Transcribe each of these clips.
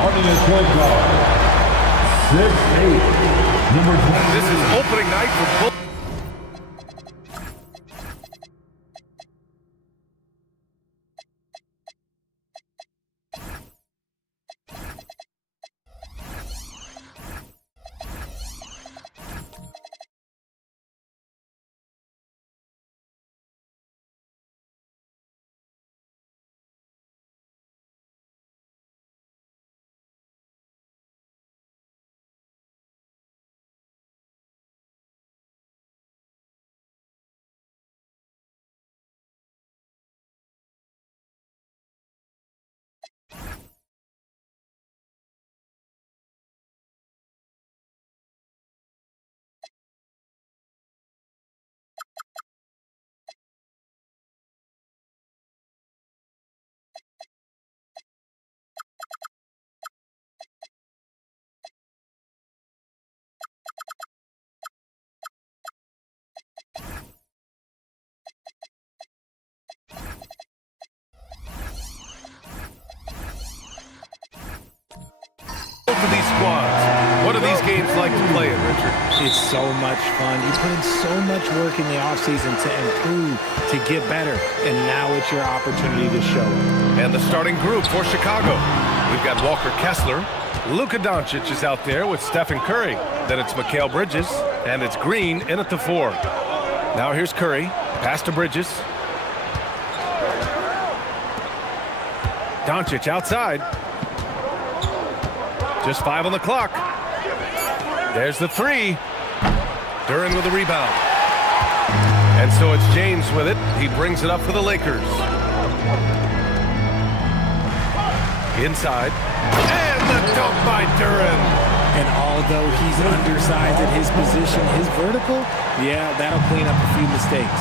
Starting at point guard, 6'8", number 20. This is opening night for both. Both of these squads. What are these games like to play in, Richard? It's so much fun. You put in so much work in the offseason to improve, to get better, and now it's your opportunity to show it. And the starting group for Chicago. We've got Walker Kessler. Luka Doncic is out there with Stephen Curry. Then it's Mikal Bridges, and it's Green in at the 4. Now here's Curry. Pass to Bridges. Doncic outside. Just 5 on the clock. There's the 3. Duren with the rebound. And so it's James with it. He brings it up for the Lakers. Inside. And the dunk by Duren. And although he's undersized at his position, his vertical, yeah, that'll clean up a few mistakes.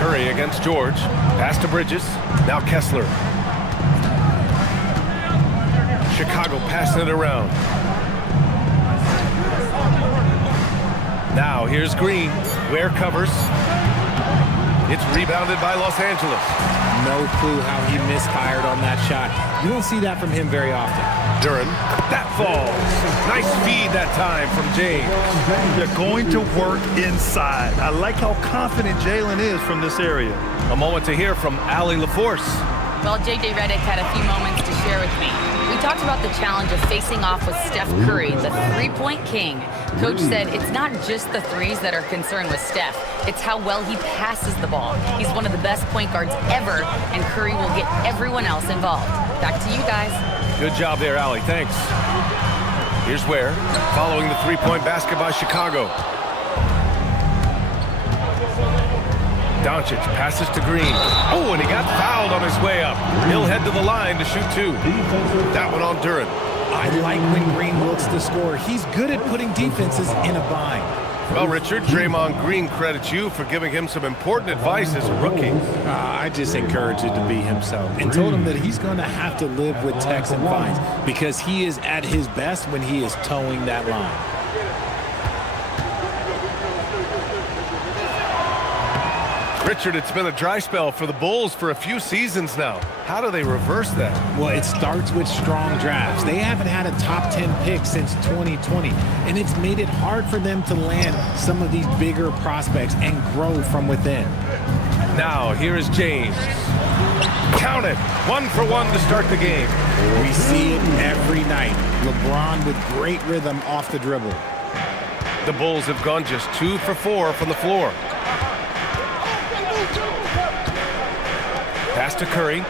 Curry against George. Pass to Bridges. Now Kessler. Chicago passing it around. Now here's Green. Ware covers. It's rebounded by Los Angeles. No clue how he misfired on that shot. You don't see that from him very often. Duren. That falls. Nice feed that time from James. They're going to work inside. I like how confident Jalen is from this area. A moment to hear from Allie LaForce. Well, J.J. Redick had a few moments to share with me. We talked about the challenge of facing off with Steph Curry, the three-point king. Coach said it's not just the threes that are concerned with Steph. It's how well he passes the ball. He's one of the best point guards ever, and Curry will get everyone else involved. Back to you guys. Good job there, Allie. Thanks. Here's Ware, following the three-point basket by Chicago. Doncic passes to Green. Oh, and he got fouled on his way up. He'll head to the line to shoot 2. That one on Duren. I like when Green looks to score. He's good at putting defenses in a bind. Well, Richard, Draymond Green credits you for giving him some important advice as a rookie. I just encouraged him to be himself and told him that he's going to have to live with techs and fines because he is at his best when he is towing that line. Richard, it's been a dry spell for the Bulls for a few seasons now. How do they reverse that? Well, it starts with strong drafts. They haven't had a top 10 pick since 2020, and it's made it hard for them to land some of these bigger prospects and grow from within. Now, here is James. Count it. 1 for 1 to start the game. We see it every night. LeBron with great rhythm off the dribble. The Bulls have gone just 2 for 4 from the floor. Pass to Curry.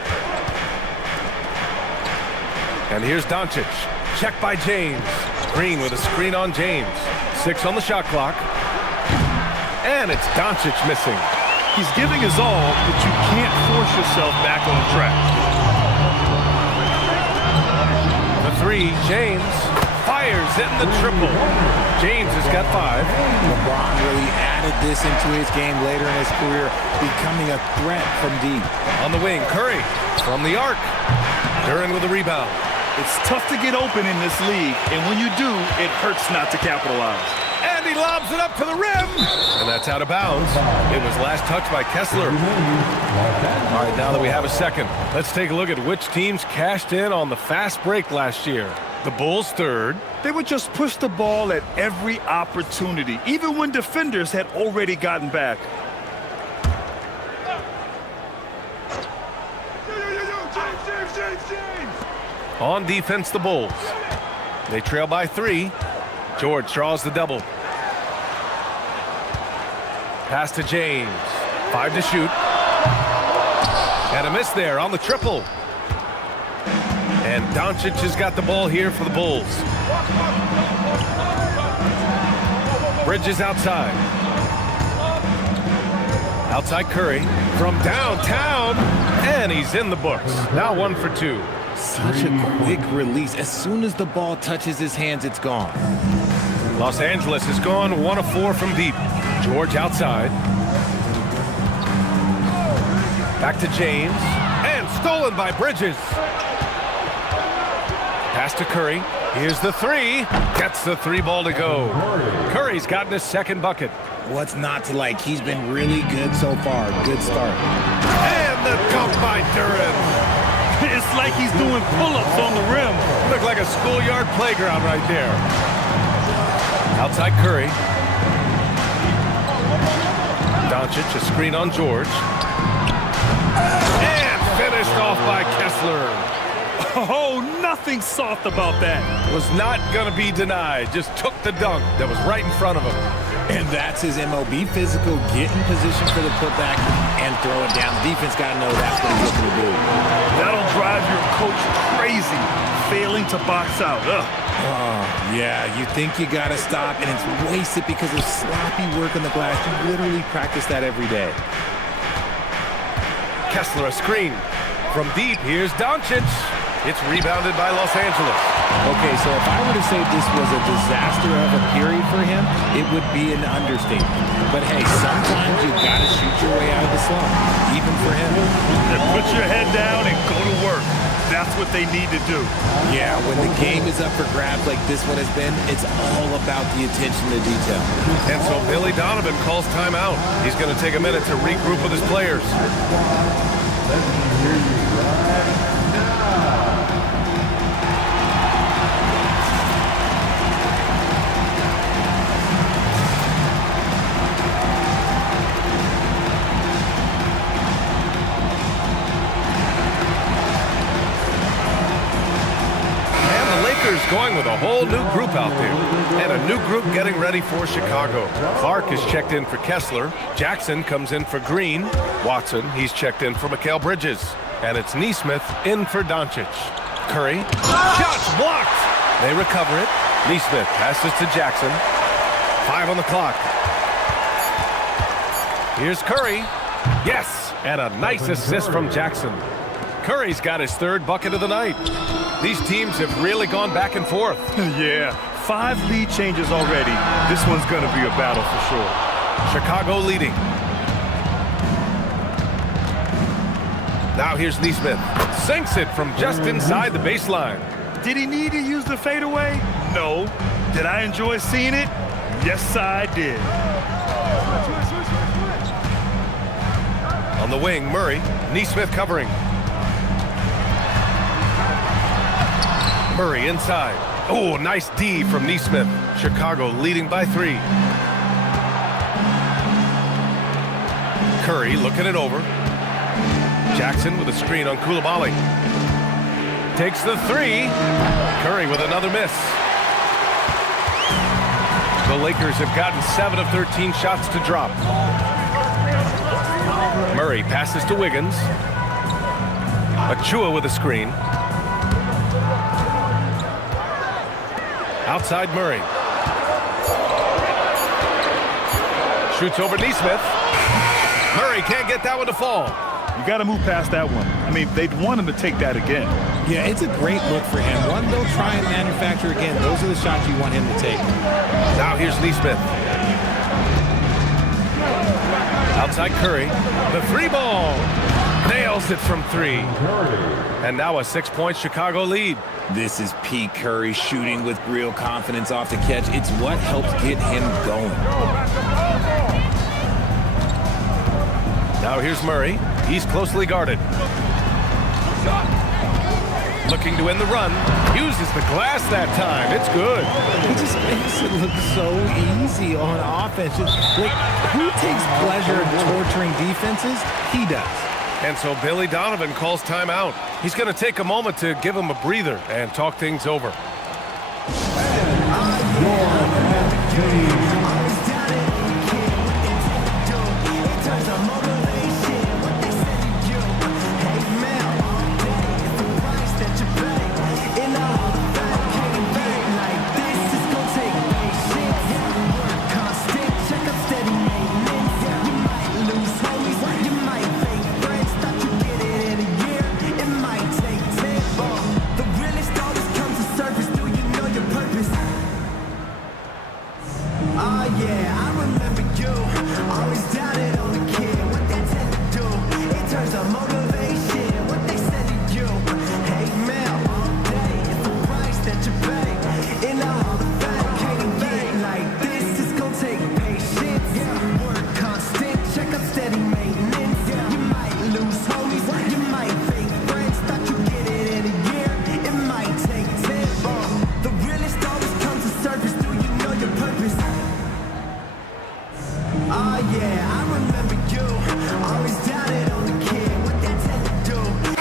And here's Doncic. Check by James. Green with a screen on James. 6 on the shot clock. And it's Doncic missing. He's giving his all, but you can't force yourself back on track. The 3, James fires in the triple. James has got 5. LeBron really added this into his game later in his career, becoming a threat from deep. On the wing, Curry from the arc. Duran with the rebound. It's tough to get open in this league, and when you do, it hurts not to capitalize. And he lobs it up to the rim. And that's out of bounds. It was last touched by Kessler. All right, now that we have a second, let's take a look at which teams cashed in on the fast break last year. The Bulls third. They would just push the ball at every opportunity, even when defenders had already gotten back. On defense, the Bulls. They trail by 3. George draws the double. Pass to James. 5 to shoot. And a miss there on the triple. And Doncic has got the ball here for the Bulls. Bridges outside. Outside Curry from downtown. And he's in the books. Now 1 for 2. Such a quick release. As soon as the ball touches his hands, it's gone. Los Angeles has gone 1 of 4 from deep. George outside. Back to James. And stolen by Bridges. Pass to Curry. Here's the 3. Gets the 3 ball to go. Curry's gotten his second bucket. What's not to like? He's been really good so far. Good start. And the dunk by Duran. It's like he's doing pull-ups on the rim. Looked like a schoolyard playground right there. Outside Curry. Doncic, a screen on George. And finished off by Kessler. Oh, nothing soft about that. Was not going to be denied. Just took the dunk that was right in front of him. And that's his MOB physical. Get in position for the putback and throw it down. The defense got to know that's what he's looking to do. That'll drive your coach crazy, failing to box out. Yeah, you think you got to stop, and it's wasted because of sloppy work on the glass. You literally practice that every day. Kessler a screen. From deep, here's Doncic. It's rebounded by Los Angeles. Okay, so if I were to say this was a disaster of a period for him, it would be an understatement. But hey, sometimes you got to shoot your way out of the slump, even for him. Then put your head down and go to work. That's what they need to do. Yeah, when the game is up for grabs like this one has been, it's all about the attention to detail. And so Billy Donovan calls timeout. He's going to take a minute to regroup with his players. Going with a whole new group out there. And a new group getting ready for Chicago. Clark is checked in for Kessler. Jackson comes in for Green. Watson, he's checked in for Mikal Bridges. And it's Nesmith in for Doncic. Curry. Shots blocked. They recover it. Nesmith passes to Jackson. 5 on the clock. Here's Curry. Yes! And a nice assist from Jackson. Curry's got his 3rd bucket of the night. These teams have really gone back and forth. Yeah, 5 lead changes already. This one's going to be a battle for sure. Chicago leading. Now here's Nesmith. Sinks it from just inside the baseline. Did he need to use the fadeaway? No. Did I enjoy seeing it? Yes, I did. On the wing, Murray. Neesmith covering. Murray inside. Oh, nice D from Neesmith. Chicago leading by 3. Curry looking it over. Jackson with a screen on Coulibaly. Takes the 3. Curry with another miss. The Lakers have gotten 7 of 13 shots to drop. Murray passes to Wiggins. Achua with a screen. Outside Murray. Shoots over Neesmith. Murray can't get that one to fall. You got to move past that one. I mean, they'd want him to take that again. Yeah, it's a great look for him. One they'll try and manufacture again. Those are the shots you want him to take. Now here's Neesmith. Outside Curry. The 3 ball. Nails it from 3. And now a 6-point Chicago lead. This is Pete Curry shooting with real confidence off the catch. It's what helps get him going. Now here's Murray. He's closely guarded. Looking to win the run. Uses the glass that time. It's good. It just makes it look so easy on offense. Like, who takes pleasure in torturing defenses? He does. And so Billy Donovan calls timeout. He's going to take a moment to give him a breather and talk things over.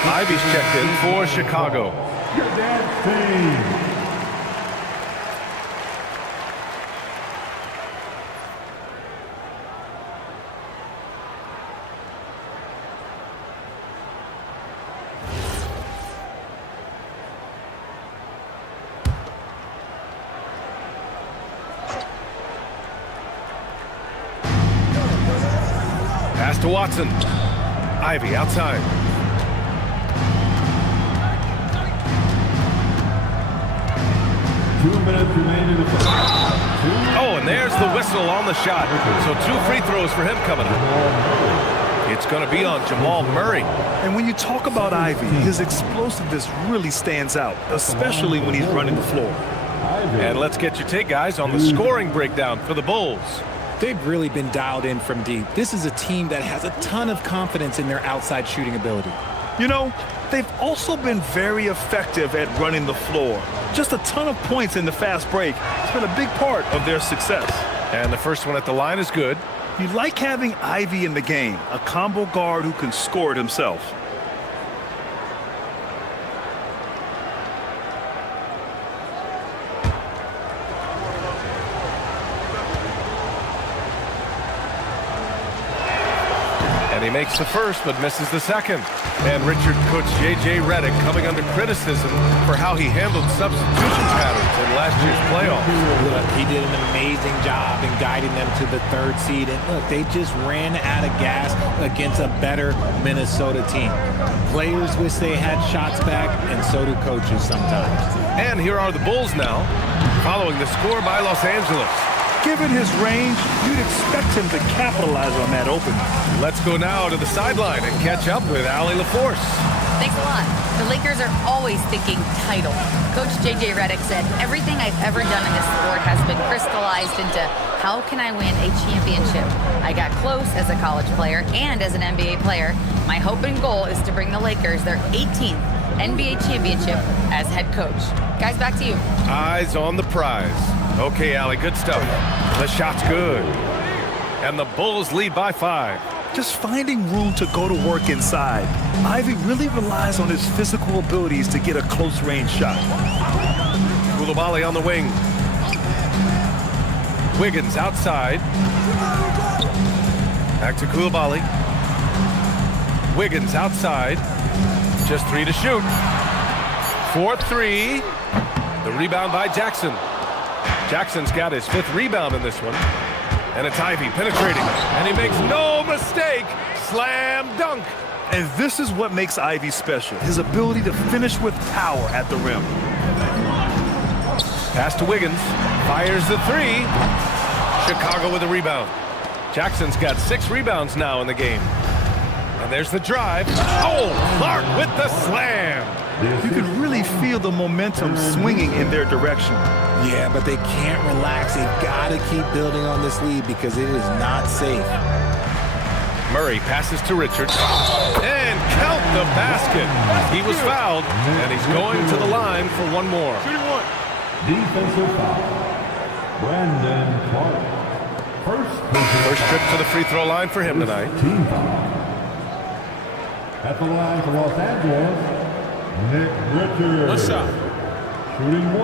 Ivey's checked in for Chicago. Pass to Watson. Ivey outside. Oh, and there's the whistle on the shot. So 2 free throws for him coming up. It's going to be on Jamal Murray. And when you talk about Ivey, his explosiveness really stands out, especially when he's running the floor. And let's get your take, guys, on the scoring breakdown for the Bulls. They've really been dialed in from deep. This is a team that has a ton of confidence in their outside shooting ability. You know, they've also been very effective at running the floor. Just a ton of points in the fast break. It's been a big part of their success. And the first one at the line is good. You like having Ivey in the game, a combo guard who can score it himself. And he makes the first, but misses the second. And Richard coach J.J. Redick coming under criticism for how he handled substitution patterns in last year's playoffs. Look, he did an amazing job in guiding them to the 3rd seed. And look, they just ran out of gas against a better Minnesota team. Players wish they had shots back, and so do coaches sometimes. And here are the Bulls now, following the score by Los Angeles. Given his range, you'd expect him to capitalize on that opening. Let's go now to the sideline and catch up with Allie LaForce. Thanks a lot. The Lakers are always thinking title. Coach J.J. Redick said, everything I've ever done in this sport has been crystallized into how can I win a championship? I got close as a college player and as an NBA player. My hope and goal is to bring the Lakers their 18th NBA championship as head coach. Guys, back to you. Eyes on the prize. Okay, Allie, good stuff. The shot's good. And the Bulls lead by 5. Just finding room to go to work inside. Ivey really relies on his physical abilities to get a close-range shot. Coulibaly on the wing. Wiggins outside. Back to Coulibaly. Wiggins outside. Just 3 to shoot. 4-3. The rebound by Jackson. Jackson's got his 5th rebound in this one. And it's Ivey penetrating. And he makes no mistake. Slam dunk. And this is what makes Ivey special. His ability to finish with power at the rim. Pass to Wiggins. Fires the 3. Chicago with a rebound. Jackson's got 6 rebounds now in the game. And there's the drive. Oh, Clark with the slam. You can really feel the momentum swinging in their direction. Yeah, but they can't relax. They've got to keep building on this lead because it is not safe. Murray passes to Richards. And count the basket. He was fouled, and he's going to the line for one more. Defensive foul. Brandon Clark. First trip to the free throw line for him tonight. Team foul. At the line for Los Angeles, Nick Richards. What's up? Shooting 1.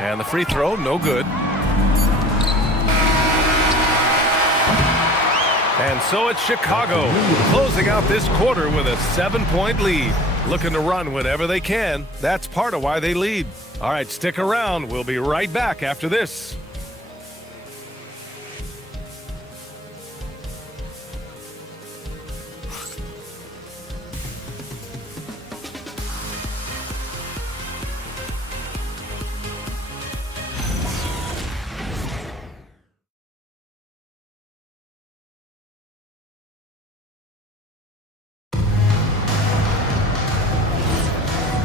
And the free throw, no good. And so it's Chicago closing out this quarter with a 7-point lead. Looking to run whenever they can. That's part of why they lead. All right, stick around. We'll be right back after this.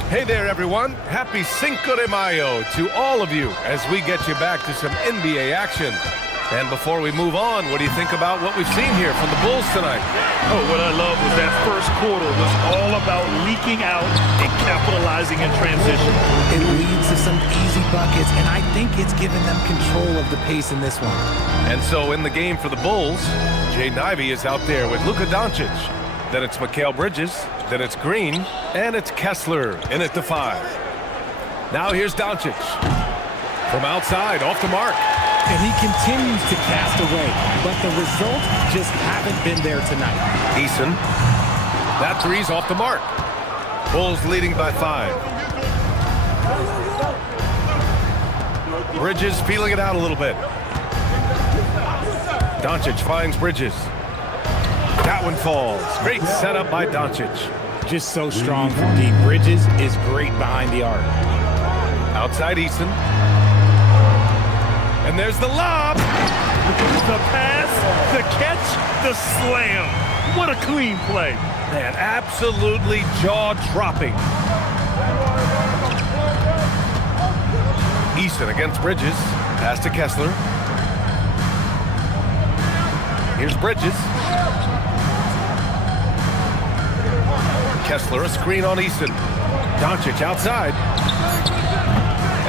Hey there, everyone. Happy Cinco de Mayo to all of you as we get you back to some NBA action. And before we move on, what do you think about what we've seen here from the Bulls tonight? Oh, what I love was that first quarter was all about leaking out and capitalizing in transition. It leads to some easy buckets, and I think it's given them control of the pace in this one. And so in the game for the Bulls, Jaden Ivey is out there with Luka Doncic. Then it's Mikal Bridges. Then it's Green. And it's Kessler in at the 5. Now here's Doncic. From outside, off the mark. And he continues to cast away, but the results just haven't been there tonight. Eason. That 3's off the mark. Bulls leading by 5. Bridges feeling it out a little bit. Doncic finds Bridges. That one falls. Great setup by Doncic. Just so strong from deep. Bridges is great behind the arc. Outside Eason. And there's the lob. The pass, the catch, the slam. What a clean play. Man, absolutely jaw-dropping. Eason against Bridges. Pass to Kessler. Here's Bridges. Kessler, a screen on Eason. Doncic outside.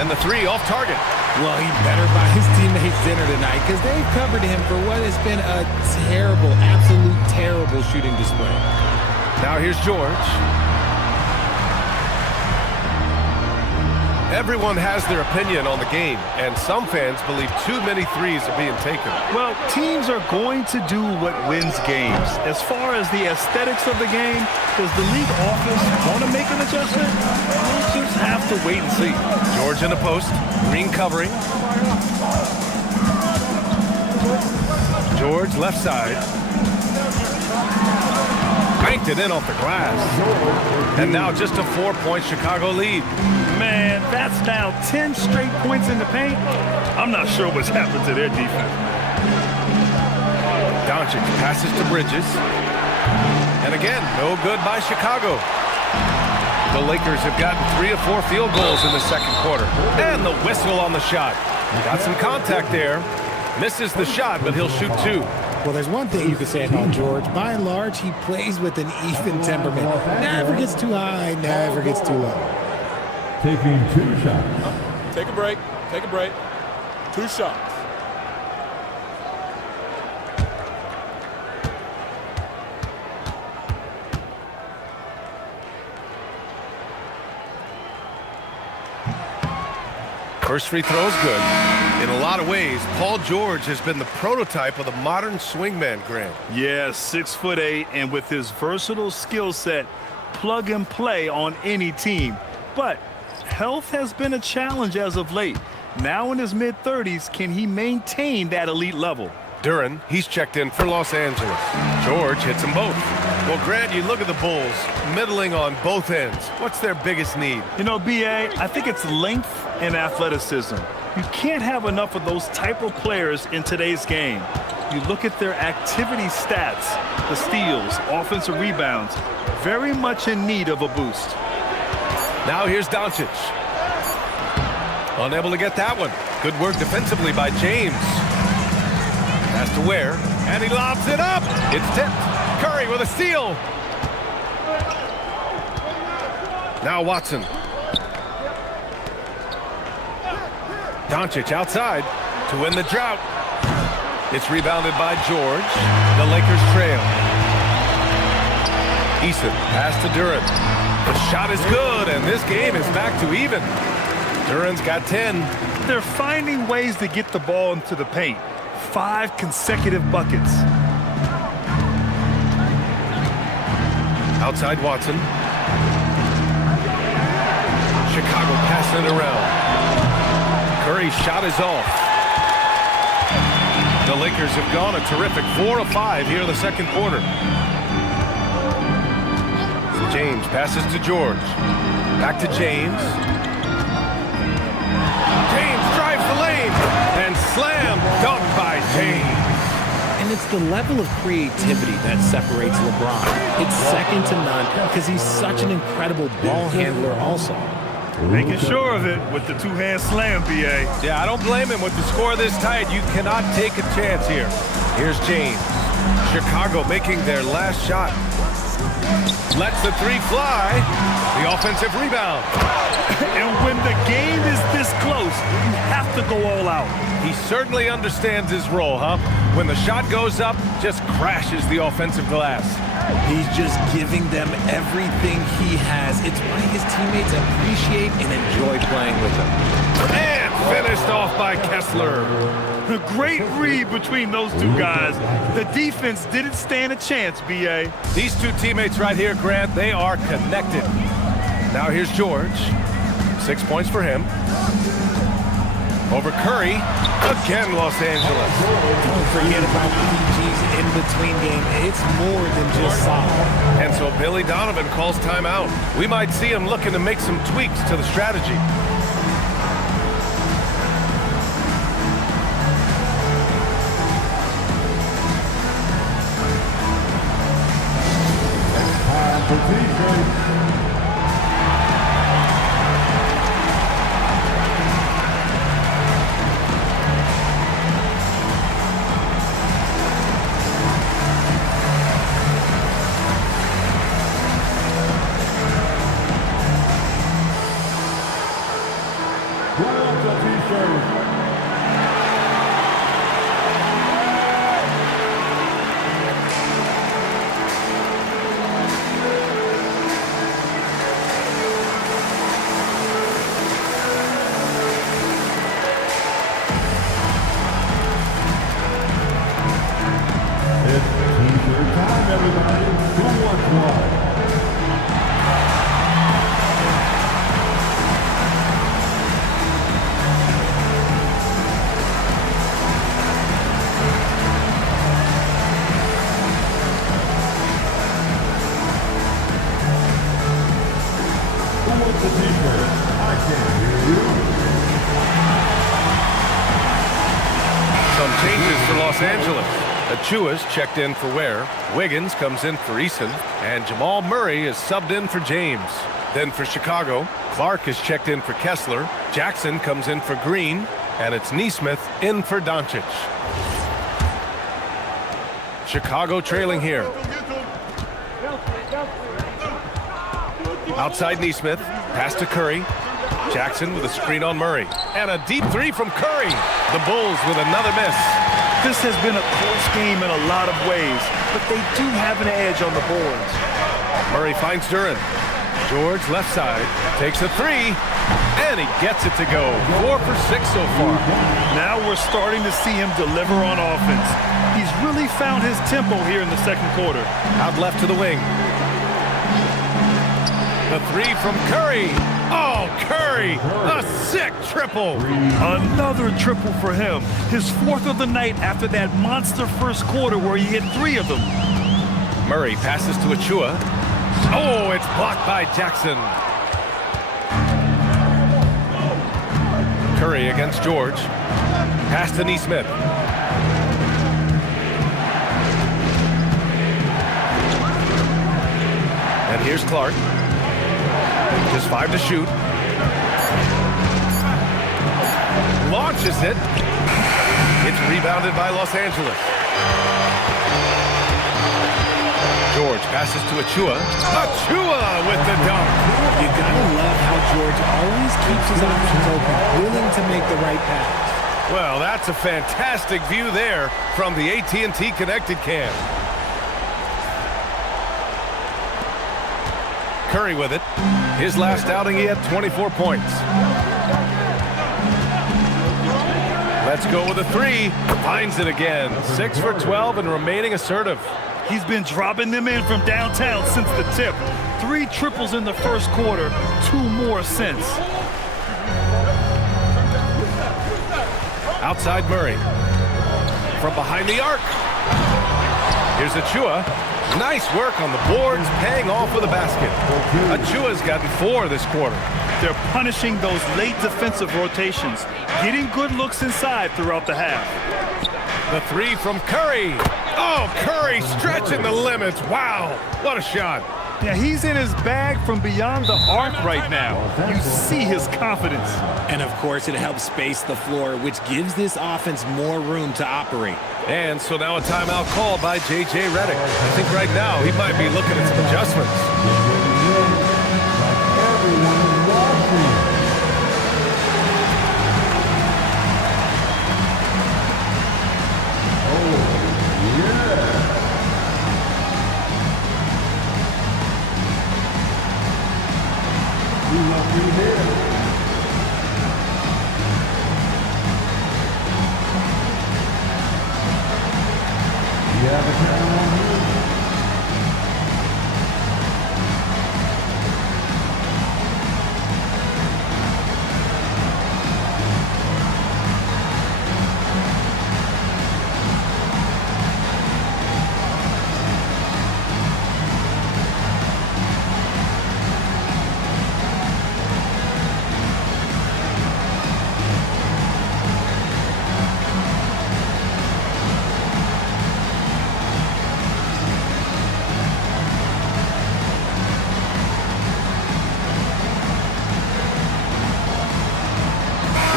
And the 3 off target. Well, he better buy his teammates dinner tonight because they've covered him for what has been a terrible, absolute terrible shooting display. Now here's George. Everyone has their opinion on the game, and some fans believe too many threes are being taken. Well, teams are going to do what wins games. As far as the aesthetics of the game, does the league office want to make an adjustment? We'll just have to wait and see. George in the post, Green covering. George left side. banked it in off the glass. And now just a 4-point Chicago lead. Man, that's now 10 straight points in the paint. I'm not sure what's happened to their defense. Doncic passes to Bridges. And again, no good by Chicago. The Lakers have gotten 3 or 4 field goals in the second quarter. And the whistle on the shot. Got some contact there. Misses the shot, but he'll shoot 2. Well, there's one thing you could say about George. By and large, he plays with an even temperament. Never gets too high, never gets too low. Taking 2 shots. Take a break. Take a break. 2 shots. First free throw is good. In a lot of ways, Paul George has been the prototype of the modern swingman, Grant. Yeah, 6'8", and with his versatile skill set, plug and play on any team. But health has been a challenge as of late. Now in his mid-30s, can he maintain that elite level? Duren, he's checked in for Los Angeles. George hits them both. Well, Grant, you look at the Bulls, middling on both ends. What's their biggest need? You know, B.A., I think it's length and athleticism. You can't have enough of those type of players in today's game. You look at their activity stats, the steals, offensive rebounds, very much in need of a boost. Now here's Doncic. Unable to get that one. Good work defensively by James. Pass to Ware, and he lobs it up. It's tipped. Curry with a steal. Now Watson. Doncic outside to win the drought. It's rebounded by George. The Lakers trail. Eason pass to Duren. The shot is good, and this game is back to even. Duren's got 10. They're finding ways to get the ball into the paint. 5 consecutive buckets. Outside Watson. Chicago passing it around. Curry's shot is off. The Lakers have gone a terrific 4 of 5 here in the second quarter. James passes to George. Back to James. James drives the lane and slam dunk by James. And it's the level of creativity that separates LeBron. It's second to none because he's such an incredible ball handler also. Making sure of it with the 2-hand slam, B.A. Yeah, I don't blame him with the score this tight. You cannot take a chance here. Here's James. Chicago making their last shot. Lets the 3 fly. The offensive rebound. And when the game is this close, you have to go all out. He certainly understands his role, huh? When the shot goes up, just crashes the offensive glass. He's just giving them everything he has. It's why his teammates appreciate and enjoy playing with him. And finished off by Kessler. A great read between those 2 guys. The defense didn't stand a chance, B.A. These 2 teammates right here, Grant, they are connected. Now here's George. 6 points for him. Over Curry. Again, Los Angeles. Don't forget about PG's in-between game. It's more than just solid. And so Billy Donovan calls timeout. We might see him looking to make some tweaks to the strategy. Some changes for Los Angeles. Achua's checked in for Ware. Wiggins comes in for Eason. And Jamal Murray is subbed in for James. Then for Chicago, Clark is checked in for Kessler. Jackson comes in for Green. And it's Neesmith in for Doncic. Chicago trailing here. Outside Neesmith. Pass to Curry. Jackson with a screen on Murray. And a deep three from Curry. The Bulls with another miss. This has been a close game in a lot of ways, but they do have an edge on the boards. Murray finds Duren. George left side. Takes a three. And he gets it to go. 4 for 6 so far. Now we're starting to see him deliver on offense. He's really found his tempo here in the second quarter. Out left to the wing. The three from Curry. Oh, Curry! A sick triple. Another triple for him. His 4th of the night after that monster first quarter where he hit 3 of them. Murray passes to Achua. Oh, it's blocked by Jackson. Curry against George. Pass to Neesmith. And here's Clark. Just 5 to shoot. Launches it. It's rebounded by Los Angeles. George passes to Achua. Achua with the dunk. You gotta love how George always keeps his options open, willing to make the right pass. Well, that's a fantastic view there from the AT&T Connected Cam. Curry with it. His last outing, he had 24 points. Let's go with a three. Finds it again. 6 for 12 and remaining assertive. He's been dropping them in from downtown since the tip. 3 triples in the first quarter, 2 more since. Outside Murray. From behind the arc. Here's Achua. Nice work on the boards, paying off with a basket. Achua's gotten 4 this quarter. They're punishing those late defensive rotations, getting good looks inside throughout the half. The three from Curry. Oh, Curry stretching the limits. Wow, what a shot. Yeah, he's in his bag from beyond the arc right now. You see his confidence. And of course, it helps space the floor, which gives this offense more room to operate. And so now a timeout called by J.J. Redick. I think right now he might be looking at some adjustments.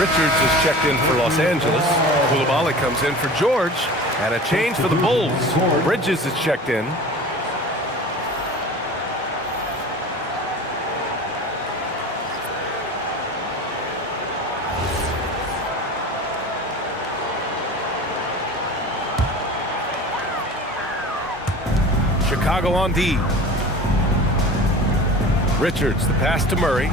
Richards is checked in for Los Angeles. Coulibaly comes in for George. And a change for the Bulls. Bridges is checked in. Chicago on D. Richards, the pass to Murray.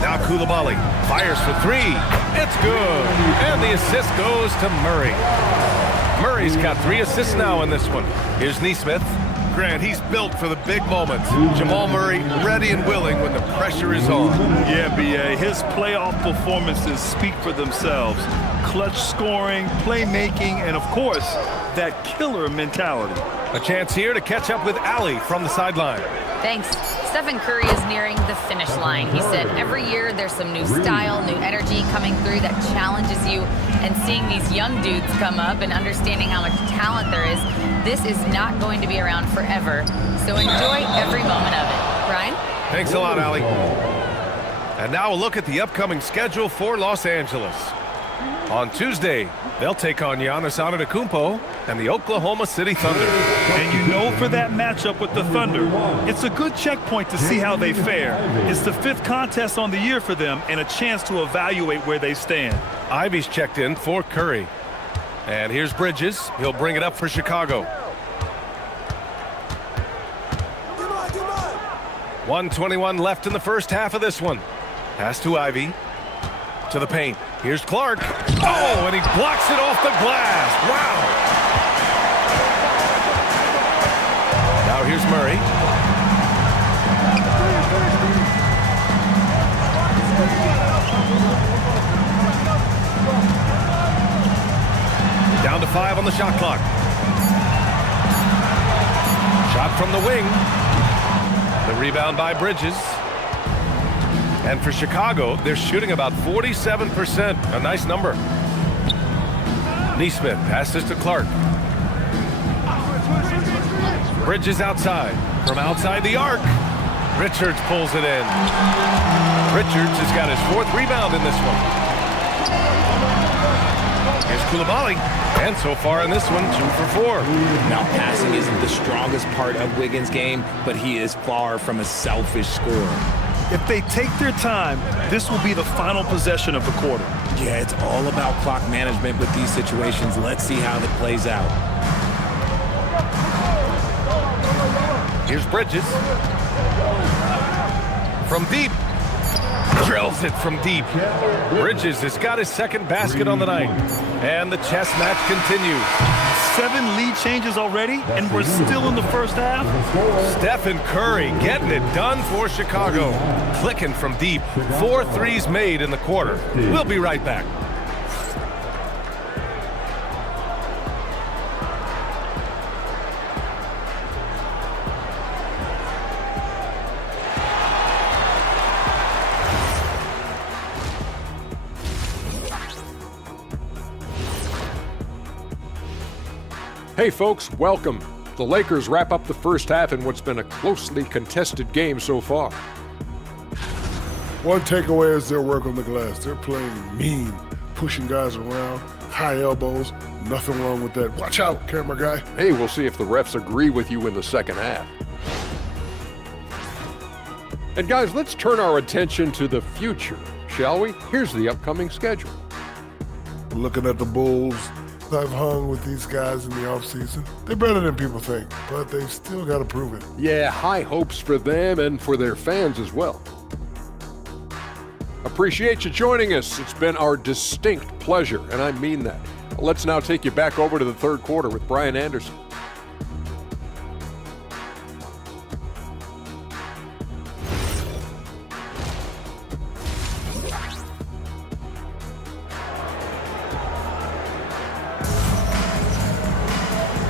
Now Coulibaly fires for 3. It's good. And the assist goes to Murray. Murray's got 3 assists now in this one. Here's Neesmith. Grant, he's built for the big moments. Jamal Murray ready and willing when the pressure is on. Yeah, B.A. His playoff performances speak for themselves. Clutch scoring, playmaking, and of course, that killer mentality. A chance here to catch up with Allie from the sideline. Thanks. Stephen Curry is nearing the finish line. He said every year there's some new style, new energy coming through that challenges you. And seeing these young dudes come up and understanding how much talent there is, this is not going to be around forever. So enjoy every moment of it. Brian? Thanks a lot, Allie. And now a look at the upcoming schedule for Los Angeles. On Tuesday, they'll take on Giannis Antetokounmpo and the Oklahoma City Thunder. And you know, for that matchup with the Thunder, it's a good checkpoint to see how they fare. It's the 5th contest on the year for them and a chance to evaluate where they stand. Ivy's checked in for Curry. And here's Bridges. He'll bring it up for Chicago. 1:21 left in the first half of this one. Pass to Ivy. To the paint. Here's Clark. Oh, and he blocks it off the glass. Wow. Now here's Murray. Down to 5 on the shot clock. Shot from the wing. The rebound by Bridges. And for Chicago, they're shooting about 47%. A nice number. Neesmith passes to Clark. Bridges outside. From outside the arc. Richards pulls it in. Richards has got his 4th rebound in this one. Here's Coulibaly. And so far in this one, 2 for 4. Now, passing isn't the strongest part of Wiggins' game, but he is far from a selfish scorer. If they take their time, this will be the final possession of the quarter. Yeah, it's all about clock management with these situations. Let's see how that plays out. Here's Bridges. From deep. Drills it from deep. Bridges has got his 2nd basket on the night. And the chess match continues. 7 lead changes already, and we're still in the first half. Stephen Curry getting it done for Chicago. Clicking from deep. 4 threes made in the quarter. We'll be right back. Hey folks, welcome. The Lakers wrap up the first half in what's been a closely contested game so far. One takeaway is their work on the glass. They're playing mean, pushing guys around, high elbows, nothing wrong with that. Watch out, camera guy. Hey, we'll see if the refs agree with you in the second half. And guys, let's turn our attention to the future, shall we? Here's the upcoming schedule. Looking at the Bulls, I've hung with these guys in the offseason. They're better than people think, but they've still got to prove it. Yeah, high hopes for them and for their fans as well. Appreciate you joining us. It's been our distinct pleasure, and I mean that. Let's now take you back over to the third quarter with Brian Anderson.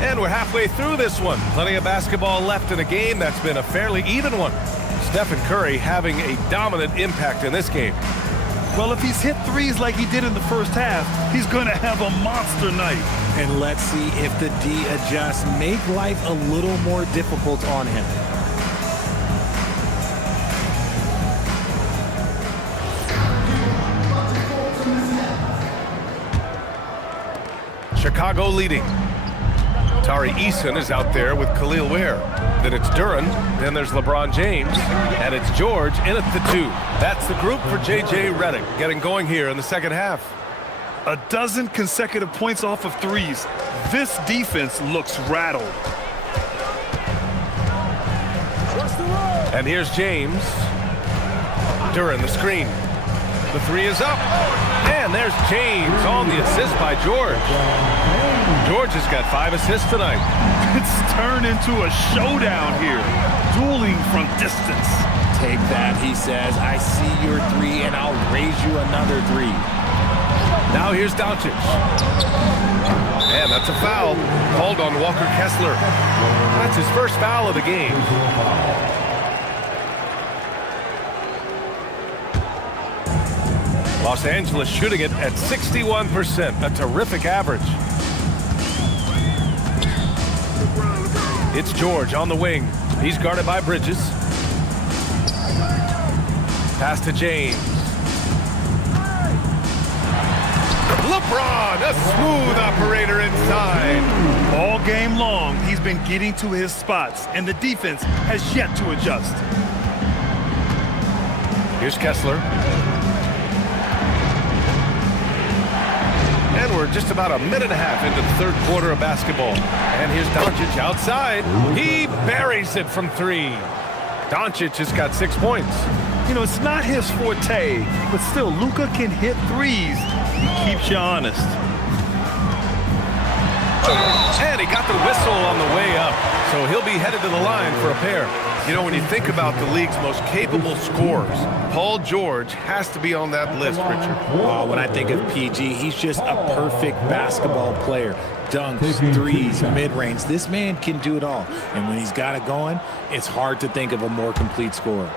And we're halfway through this one. Plenty of basketball left in a game that's been a fairly even one. Stephen Curry having a dominant impact in this game. Well, if he's hit threes like he did in the first half, he's going to have a monster night. And let's see if the D adjusts, make life a little more difficult on him. Chicago leading. Tari Eason is out there with Khalil Ware. Then it's Duren, then there's LeBron James, and it's George in at the 2. That's the group for J.J. Redick getting going here in the second half. A dozen consecutive points off of threes. This defense looks rattled. And here's James. Duren, the screen. The 3 is up. And there's James on the assist by George. George has got 5 assists tonight. It's turned into a showdown here. Dueling from distance. Take that, he says. I see your 3, and I'll raise you another 3. Now here's Doncic. And that's a foul called on Walker Kessler. That's his first foul of the game. Los Angeles shooting it at 61%, a terrific average. It's George on the wing. He's guarded by Bridges. Pass to James. LeBron, a smooth operator inside. All game long, he's been getting to his spots, and the defense has yet to adjust. Here's Kessler. And we're just about a minute and a half into the third quarter of basketball. And here's Doncic outside. He buries it from three. Doncic has got 6 points. You know, it's not his forte, but still, Luka can hit threes. He keeps you honest. And he got the whistle on the way up, so he'll be headed to the line for a pair. You know, when you think about the league's most capable scorers, Paul George has to be on that list, Richard. Oh, when I think of PG, he's just a perfect basketball player. Dunks, threes, mid-range. This man can do it all. And when he's got it going, it's hard to think of a more complete scorer.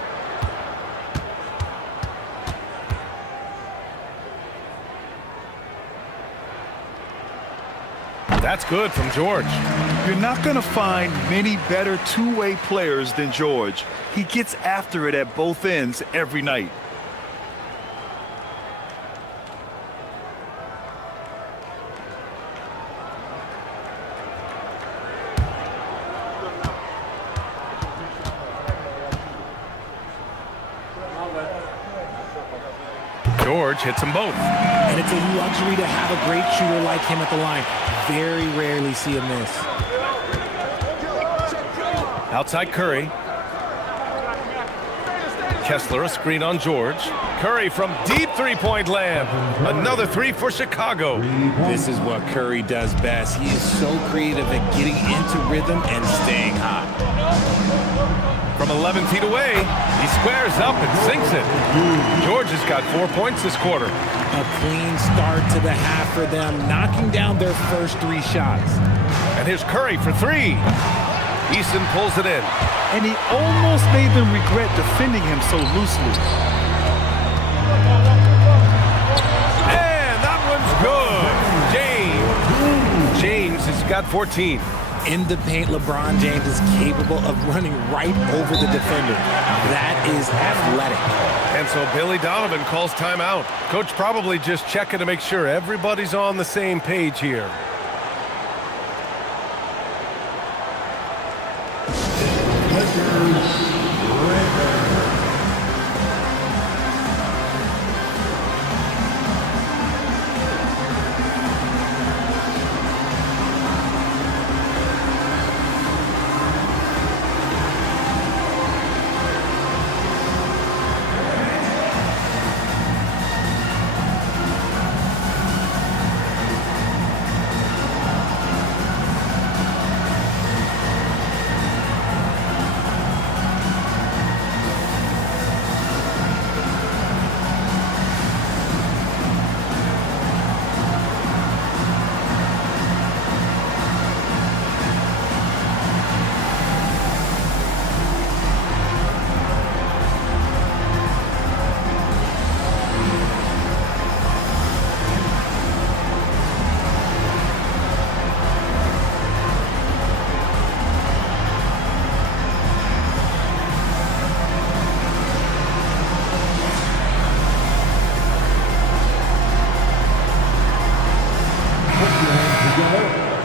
That's good from George. You're not going to find many better two-way players than George. He gets after it at both ends every night. George hits them both. And it's a luxury to have a great shooter like him at the line. Very rarely see a miss. Outside Curry. Kessler, a screen on George. Curry from deep three-point land. Another three for Chicago. This is what Curry does best. He is so creative at getting into rhythm and staying hot. From 11 feet away, he squares up and sinks it. George has got 4 points this quarter. A clean start to the half for them, knocking down their first 3 shots. And here's Curry for 3. Eason pulls it in. And he almost made them regret defending him so loosely. And that one's good. James has got 14. In the paint, LeBron James is capable of running right over the defender. That is athletic. And so Billy Donovan calls timeout. Coach probably just checking to make sure everybody's on the same page here.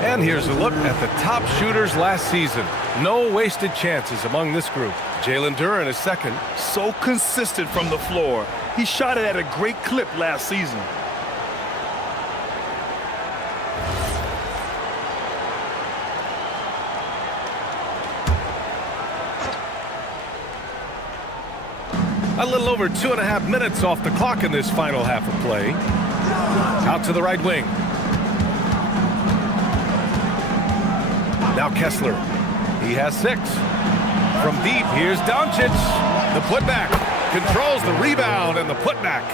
And here's a look at the top shooters last season. No wasted chances among this group. Jalen Duren is second. So consistent from the floor. He shot it at a great clip last season. A little over 2.5 minutes off the clock in this final half of play. Out to the right wing. Now Kessler. He has 6. From deep, here's Doncic. The putback. Controls the rebound and the putback.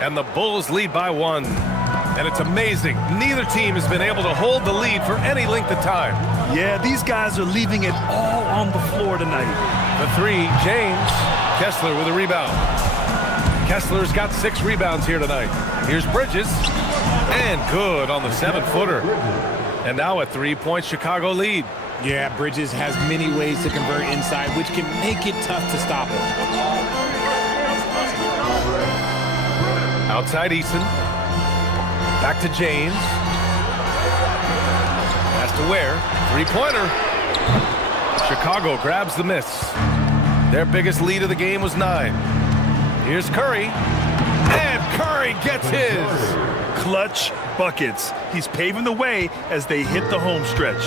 And the Bulls lead by 1. And it's amazing. Neither team has been able to hold the lead for any length of time. Yeah, these guys are leaving it all on the floor tonight. The 3, James. Kessler with a rebound. Kessler's got 6 rebounds here tonight. Here's Bridges. And good on the 7-footer. And now a 3-point Chicago lead. Yeah, Bridges has many ways to convert inside, which can make it tough to stop him. Outside Eason. Back to James. Has to Ware. 3-pointer. Chicago grabs the miss. Their biggest lead of the game was 9. Here's Curry. And Curry gets his. Clutch buckets. He's paving the way as they hit the home stretch.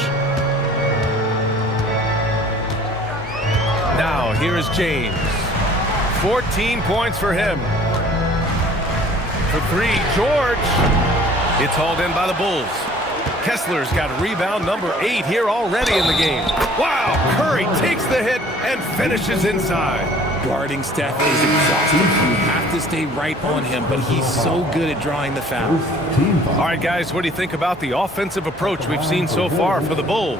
Now, here is James. 14 points for him. For 3, George. It's hauled in by the Bulls. Kessler's got rebound number 8 here already in the game. Wow, Curry takes the hit and finishes inside. Guarding Steph is exhausting. You have to stay right on him, but he's so good at drawing the foul. All right, guys, what do you think about the offensive approach we've seen so far for the Bulls?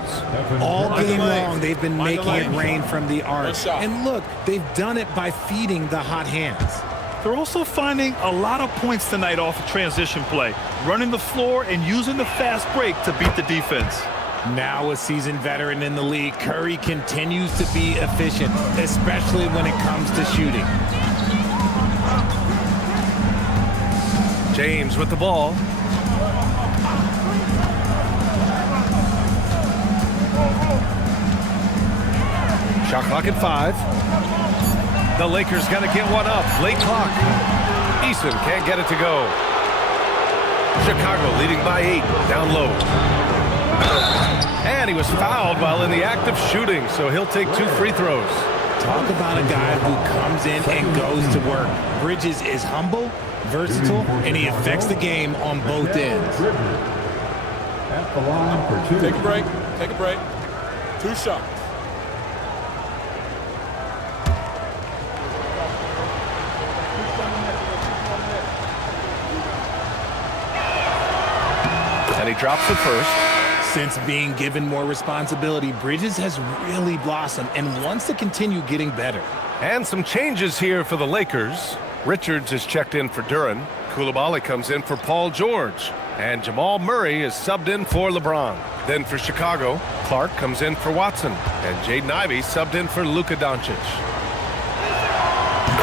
All game long, they've been making it rain from the arc. And look, they've done it by feeding the hot hands. They're also finding a lot of points tonight off of transition play, running the floor and using the fast break to beat the defense. Now a seasoned veteran in the league, Curry continues to be efficient, especially when it comes to shooting. James with the ball. Shot clock at 5. The Lakers got to get one up. Late clock. Eason can't get it to go. Chicago leading by 8. Down low. And he was fouled while in the act of shooting, so he'll take 2 free throws. Talk about a guy who comes in and goes to work. Bridges is humble, versatile, and he affects the game on both ends. At the line for 2. Take a break. Take a break. 2 shots. And he drops it first. Since being given more responsibility, Bridges has really blossomed and wants to continue getting better. And some changes here for the Lakers. Richards is checked in for Duren. Coulibaly comes in for Paul George. And Jamal Murray is subbed in for LeBron. Then for Chicago, Clark comes in for Watson. And Jaden Ivey subbed in for Luka Doncic.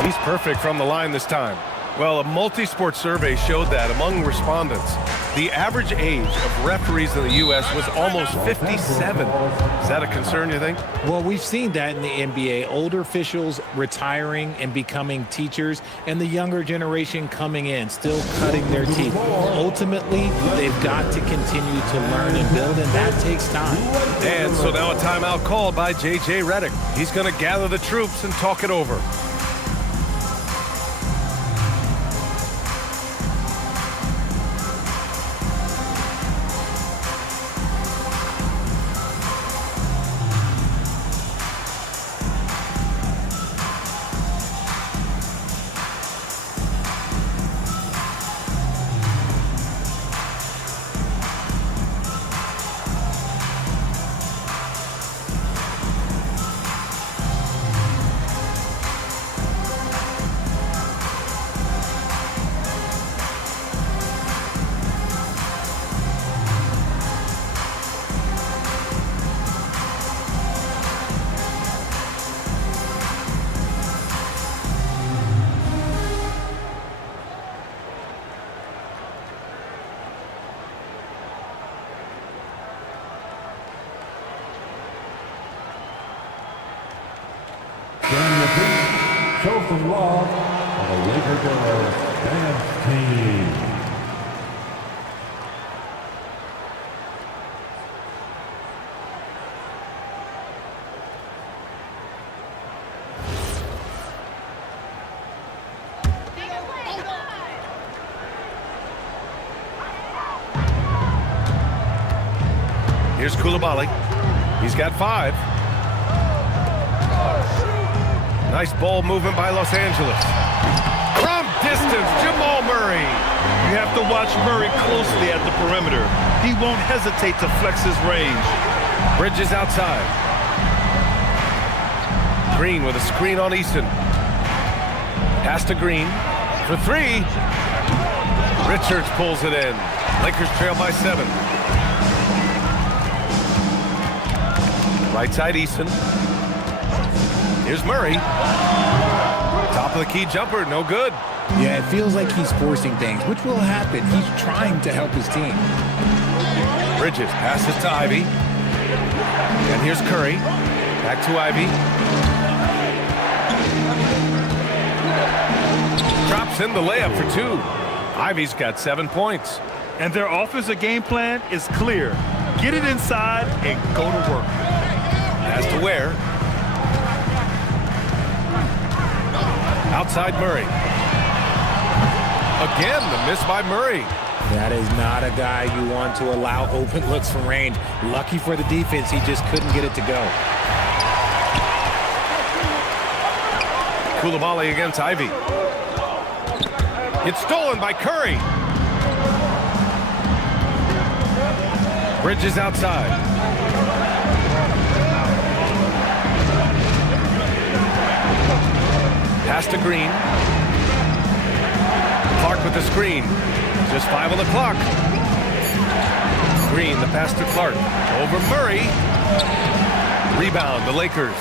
He's perfect from the line this time. Well, a multi-sport survey showed that among respondents, the average age of referees in the U.S. was almost 57. Is that a concern, you think? Well, we've seen that in the NBA. Older officials retiring and becoming teachers, and the younger generation coming in, still cutting their teeth. Ultimately, they've got to continue to learn and build, and that takes time. And so now a timeout called by J.J. Redick. He's going to gather the troops and talk it over. Show some love on the Laker Girls Dance Team. Here's Coulibaly. He's got 5. Nice ball movement by Los Angeles. From distance, Jamal Murray. You have to watch Murray closely at the perimeter. He won't hesitate to flex his range. Bridges outside. Green with a screen on Easton. Pass to Green. for three. Richards pulls it in. Lakers trail by 7. Right side, Eason. Here's Murray. Top of the key jumper, no good. Yeah, it feels like he's forcing things, which will happen. He's trying to help his team. Bridges passes to Ivy. And here's Curry. Back to Ivy. Drops in the layup for 2. Ivy's got 7 points. And their offensive game plan is clear. Get it inside and go to work. Pass to Ware. Outside Murray. Again, the miss by Murray. That is not a guy you want to allow open looks from range. Lucky for the defense, he just couldn't get it to go. Coulibaly against Ivy. It's stolen by Curry. Bridges outside. Pass to Green. Clark with the screen. Just 5 on the clock. Green, the pass to Clark. Over Murray. Rebound, the Lakers.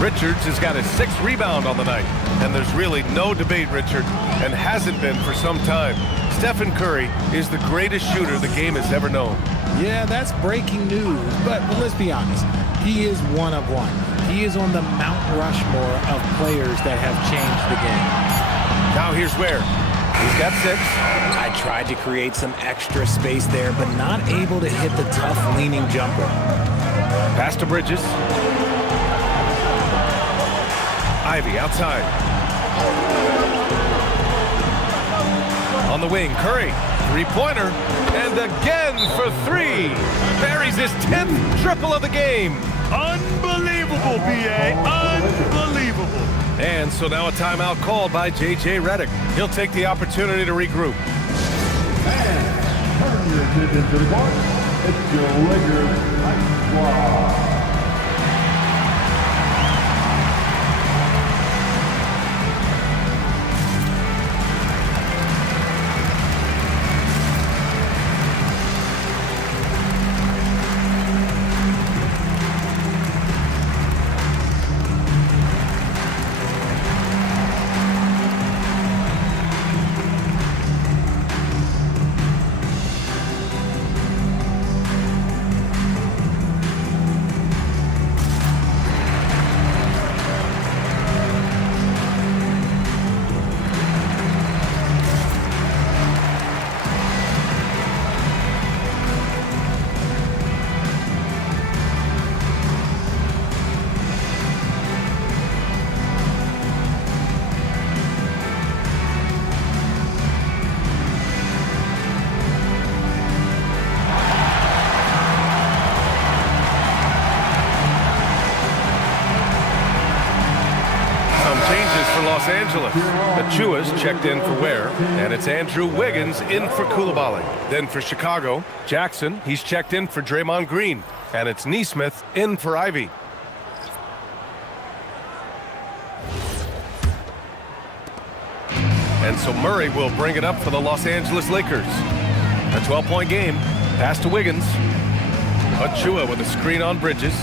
Richards has got his 6th rebound on the night. And there's really no debate, Richard, and hasn't been for some time. Stephen Curry is the greatest shooter the game has ever known. Yeah, that's breaking news, but let's be honest. He is one of one. He is on the Mount Rushmore of players that have changed the game. Now here's Ware. He's got 6. I tried to create some extra space there, but not able to hit the tough leaning jumper. Pass to Bridges. Ivy outside. On the wing, Curry. 3-pointer. And again for 3. Buries his 10th triple of the game. Unbelievable, B.A. Unbelievable. And so now a timeout called by J.J. Redick. He'll take the opportunity to regroup. And turn your attention to the court. It's your Lakers Night Squad. Los Angeles. Achua's checked in for Ware, and it's Andrew Wiggins in for Coulibaly. Then for Chicago, Jackson, he's checked in for Draymond Green, and it's Nesmith in for Ivy. And so Murray will bring it up for the Los Angeles Lakers. A 12-point game. Pass to Wiggins. Achua with a screen on Bridges.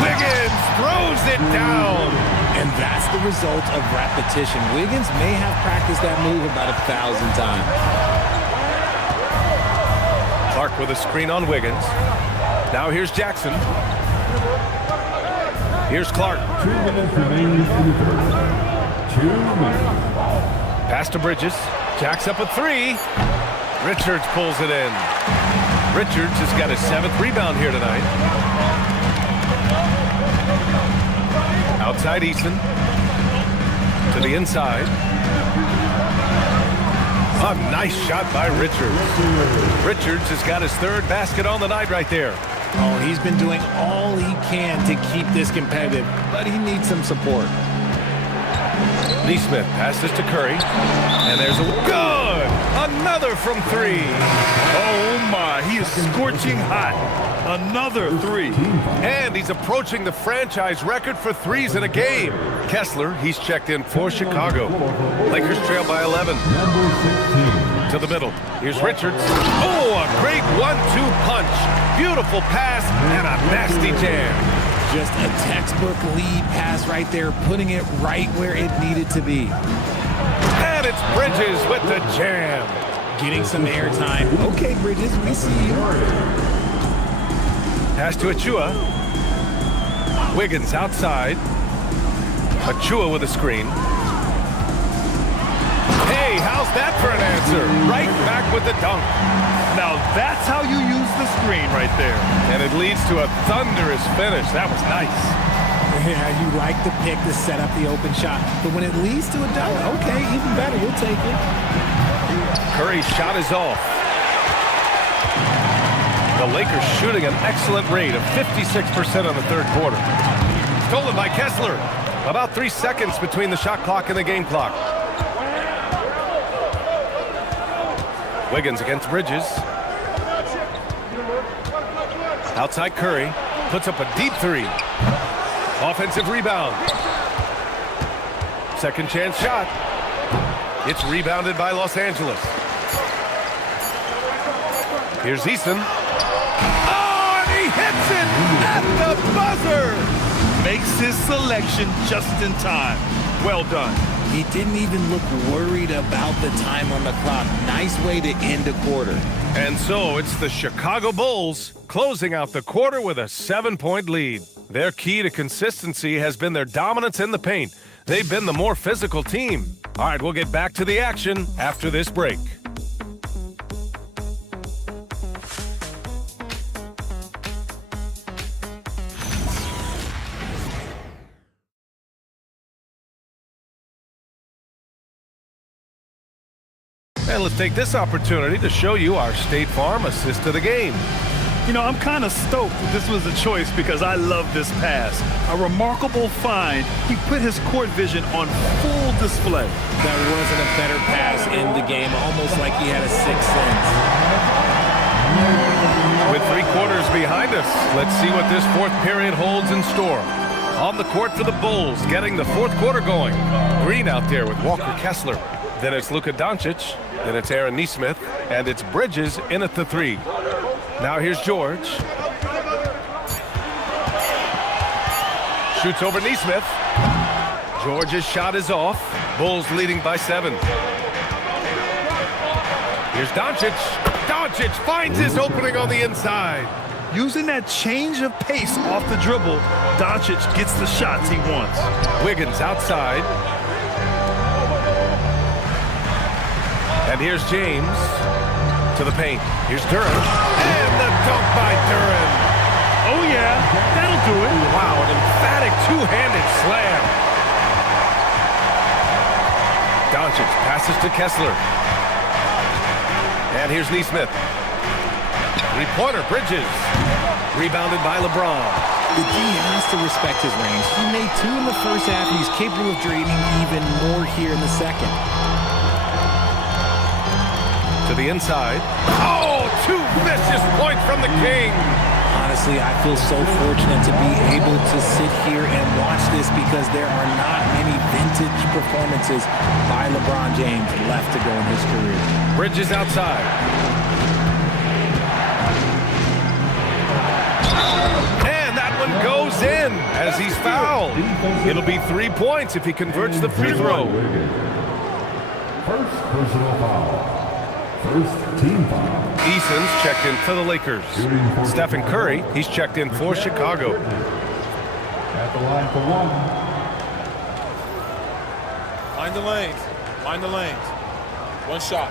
Wiggins throws it down. And that's the result of repetition. Wiggins may have practiced that move about 1,000 times. Clark with a screen on Wiggins. Now here's Jackson. Here's Clark. 2 minutes remaining in the third. 2 minutes. Pass to Bridges. Jacks up a 3. Richards pulls it in. Richards has got his 7th rebound here tonight. Outside Eason. To the inside. A nice shot by Richards. Richards has got his 3rd basket on the night right there. Oh, he's been doing all he can to keep this competitive, but he needs some support. Nesmith passes to Curry. And there's a good! Another from 3. Oh, my. He is scorching hot. Another three. And he's approaching the franchise record for threes in a game. Kessler, he's checked in for Chicago. Lakers trail by 11. Number 16. To the middle. Here's Richards. Oh, a great 1-2 punch. Beautiful pass and a nasty jam. Just a textbook lead pass right there, putting it right where it needed to be. And it's Bridges with the jam. Getting some airtime. Okay, Bridges, we see you. Pass to Achua. Wiggins outside. Achua with a screen. Hey, how's that for an answer? Right back with the dunk. Now that's how you use the screen right there. And it leads to a thunderous finish. That was nice. Yeah, you like the pick to set up the open shot. But when it leads to a dunk, okay, even better. We'll take it. Curry's shot is off. The Lakers shooting an excellent rate of 56% on the third quarter. Stolen by Kessler. About 3 seconds between the shot clock and the game clock. Wiggins against Bridges. Outside Curry. Puts up a deep three. Offensive rebound. Second chance shot. It's rebounded by Los Angeles. Here's Easton. Oh, and he hits it at the buzzer. Makes his selection just in time. Well done. He didn't even look worried about the time on the clock. Nice way to end a quarter. And so it's the Chicago Bulls closing out the quarter with a 7-point lead. Their key to consistency has been their dominance in the paint. They've been the more physical team. All right, we'll get back to the action after this break. And let's take this opportunity to show you our State Farm assist of the game. You know, I'm kind of stoked that this was a choice because I love this pass. A remarkable find. He put his court vision on full display. That wasn't a better pass in the game, almost like he had a sixth sense. With 3 quarters behind us, let's see what this fourth period holds in store. On the court for the Bulls, getting the fourth quarter going. Green out there with Walker Kessler. Then it's Luka Doncic. Then it's Aaron Nesmith. And it's Bridges in at the 3. Now here's George. Shoots over Nesmith. George's shot is off. Bulls leading by 7. Here's Doncic. Doncic finds his opening on the inside. Using that change of pace off the dribble, Doncic gets the shots he wants. Wiggins outside. And here's James to the paint. Here's Duren. And the dunk by Duren. Oh, yeah, that'll do it. Wow, an emphatic two-handed slam. Doncic passes to Kessler. And here's Nesmith. Three-pointer, Bridges. Rebounded by LeBron. The D has to respect his range. He made 2 in the first half, and he's capable of draining even more here in the second. To the inside. Oh, 2 vicious points from the King. Honestly, I feel so fortunate to be able to sit here and watch this because there are not many vintage performances by LeBron James left to go in his career. Bridges outside. And that one goes in as he's fouled. It'll be 3 points if he converts the free throw. First personal foul. First team foul. Eason's checked in for the Lakers. Stephen Curry, he's checked in for Chicago. At the line for 1. Mind the lanes. Mind the lanes. 1 shot.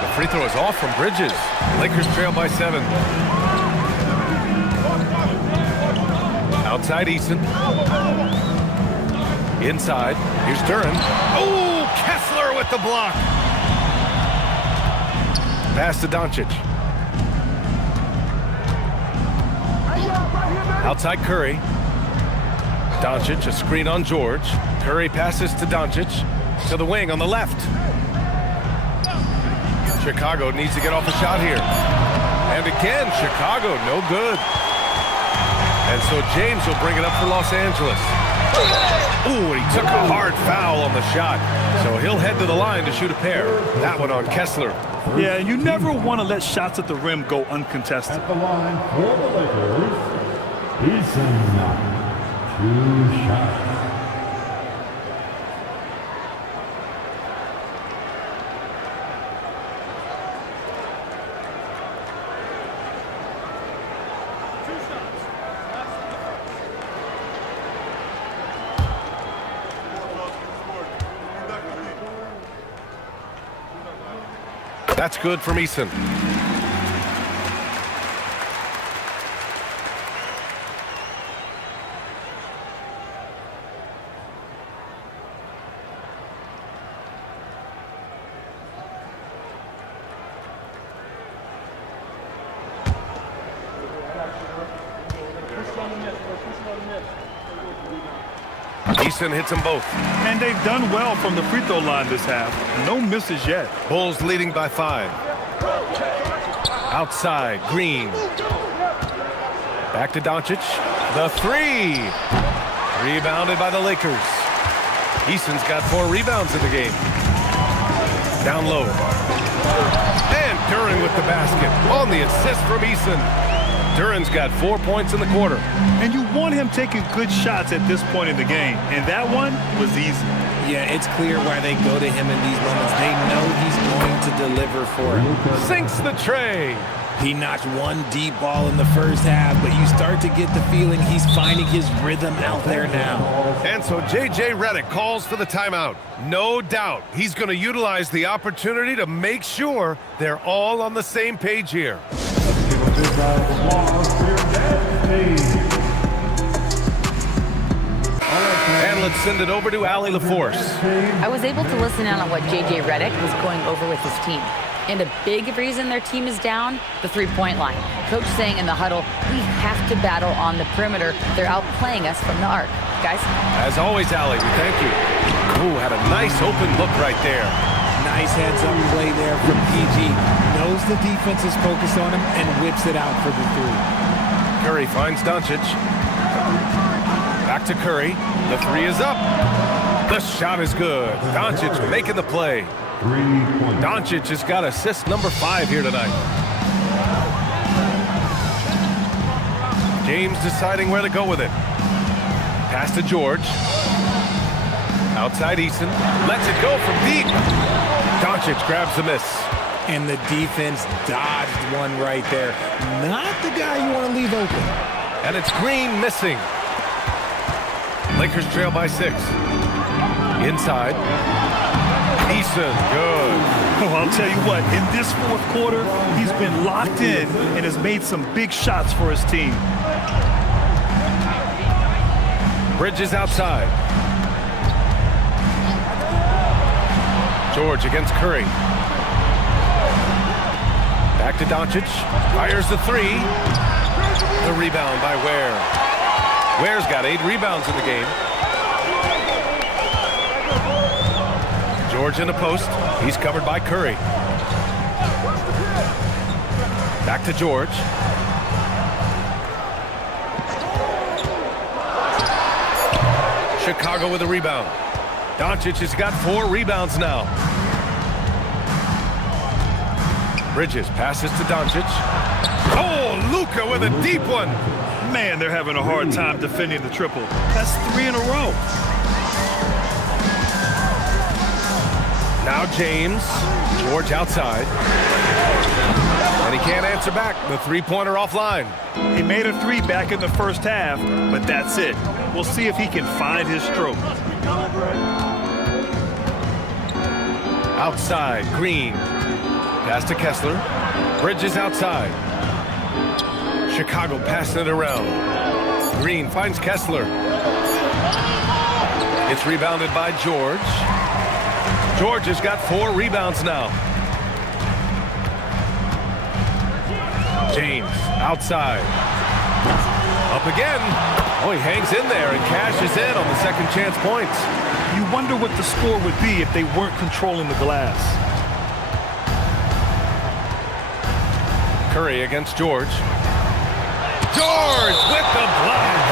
The free throw is off from Bridges. Lakers trail by 7. Outside Easton. Inside. Here's Duren. Oh, Kessler with the block. Pass to Doncic. Outside Curry. Doncic, a screen on George. Curry passes to Doncic. To the wing on the left. Chicago needs to get off a shot here. And again, Chicago, no good. And so James will bring it up for Los Angeles. Ooh, and he took a hard foul on the shot. So he'll head to the line to shoot a pair. That one on Kessler. Yeah, you never want to let shots at the rim go uncontested. At the line for the Lakers, Eason. 2 shots. That's good from Eason. Eason hits them both. And they've done well from the free throw line this half. No misses yet. Bulls leading by 5. Outside, Green. Back to Doncic. The 3. Rebounded by the Lakers. Eason's got 4 rebounds in the game. Down low. And Duren with the basket. On the assist from Eason. Duren's got 4 points in the quarter. And you want him taking good shots at this point in the game. And that one was easy. Yeah, it's clear why they go to him in these moments. They know he's going to deliver for him. Sinks the tray. He knocked one deep ball in the first half, but you start to get the feeling he's finding his rhythm out there now. And so J.J. Redick calls for the timeout. No doubt he's going to utilize the opportunity to make sure they're all on the same page here. And let's send it over to Allie LaForce. I was able to listen in on what J.J. Redick was going over with his team. And a big reason their team is down, the three-point line. Coach saying in the huddle, we have to battle on the perimeter. They're outplaying us from the arc. Guys? As always, Allie, we thank you. Ooh, had a nice open look right there. Nice heads-up play there from PG. Knows the defense is focused on him and whips it out for the 3. Curry finds Doncic. Back to Curry. The 3 is up. The shot is good. Doncic making the play. 3 points. Doncic has got assist number 5 here tonight. James deciding where to go with it. Pass to George. Outside Eason. Lets it go from deep. Doncic grabs the miss. And the defense dodged one right there. Not the guy you want to leave open. And it's Green missing. Lakers trail by 6. Inside. Eason, good. Oh, I'll tell you what, in this fourth quarter, he's been locked in and has made some big shots for his team. Bridges outside. George against Curry. Back to Doncic. Fires the 3. The rebound by Ware. Ware's got 8 rebounds in the game. George in the post. He's covered by Curry. Back to George. Chicago with a rebound. Doncic has got 4 rebounds now. Bridges passes to Doncic. Oh, Luka with a deep one. Man, they're having a hard time defending the triple. That's 3 in a row. Now James. George outside. And he can't answer back. The three-pointer offline. He made a 3 back in the first half, but that's it. We'll see if he can find his stroke. Outside, Green. Pass to Kessler. Bridges outside. Chicago passing it around. Green finds Kessler. It's rebounded by George. George has got 4 rebounds now. James outside. Up again. Oh, he hangs in there and cashes in on the second chance points. You wonder what the score would be if they weren't controlling the glass. Curry against George. George with the block.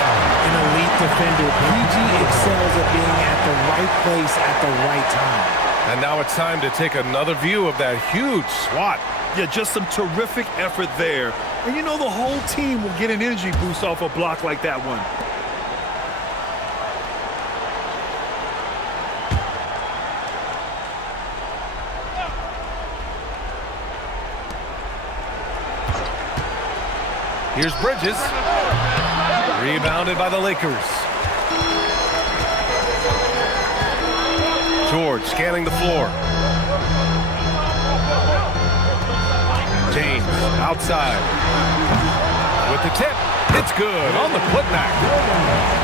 An elite defender. PG excels at being at the right place at the right time. And now it's time to take another view of that huge swat. Yeah, just some terrific effort there. And you know the whole team will get an energy boost off a block like that one. Here's Bridges. Rebounded by the Lakers. George scanning the floor. James outside. With the tip. It's good on the putback.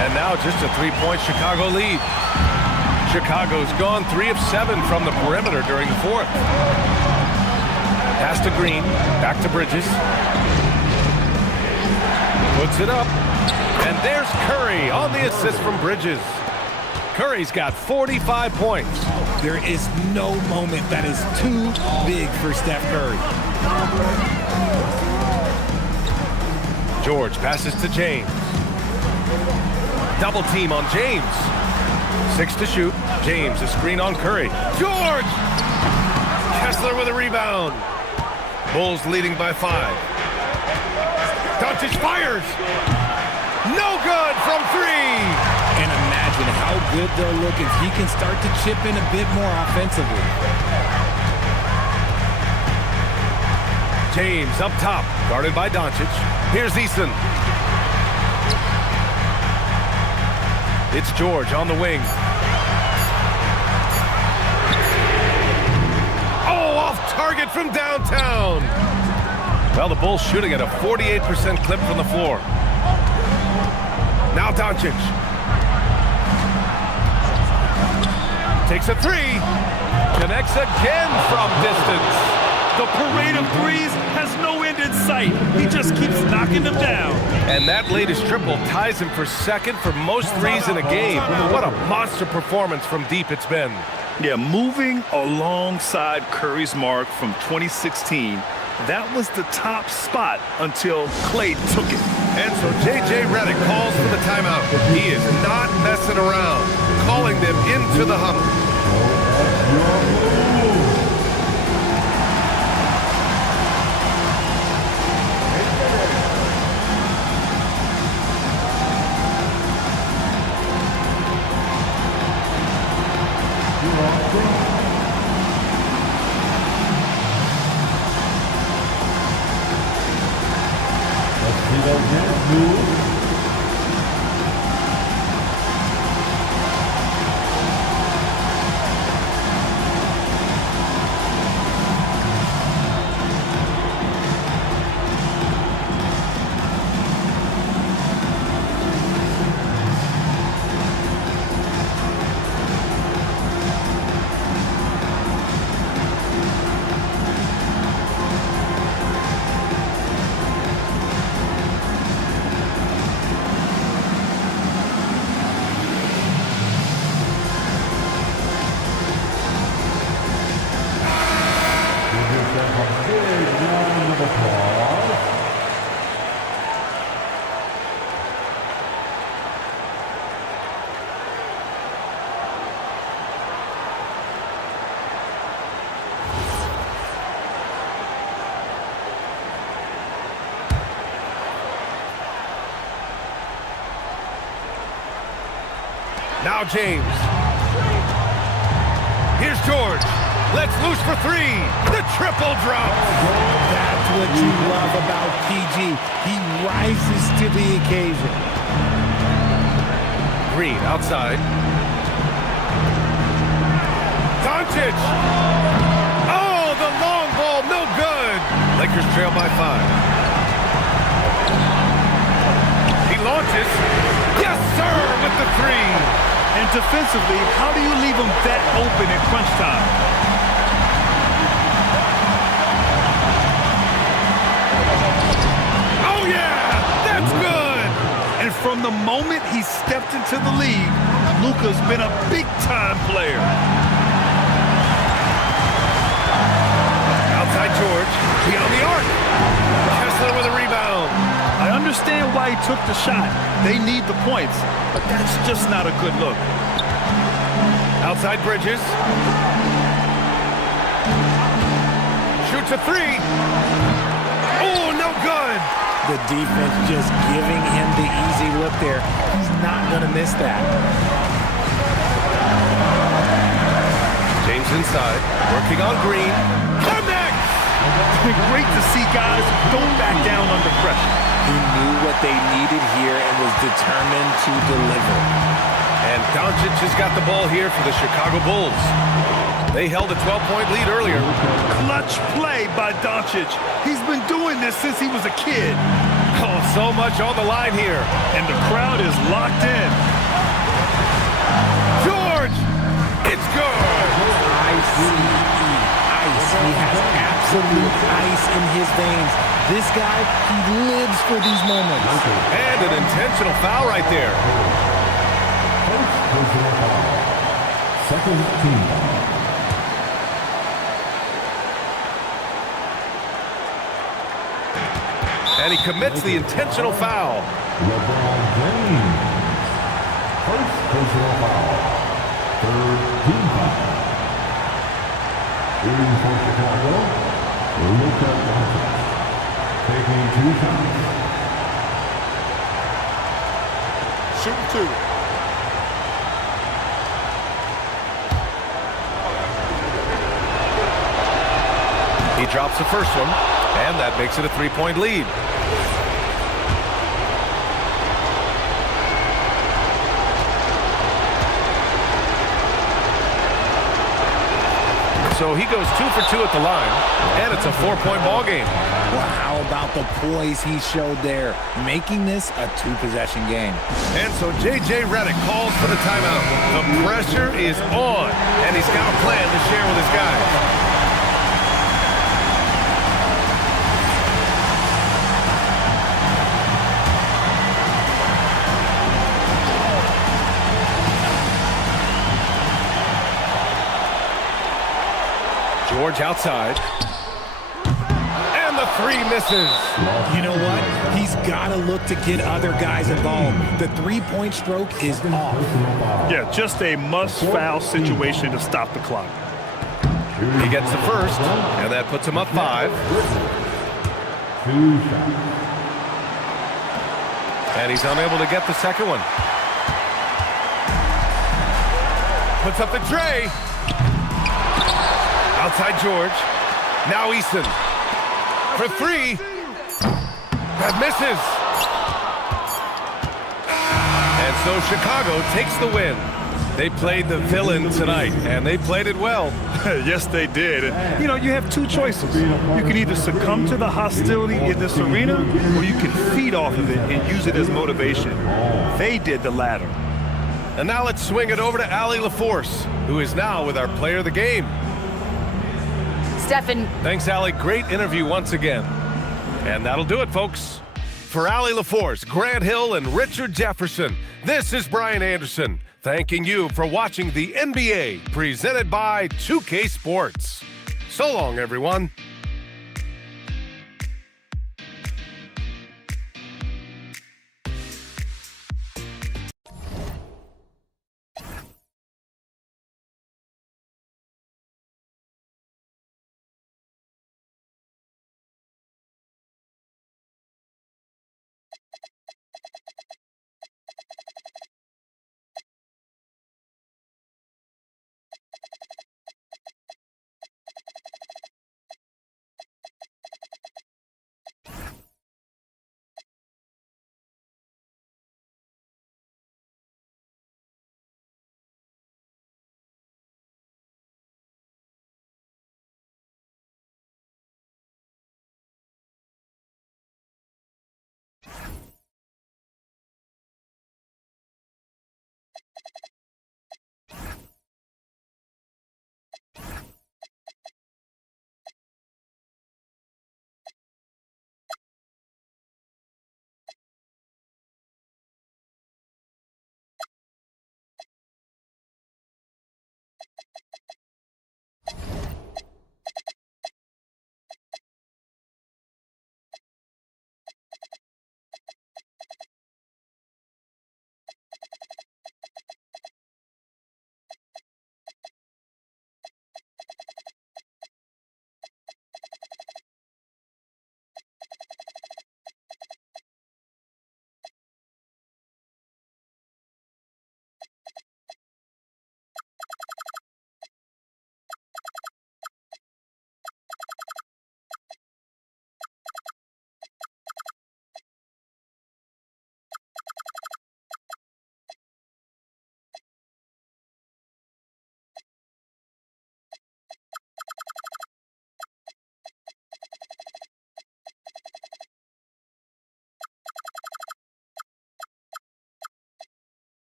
And now just a three-point Chicago lead. Chicago's gone 3 of 7 from the perimeter during the fourth. Pass to Green. Back to Bridges. Puts it up, and there's Curry on the assist from Bridges. Curry's got 45 points. There is no moment that is too big for Steph Curry. George passes to James. Double team on James. 6 to shoot. James, a screen on Curry. George! Kessler with a rebound. Bulls leading by 5. Doncic fires. No good from 3. And imagine how good they'll look if he can start to chip in a bit more offensively. James up top, guarded by Doncic. Here's Eason. It's George on the wing. Oh, off target from downtown. Well, the Bulls shooting at a 48% clip from the floor. Now Doncic. Takes a 3. Connects again from distance. The parade of threes has no end in sight. He just keeps knocking them down. And that latest triple ties him for second for most threes in a game. What a monster performance from deep it's been. Yeah, moving alongside Curry's mark from 2016, that was the top spot until Klay took it. And so J.J. Redick calls for the timeout. He is not messing around, calling them into the huddle. Now James. Here's George. Let's loose for 3. The triple drop. That's what you love about PG. He rises to the occasion. Green outside. Doncic. Oh, the long ball, no good. Lakers trail by 5. He launches. Yes, sir, with the 3. And defensively, how do you leave them that open in crunch time? Oh, yeah, that's good. From the moment he stepped into the league, Luka's been a big-time player. Outside George, beyond the arc. Kessler with a rebound. I understand why he took the shot. They need the points, but that's just not a good look. Outside Bridges. Shoots a three. Oh, no good. The defense just giving him the easy look there. He's not going to miss that. James inside, working on Green. Connect! Great to see guys don't back down under pressure. He knew what they needed here and was determined to deliver. And Doncic has got the ball here for the Chicago Bulls. They held a 12-point lead earlier. Clutch play by Doncic. He's been doing this since he was a kid. Oh, so much on the line here. And the crowd is locked in. George! It's good! Ice. He has absolute ice in his veins. This guy, he lives for these moments. And an intentional foul right there. Personal foul. Second team. And he commits the intentional foul. LeBron James. First personal foul. Third team foul. Shooting for Chicago, Luka Doncic. Taking 2 shots. Shooting 2. He drops the first one, and that makes it a 3-point lead. So he goes 2 for 2 at the line, and it's a 4-point ball game. Well, how about the poise he showed there, making this a 2-possession game. And so J.J. Redick calls for the timeout. The pressure is on, and he's got a plan to share with his guys. George outside. And the 3 misses. You know what? He's got to look to get other guys involved. The 3-point stroke is off. Yeah, just a must-foul situation to stop the clock. He gets the first, and that puts him up 5. 2 shots. And he's unable to get the second one. Puts up the tray. Outside George. Now Easton. For 3. That misses. And so Chicago takes the win. They played the villain tonight, and they played it well. Yes, they did. And, you have 2 choices. You can either succumb to the hostility in this arena, or you can feed off of it and use it as motivation. They did the latter. And now let's swing it over to Allie LaForce, who is now with our player of the game. Stephen. Thanks, Allie. Great interview once again. And that'll do it, folks. For Allie LaForce, Grant Hill, and Richard Jefferson, this is Brian Anderson, thanking you for watching the NBA, presented by 2K Sports. So long, everyone.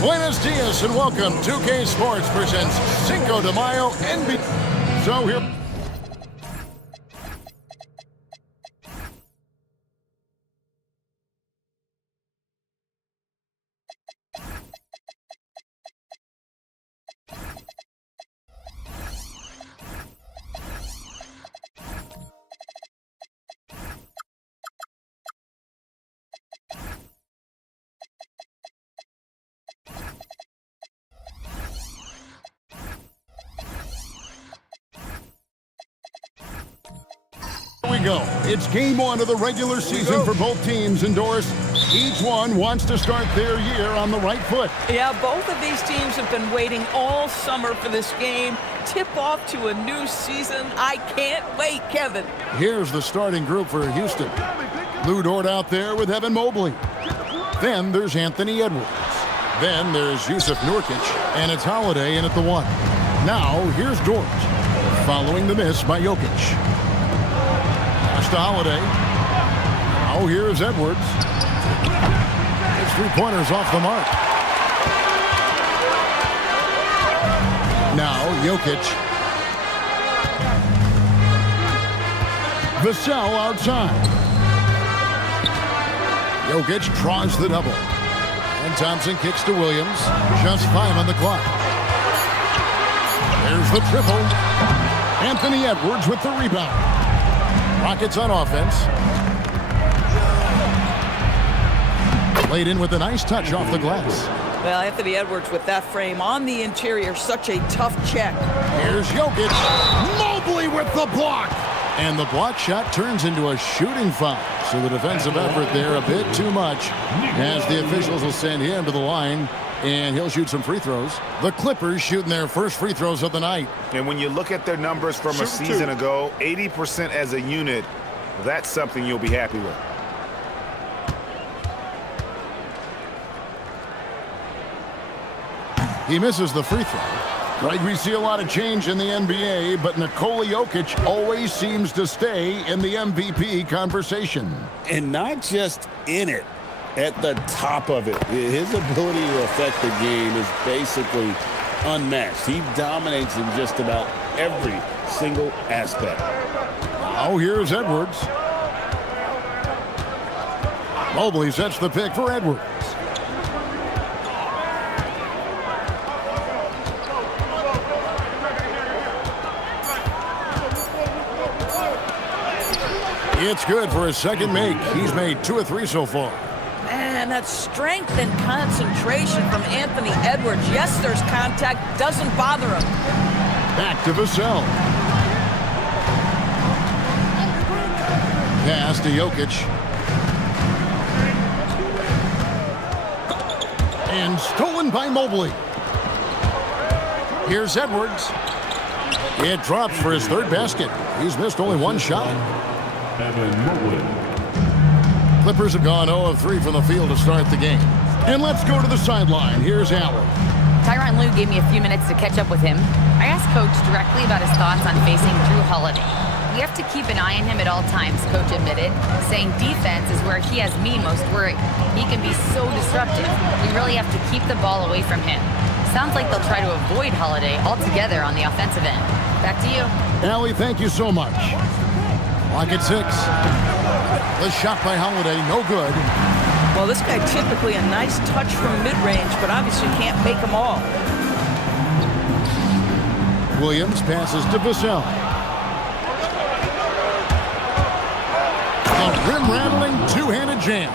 Buenos dias and welcome. 2K Sports presents Cinco de Mayo NBA. So here. Here we go. It's game one of the regular season for both teams indoors. Each one wants to start their year on the right foot. Yeah, both of these teams have been waiting all summer for this game. Tip off to a new season. I can't wait, Kevin. Here's the starting group for Houston. Lou Dort out there with Evan Mobley. Then there's Anthony Edwards. Then there's Yusuf Nurkic, and it's Holiday in at the one. Now here's Dort, following the miss by Jokic. To Holiday. Now here's Edwards. His three-pointers off the mark. Now Jokic. Vassell outside. Jokic draws the double. And Thompson kicks to Williams. Just 5 on the clock. There's the triple. Anthony Edwards with the rebound. Rockets on offense. Played in with a nice touch off the glass. Well, Anthony Edwards with that frame on the interior, such a tough check. Here's Jokic. Mobley with the block. And the block shot turns into a shooting foul. So the defensive effort there a bit too much, as the officials will send him to the line, and he'll shoot some free throws. The Clippers shooting their first free throws of the night. And when you look at their numbers from a season ago, 80% as a unit, that's something you'll be happy with. He misses the free throw. Right, we see a lot of change in the NBA, but Nikola Jokic always seems to stay in the MVP conversation. And not just in it, at the top of it. His ability to affect the game is basically unmatched. He dominates in just about every single aspect. Now here's Edwards. Mobley sets the pick for Edwards. It's good for his second make. He's made 2 of 3 so far. Man, that strength and concentration from Anthony Edwards. Yes, there's contact. Doesn't bother him. Back to Vassell. pass to Jokic. And stolen by Mobley. Here's Edwards. It drops for his third basket. He's missed only one shot. Evan Mobley. Clippers have gone 0 of 3 from the field to start the game. And let's go to the sideline. Here's Allen. Tyronn Lue gave me a few minutes to catch up with him. I asked Coach directly about his thoughts on facing Drew Holiday. We have to keep an eye on him at all times, Coach admitted, saying defense is where he has me most worried. He can be so disruptive. We really have to keep the ball away from him. Sounds like they'll try to avoid Holiday altogether on the offensive end. Back to you. Allie, thank you so much. Clock at 6. The shot by Holiday, no good. Well, this guy typically a nice touch from mid-range, but obviously can't make them all. Williams passes to Vassell. A rim-rattling two-handed jam.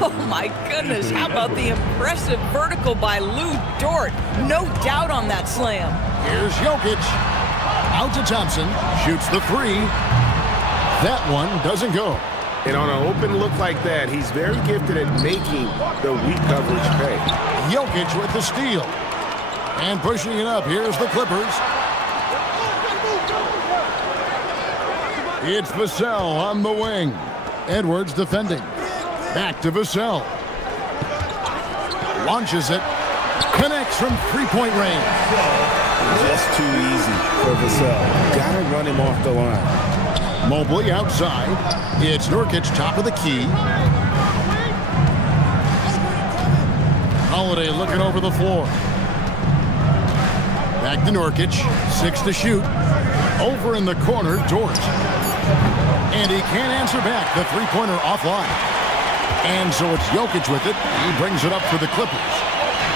Oh, my goodness. How about the impressive vertical by Lou Dort? No doubt on that slam. Here's Jokic. Out to Thompson. Shoots the three. That one doesn't go. And on an open look like that, he's very gifted at making the weak coverage pay. Jokic with the steal. And pushing it up. Here's the Clippers. It's Vassell on the wing. Edwards defending. Back to Vassell. Launches it. Connects from three-point range. Just too easy for Vassell. Gotta run him off the line. Mobley outside. It's Nurkic top of the key. Holiday looking over the floor. Back to Nurkic. 6 to shoot. Over in the corner, Dort. And he can't answer back. The three-pointer offline. And so it's Jokic with it. He brings it up for the Clippers.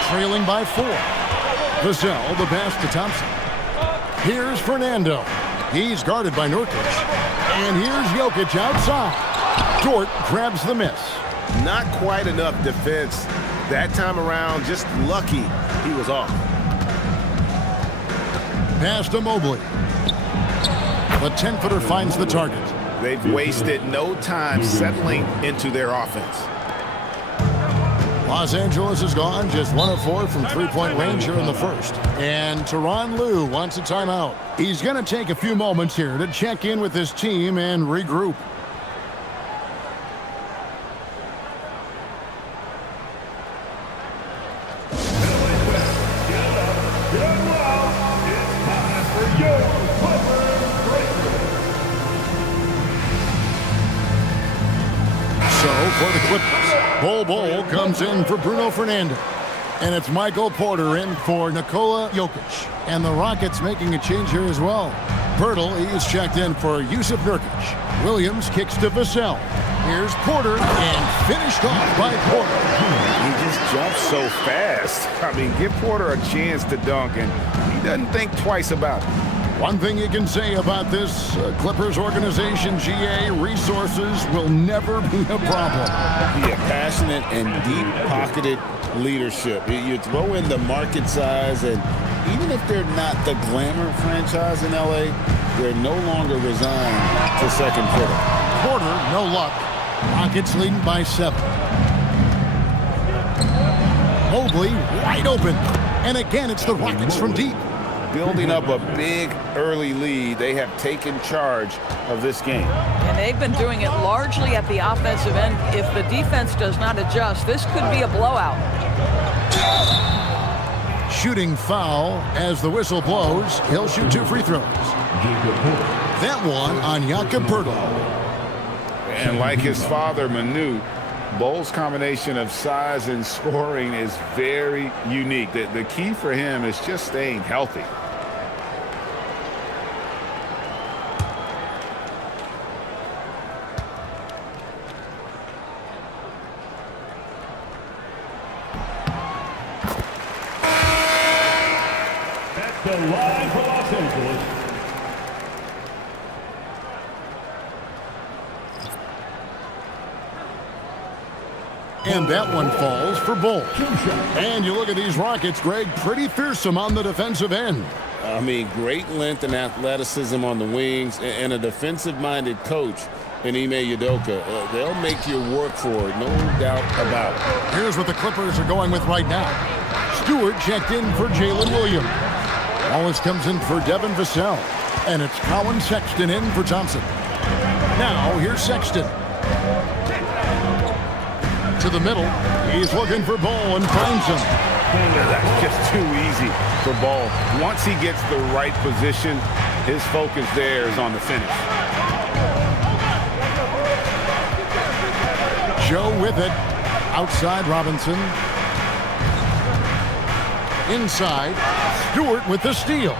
Trailing by 4. Vassell, the pass to Thompson. Here's Fernando. He's guarded by Nurkic. And here's Jokic outside. Dort grabs the miss. Not quite enough defense that time around. Just lucky he was off. Pass to Mobley. The 10-footer finds the target. They've wasted no time settling into their offense. Los Angeles is gone just 1 of 4 from three-point range here in the first. And Tyronn Lue wants a timeout. He's going to take a few moments here to check in with his team and regroup. For the Clippers, Bol comes in for Bruno Fernando. And it's Michael Porter in for Nikola Jokic. And the Rockets making a change here as well. Pirtle, he's checked in for Jusuf Nurkic. Williams kicks to Vassell. Here's Porter, and finished off by Porter. He just jumps so fast. I mean, give Porter a chance to dunk, and he doesn't think twice about it. One thing you can say about this Clippers organization, GA, resources will never be a problem. Yeah, passionate and deep-pocketed leadership. You throw in the market size, and even if they're not the glamour franchise in LA, they're no longer resigned to second fiddle. Porter, no luck. Rockets leading by 7. Mobley wide open. And again, it's the Rockets from deep. Building up a big early lead, they have taken charge of this game. And they've been doing it largely at the offensive end. If the defense does not adjust, this could be a blowout. Shooting foul as the whistle blows. He'll shoot 2 free throws. That one on Jakob Poeltl. And like his father, Manu, Bol's combination of size and scoring is very unique. The key for him is just staying healthy. The line for Los Angeles. And that one falls for Bol. And you look at these Rockets, Greg, pretty fearsome on the defensive end. I mean, great length and athleticism on the wings, and a defensive-minded coach and Ime Udoka. They'll make you work for it, no doubt about it. Here's what the Clippers are going with right now. Stewart checked in for Jalen Williams. Wallace comes in for Devin Vassell. And it's Colin Sexton in for Thompson. Now, here's Sexton. To the middle. He's looking for Ball and finds him. That's just too easy for Ball. Once he gets the right position, his focus there is on the finish. Joe with it. Outside Robinson. Inside. Stewart with the steal.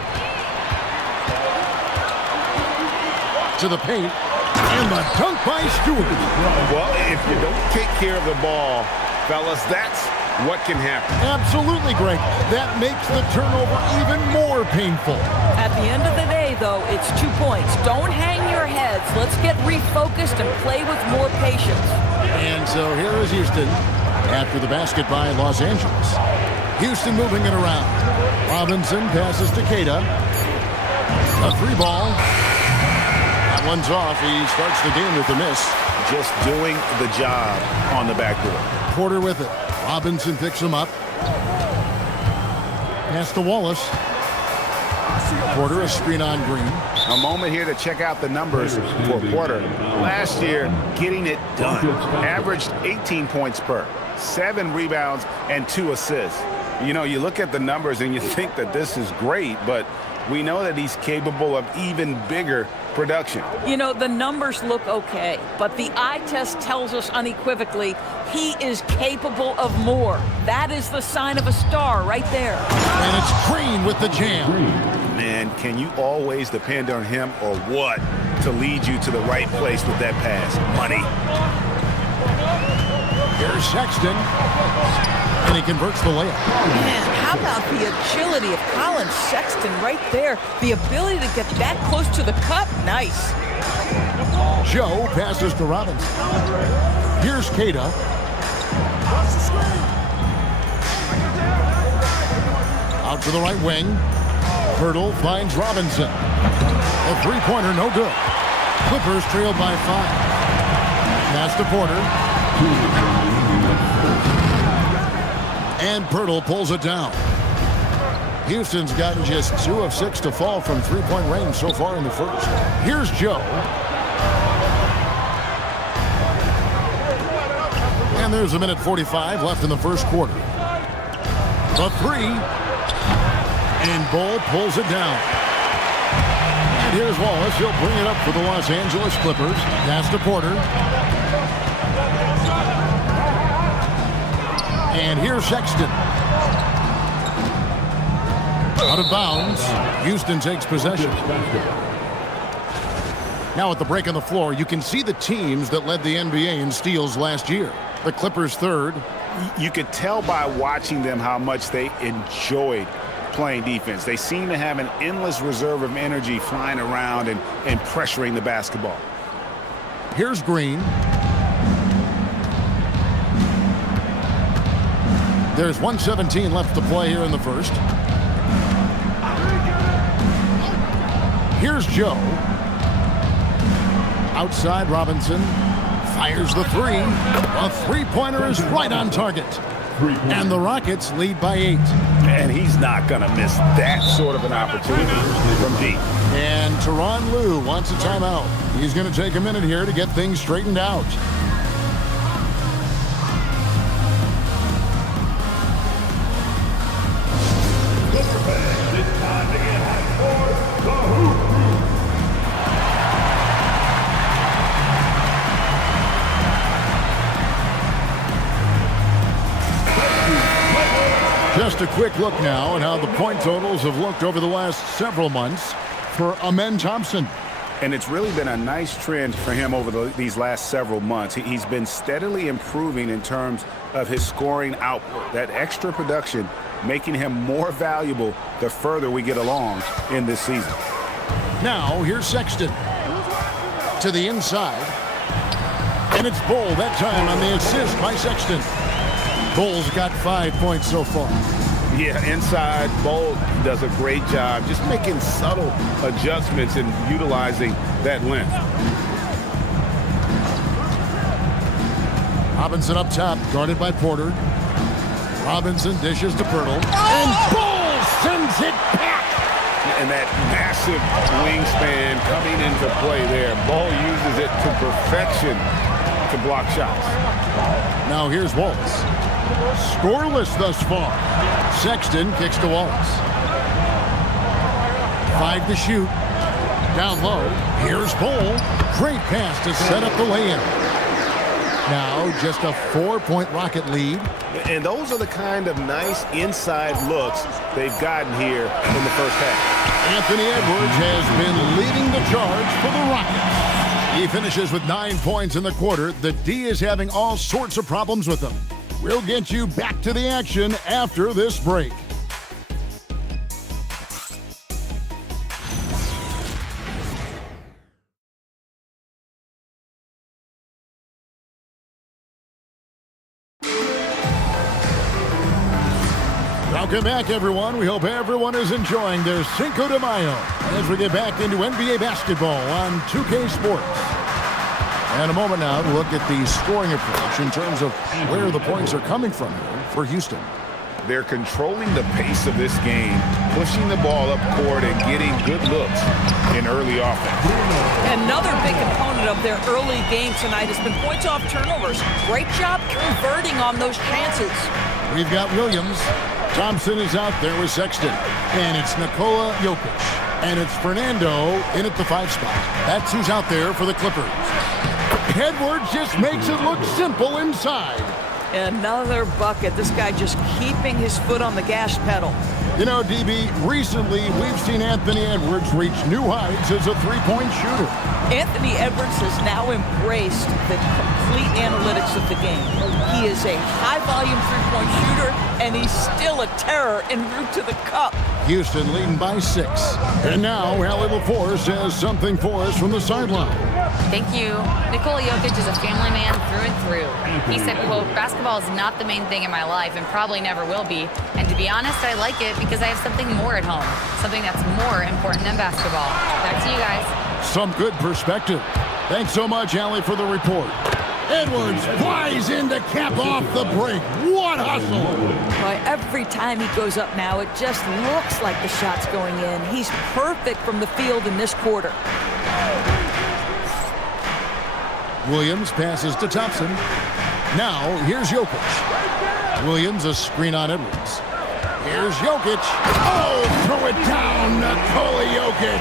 To the paint. And the dunk by Stewart. Well, if you don't take care of the ball, fellas, that's what can happen. Absolutely, Greg. That makes the turnover even more painful. At the end of the day, though, it's 2 points. Don't hang your heads. Let's get refocused and play with more patience. And so here is Houston after the basket by Los Angeles. Houston moving it around. Robinson passes to Keita. A free ball. That one's off. He starts the game with a miss. Just doing the job on the backboard. Porter with it. Robinson picks him up. Pass to Wallace. Porter, a screen on Green. A moment here to check out the numbers for Porter. Last year, getting it done. Averaged 18 points per, 7 rebounds, and 2 assists. You know, you look at the numbers and you think that this is great, but we know that he's capable of even bigger production. You know, the numbers look okay, but the eye test tells us unequivocally he is capable of more. That is the sign of a star right there. And it's Green with the jam. Man, can you always depend on him or what to lead you to the right place with that pass? Money. Here's Sexton. And he converts the layup. Man, how about the agility of Colin Sexton right there? The ability to get that close to the cup. Nice. Joe passes to Robinson. Here's Keita. Out to the right wing. Hurdle finds Robinson. A three-pointer, no good. Clippers trailed by 5. Pass to Porter. And Pirtle pulls it down. Houston's gotten just 2 of 6 to fall from three-point range so far in the first. Here's Joe. And there's 1:45 left in the first quarter. The 3. And Ball pulls it down. And here's Wallace. He'll bring it up for the Los Angeles Clippers. Pass to Porter. And here's Sexton. Out of bounds. Houston takes possession. Now at the break on the floor, you can see the teams that led the NBA in steals last year. The Clippers 3rd. You could tell by watching them how much they enjoyed playing defense. They seem to have an endless reserve of energy flying around and pressuring the basketball. Here's Green. There's 1:17 left to play here in the first. Here's Joe. Outside Robinson. Fires the 3. A three-pointer is right on target. And the Rockets lead by 8. And he's not going to miss that sort of an opportunity from deep. And Tyronn Lue wants a timeout. He's going to take a minute here to get things straightened out. Just a quick look now at how the point totals have looked over the last several months for Amen Thompson. And it's really been a nice trend for him over these last several months. He's been steadily improving in terms of his scoring output. That extra production making him more valuable the further we get along in this season. Now, here's Sexton. To the inside. And it's Bull that time on the assist by Sexton. Bull's got 5 points so far. Yeah, inside, Bull does a great job just making subtle adjustments and utilizing that length. Robinson up top, guarded by Porter. Robinson dishes to Pirtle. And Ball sends it back. And that massive wingspan coming into play there. Ball uses it to perfection to block shots. Now here's Wallace. Scoreless thus far. Sexton kicks to Wallace. 5 to shoot. Down low. Here's Ball. Great pass to set up the lay-in. Now just a 4-point Rocket lead. And those are the kind of nice inside looks they've gotten here in the first half. Anthony Edwards has been leading the charge for the Rockets. He finishes with 9 points in the quarter. The D is having all sorts of problems with them. We'll get you back to the action after this break. Welcome back, everyone. We hope everyone is enjoying their Cinco de Mayo as we get back into NBA basketball on 2K Sports. And a moment now to look at the scoring approach in terms of where the points are coming from here for Houston. They're controlling the pace of this game, pushing the ball up court and getting good looks in early offense. Another big component of their early game tonight has been points off turnovers. Great job converting on those chances. We've got Williams. Thompson is out there with Sexton. And it's Nikola Jokic. And it's Fernando in at the 5 spot. That's who's out there for the Clippers. Edwards just makes it look simple inside. Another bucket. This guy just keeping his foot on the gas pedal. You know, DB, recently we've seen Anthony Edwards reach new heights as a three-point shooter. Anthony Edwards has now embraced the complete analytics of the game. He is a high-volume three-point shooter, and he's still a terror en route to the cup. Houston leading by 6. And now Allie LaForce has something for us from the sideline. Thank you. Nikola Jokic is a family man through and through. He said, quote, "Basketball is not the main thing in my life and probably never will be. And to be honest, I like it because I have something more at home, something that's more important than basketball." Back to you guys. Some good perspective. Thanks so much, Allie, for the report. Edwards flies in to cap off the break. What hustle! Boy, every time he goes up now, it just looks like the shot's going in. He's perfect from the field in this quarter. Williams passes to Thompson. Now, here's Jokic. Williams, a screen on Edwards. Here's Jokic. Oh, throw it down, Nikola Jokic.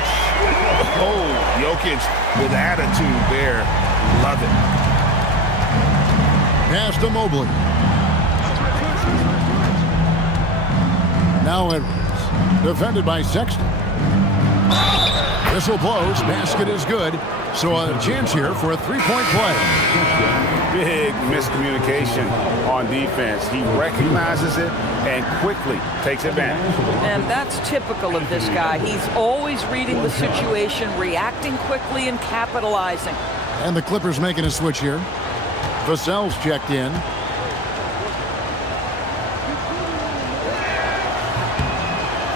Oh, Jokic with attitude there. Love it. Pass to Mobley. Now Edwards. Defended by Sexton. Whistle blows. Basket is good. So a chance here for a three-point play. Big miscommunication on defense. He recognizes it and quickly takes advantage. And that's typical of this guy. He's always reading the situation, reacting quickly, and capitalizing. And the Clippers making a switch here. Vassell's checked in.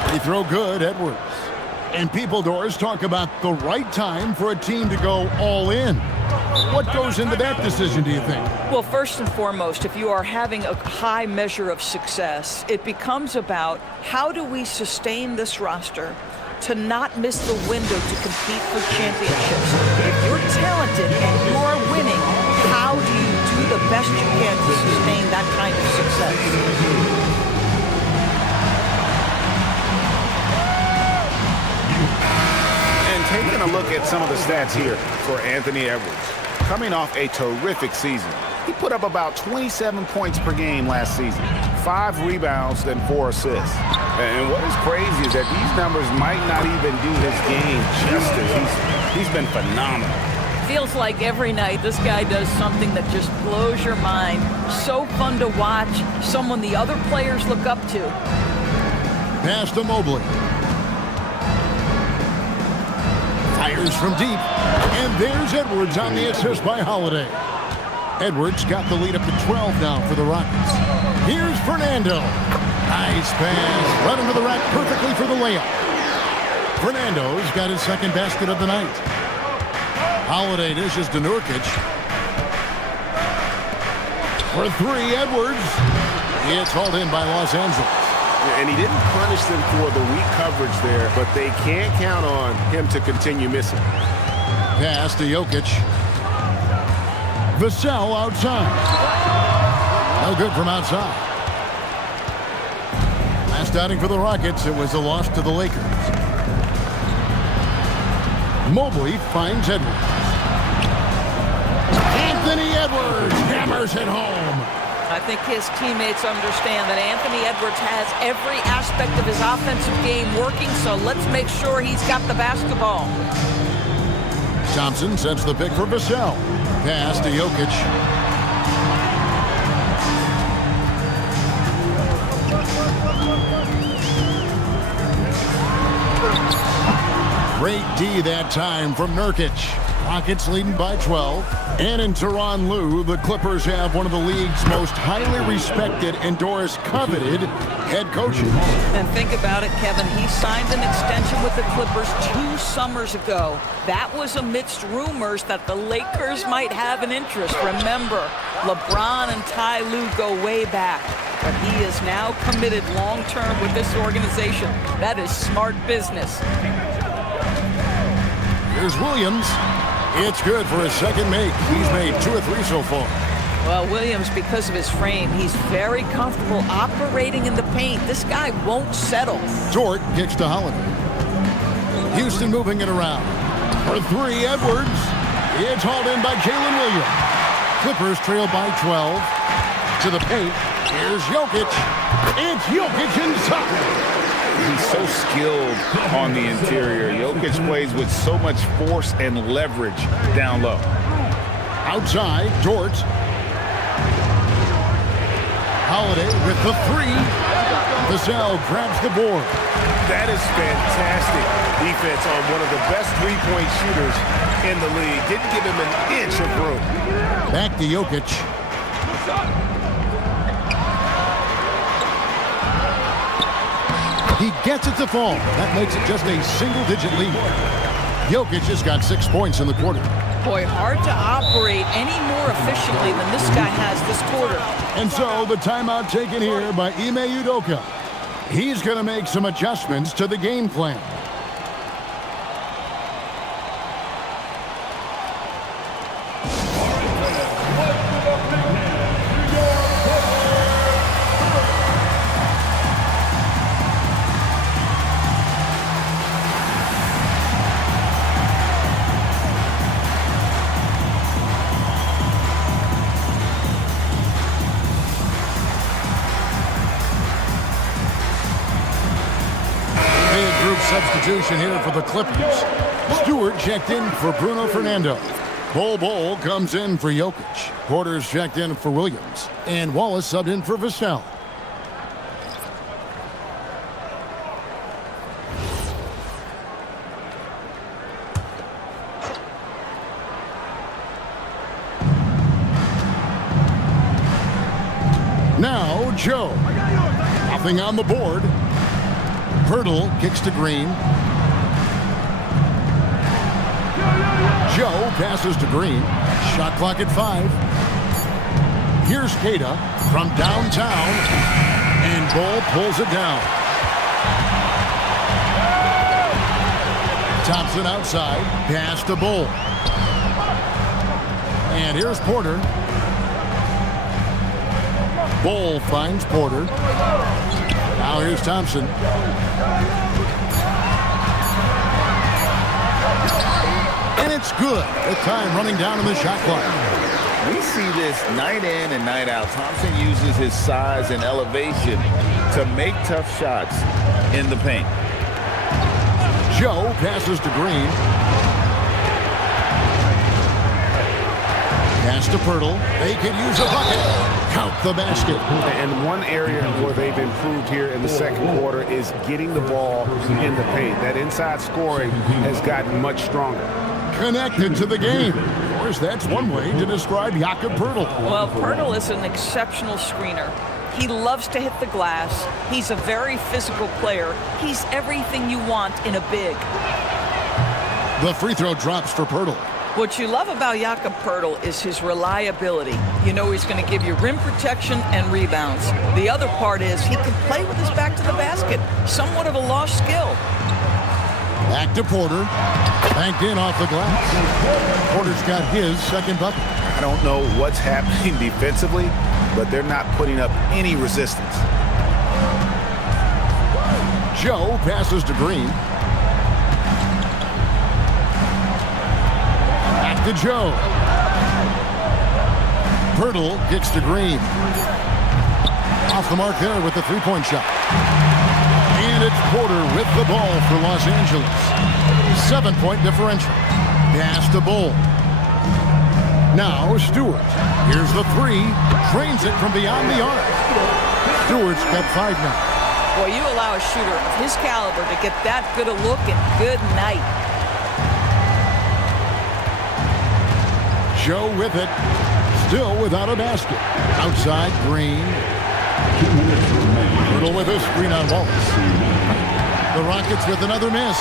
Free throw good, Edwards. And People Doors talk about the right time for a team to go all in. What goes into that decision, do you think? Well, first and foremost, if you are having a high measure of success, it becomes about how do we sustain this roster to not miss the window to compete for championships. If you're talented and you are winning, how do you do the best you can to sustain that kind of success? Taking a look at some of the stats here for Anthony Edwards. Coming off a terrific season. He put up about 27 points per game last season, 5 rebounds and 4 assists. And what is crazy is that these numbers might not even do his game justice. He's been phenomenal. Feels like every night this guy does something that just blows your mind. So fun to watch, someone the other players look up to. Pass to Mobley. Fires from deep. And there's Edwards on the assist by Holiday. Edwards got the lead up to 12 now for the Rockets. Here's Fernando. Nice pass. Right into the rack perfectly for the layup. Fernando's got his second basket of the night. Holiday dishes to Nurkic. For three, Edwards. It's hauled in by Los Angeles. And he didn't punish them for the weak coverage there, but they can't count on him to continue missing. Pass to Jokic. Vassell outside. No good from outside. Last outing for the Rockets, it was a loss to the Lakers. Mobley finds Edwards. Anthony Edwards hammers it home. I think his teammates understand that Anthony Edwards has every aspect of his offensive game working, so let's make sure he's got the basketball. Thompson sets the pick for Vassell. Pass to Jokic. Great D that time from Nurkic. Rockets leading by 12. And in Tyronn Lue, the Clippers have one of the league's most highly respected and Doris coveted head coaches. And think about it, Kevin. He signed an extension with the Clippers 2 summers ago. That was amidst rumors that the Lakers might have an interest. Remember, LeBron and Ty Lue go way back. But he is now committed long-term with this organization. That is smart business. Here's Williams. It's good for his second make. He's made 2 or 3 so far. Well, Williams, because of his frame, he's very comfortable operating in the paint. This guy won't settle. Dort kicks to Holiday. Houston moving it around. For 3, Edwards. It's hauled in by Jalen Williams. Clippers trail by 12. To the paint. Here's Jokic. It's Jokic inside. He's so skilled on the interior. Jokic plays with so much force and leverage down low. Outside, Dort. Holiday with the 3. Vassell grabs the board. That is fantastic defense on one of the best three-point shooters in the league. Didn't give him an inch of room. Back to Jokic. He gets it to fall. That makes it just a single-digit lead. Jokic has got 6 points in the quarter. Boy, hard to operate any more efficiently than this guy has this quarter. And so the timeout taken here by Ime Udoka. He's going to make some adjustments to the game plan. Substitution here for the Clippers. Stewart checked in for Bruno Fernando. Bol comes in for Jokic. Porter's checked in for Williams. And Wallace subbed in for Vassell. Now Joe. Nothing on the board. Pirtle kicks to Green. Joe passes to Green. Shot clock at 5. Here's Keita from downtown. And Bol pulls it down. Thompson outside. Pass to Bol. And here's Porter. Bol finds Porter. Now here's Thompson. And it's good. The time running down on the shot clock. We see this night in and night out. Thompson uses his size and elevation to make tough shots in the paint. Joe passes to Green. Pass to Pirtle. They can use a bucket. Count the basket. And one area where they've improved here in the second quarter is getting the ball in the paint. That inside scoring has gotten much stronger. Connected to the game. Of course, that's one way to describe Jakob Pirtle. Well, Pirtle is an exceptional screener. He loves to hit the glass. He's a very physical player. He's everything you want in a big. The free throw drops for Pirtle. What you love about Jakob Poeltl is his reliability. You know he's going to give you rim protection and rebounds. The other part is he can play with his back to the basket. Somewhat of a lost skill. Back to Porter. Banked in off the glass. Porter's got his second bucket. I don't know what's happening defensively, but they're not putting up any resistance. Joe passes to Green. Back to Joe. Poeltl kicks to Green. Off the mark there with the three-point shot. And it's Porter with the ball for Los Angeles. 7-point differential. Pass to Bull. Now Stewart. Here's the three. Drains it from beyond the arc. Stewart's got 5 now. Boy, you allow a shooter of his caliber to get that good a look, and good night. Joe with it. Still without a basket. Outside, Green. Poeltl with a screen on Wallace. The Rockets with another miss.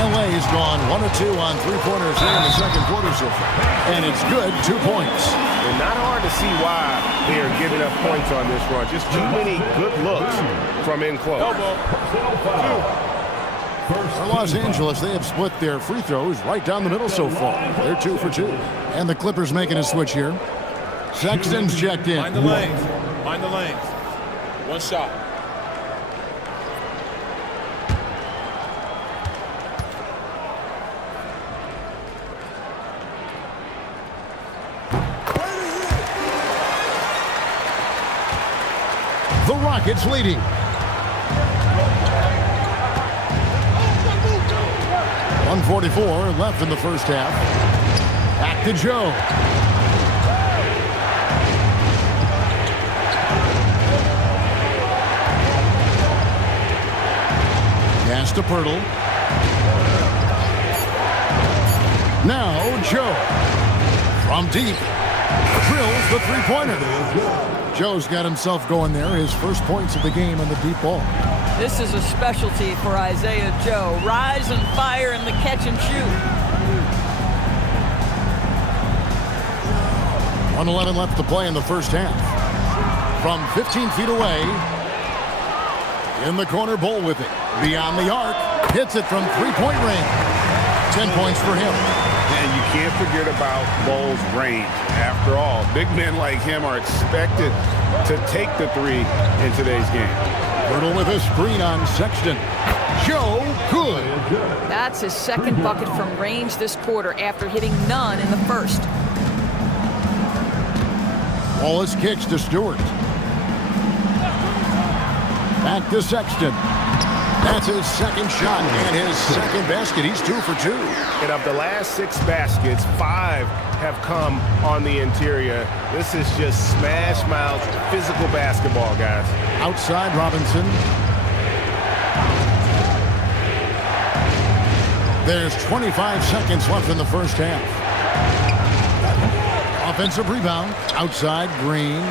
LA's gone 1 of 2 on three-pointers here in the second quarter so far. And it's good, 2 points. And not hard to see why they are giving up points on this run. Just too many good looks from in close. For Los Angeles, they have split their free throws right down the middle so far. They're 2 for 2. And the Clippers making a switch here. Sexton's checked in. Mind the lanes. Mind the lanes. One shot. The Rockets leading. .144 left in the first half. Back to Joe. Pass to Poeltl. Now Joe. From deep. Drills the three-pointer. Joe's got himself going there. His first points of the game on the deep ball. This is a specialty for Isaiah Joe. Rise and fire in the catch and shoot. 1:11 left to play in the first half. From 15 feet away. In the corner, Bull with it. Beyond the arc. Hits it from three-point range. 10 points for him. And you can't forget about Bull's range. After all, big men like him are expected to take the three in today's game. Poeltl with a screen on Sexton. Joe, good. That's his second bucket from range this quarter after hitting none in the first. Wallace kicks to Stewart. Back to Sexton. That's his second shot and his second basket. He's 2 for 2. And of the last 6 baskets, 5 have come on the interior. This is just smash mouth physical basketball, guys. Outside, Robinson. There's 25 seconds left in the first half. Offensive rebound. Outside, Green.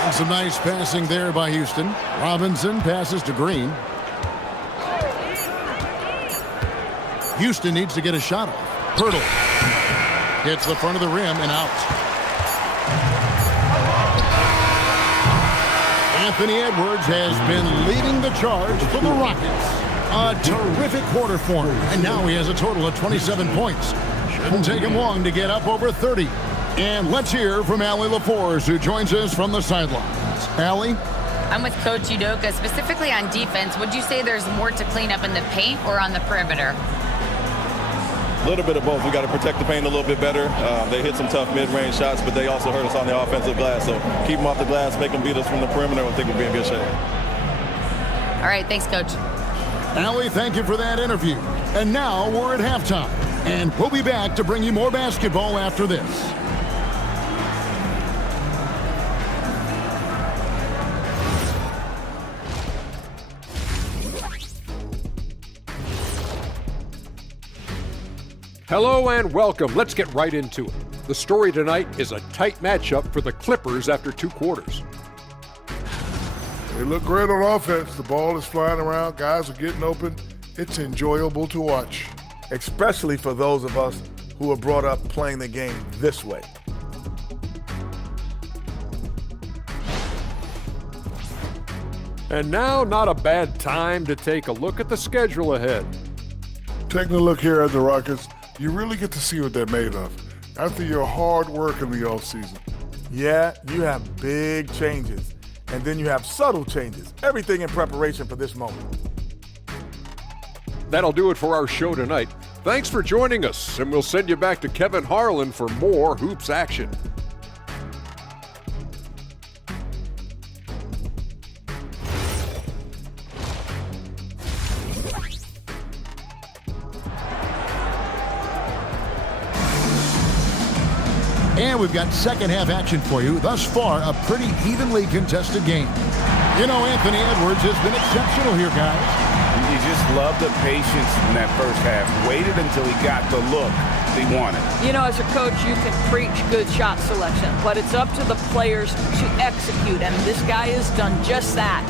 And some nice passing there by Houston. Robinson passes to Green. Houston needs to get a shot off. Poeltl hits the front of the rim and out. Anthony Edwards has been leading the charge for the Rockets. A terrific quarter for him, and now he has a total of 27 points. Shouldn't take him long to get up over 30. And let's hear from Allie LaForce, who joins us from the sidelines. Allie? I'm with Coach Udoka. Specifically on defense, would you say there's more to clean up in the paint or on the perimeter? A little bit of both. We got to protect the paint a little bit better. They hit some tough mid-range shots, but they also hurt us on the offensive glass. So keep them off the glass, make them beat us from the perimeter. I think we'll be in good shape. All right, thanks, Coach. Allie, thank you for that interview. And now we're at halftime. And we'll be back to bring you more basketball after this. Hello and welcome. Let's get right into it. The story tonight is a tight matchup for the Clippers after 2 quarters. They look great on offense. The ball is flying around. Guys are getting open. It's enjoyable to watch. especially for those of us who were brought up playing the game this way. And now, not a bad time to take a look at the schedule ahead. Taking a look here at the Rockets, you really get to see what they're made of after your hard work in the offseason. Yeah, you have big changes, and then you have subtle changes. Everything in preparation for this moment. That'll do it for our show tonight. Thanks for joining us, and we'll send you back to Kevin Harlan for more hoops action. And we've got second half action for you. Thus far, a pretty evenly contested game. You know, Anthony Edwards has been exceptional here, guys. You just love the patience in that first half. Waited until he got the look he wanted. You know, as a coach, you can preach good shot selection, but it's up to the players to execute, and this guy has done just that.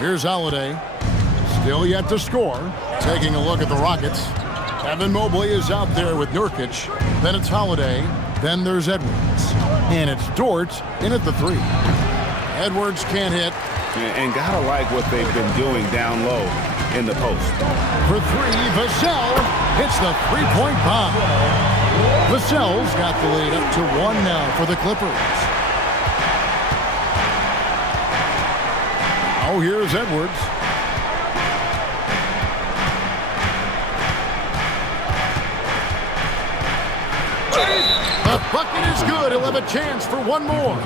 Here's Holiday. Still yet to score. Taking a look at the Rockets. Evan Mobley is out there with Nurkic. Then it's Holiday. Then there's Edwards. And it's Dort in at the three. Edwards can't hit. And gotta like what they've been doing down low in the post. For three, Vassell hits the three-point bomb. Vassell's got the lead up to 1 now for the Clippers. Oh, here's Edwards. The bucket is good. He'll have a chance for one more.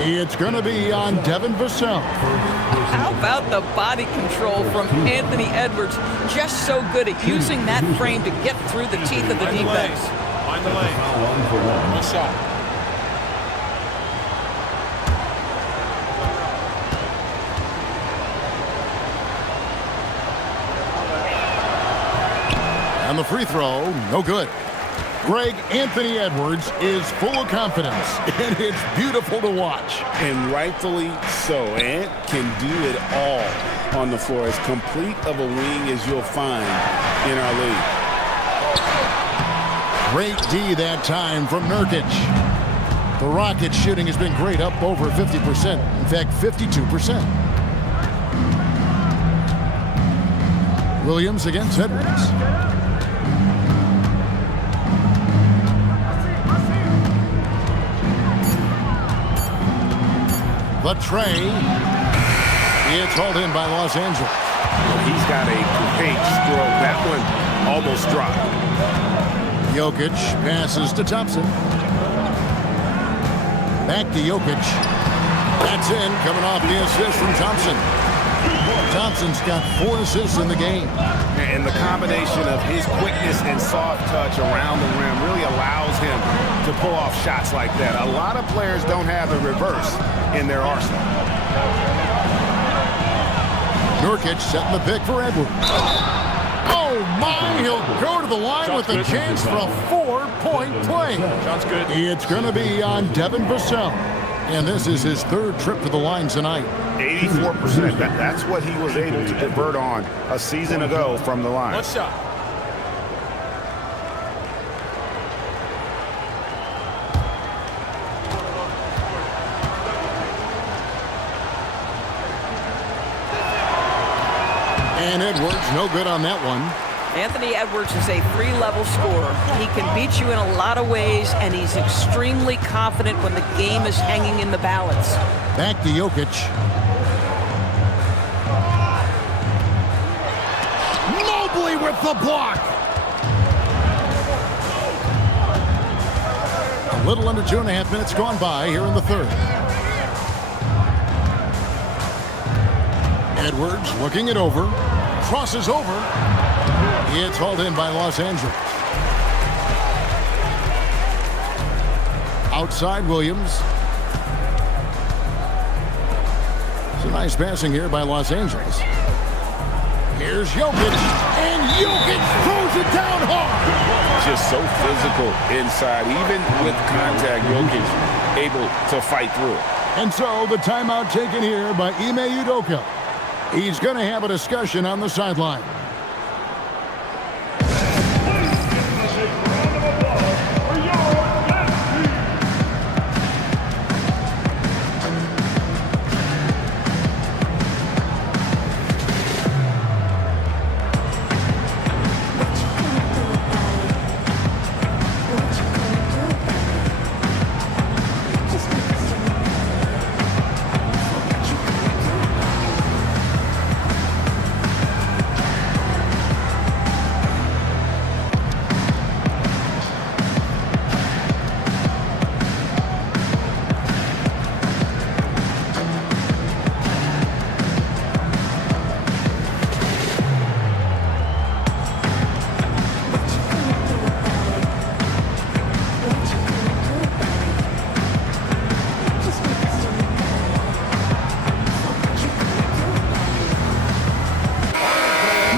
It's going to be on Devin Vassell. How about the body control from Anthony Edwards? Just so good at using that frame to get through the teeth of the defense. Find the lane. Good shot. And the free throw, no good. Greg, Anthony Edwards is full of confidence, and it's beautiful to watch. And rightfully so. Ant can do it all on the floor. As complete of a wing as you'll find in our league. Great D that time from Nurkic. The Rockets shooting has been great, up over 50%. In fact, 52%. Williams against Edwards. The tray. It's hauled in by Los Angeles. He's got a great stroke. That one almost dropped. Jokic passes to Thompson. Back to Jokic. That's in, coming off the assist from Thompson. Thompson's got 4 assists in the game. And the combination of his quickness and soft touch around the rim really allows him to pull off shots like that. A lot of players don't have the reverse in their arsenal. Nurkic setting the pick for Edwards. Oh my, he'll go to the line with a chance for a 4-point play. Shot's good. It's going to be on Devin Vassell. And this is his 3rd trip to the line tonight. 84%. That's what he was able to convert on a season ago from the line. One shot. And Edwards, no good on that one. Anthony Edwards is a 3-level scorer. He can beat you in a lot of ways, and he's extremely confident when the game is hanging in the balance. Back to Jokic. Mobley with the block. A little under 2.5 minutes gone by here in the 3rd. Edwards looking it over. Crosses over. It's hauled in by Los Angeles. Outside Williams. It's a nice passing here by Los Angeles. Here's Jokic. And Jokic throws it down hard. Just so physical inside. Even with contact, Jokic able to fight through it. And so the timeout taken here by Ime Udoka. He's going to have a discussion on the sideline.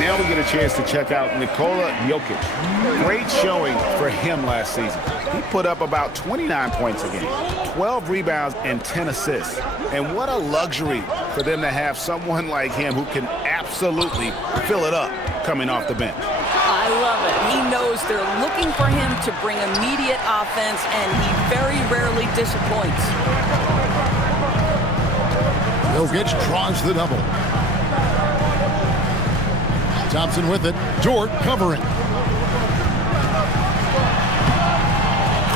Now we get a chance to check out Nikola Jokic. Great showing for him last season. He put up about 29 points a game, 12 rebounds, and 10 assists. And what a luxury for them to have someone like him who can absolutely fill it up coming off the bench. I love it. He knows they're looking for him to bring immediate offense, and he very rarely disappoints. Jokic draws the double. Thompson with it. Dort covering.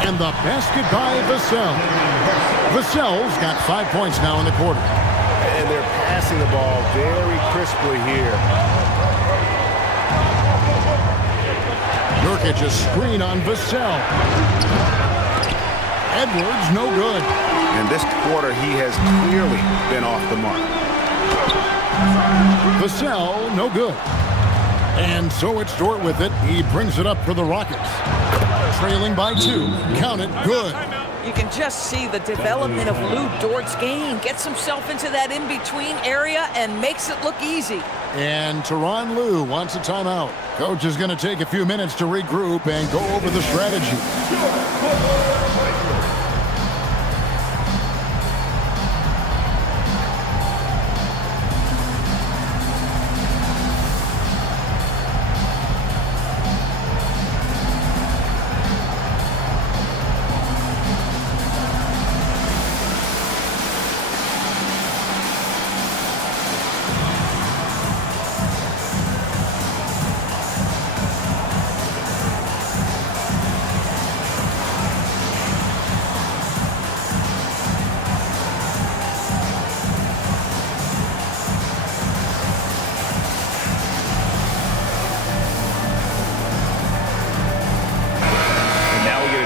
And the basket by Vassell. Vassell's got 5 points now in the quarter. And they're passing the ball very crisply here. Nurkic a screen on Vassell. Edwards no good. In this quarter, he has clearly been off the mark. Vassell no good. And so it's Dort with it. He brings it up for the Rockets. Trailing by 2. Count it. Good. You can just see the development of Lou Dort's game. Gets himself into that in-between area and makes it look easy. And Tyronn Lue wants a timeout. Coach is going to take a few minutes to regroup and go over the strategy.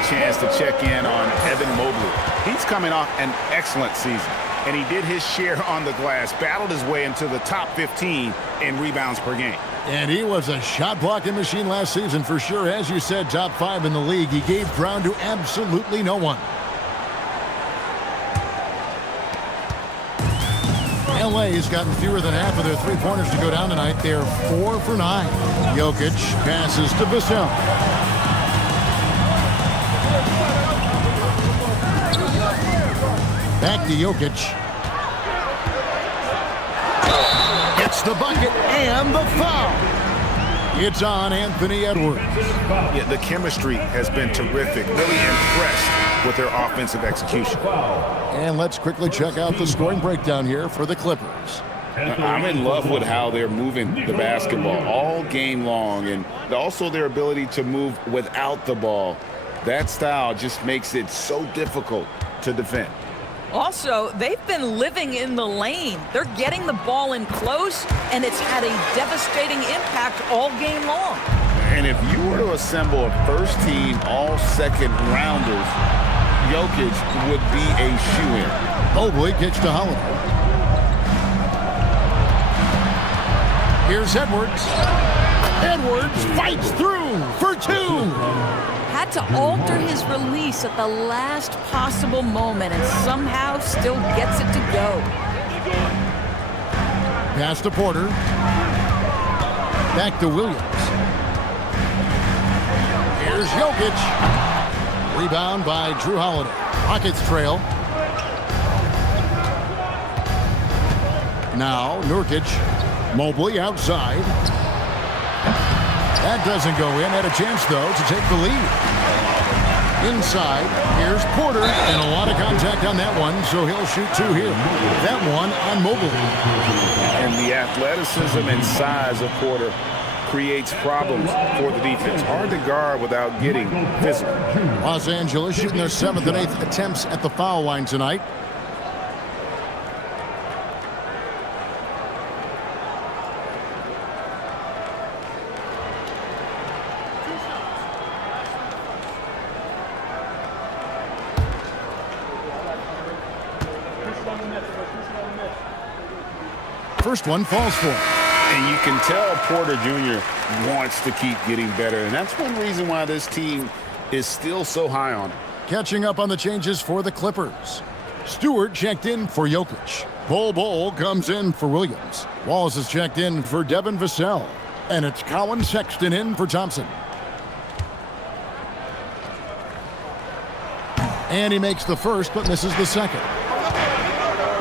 Chance to check in on Evan Mobley. He's coming off an excellent season, and he did his share on the glass, battled his way into the top 15 in rebounds per game. And he was a shot blocking machine last season for sure. As you said, top 5 in the league. He gave ground to absolutely no one. LA's gotten fewer than half of their three-pointers to go down tonight. They're 4 for 9. Jokic passes to Vassell. Back to Jokic. Gets the bucket and the foul. It's on Anthony Edwards. Yeah, the chemistry has been terrific. Really impressed with their offensive execution. And let's quickly check out the scoring breakdown here for the Clippers. I'm in love with how they're moving the basketball all game long, and also their ability to move without the ball. That style just makes it so difficult to defend. Also, they've been living in the lane. They're getting the ball in close, and it's had a devastating impact all game long. And if you were to assemble a first-team all-second rounders, Jokic would be a shoo-in. Mobley kicks to Holiday. Here's Edwards. Edwards fights through for 2. Had to alter his release at the last possible moment and somehow still gets it to go. Pass to Porter. Back to Williams. Here's Jokic. Rebound by Drew Holiday. Rockets trail. Now Nurkic. Mobley outside. That doesn't go in. Had a chance, though, to take the lead. Inside, here's Porter, and a lot of contact on that one, so he'll shoot 2 here. That one on Mobley. And the athleticism and size of Porter creates problems for the defense. Hard to guard without getting physical. Los Angeles shooting their 7th and 8th attempts at the foul line tonight. First one falls for him. And you can tell Porter Jr. wants to keep getting better. And that's one reason why this team is still so high on him. Catching up on the changes for the Clippers. Stewart checked in for Jokic. Bol comes in for Williams. Wallace is checked in for Devin Vassell. And it's Colin Sexton in for Thompson. And he makes the first but misses the second.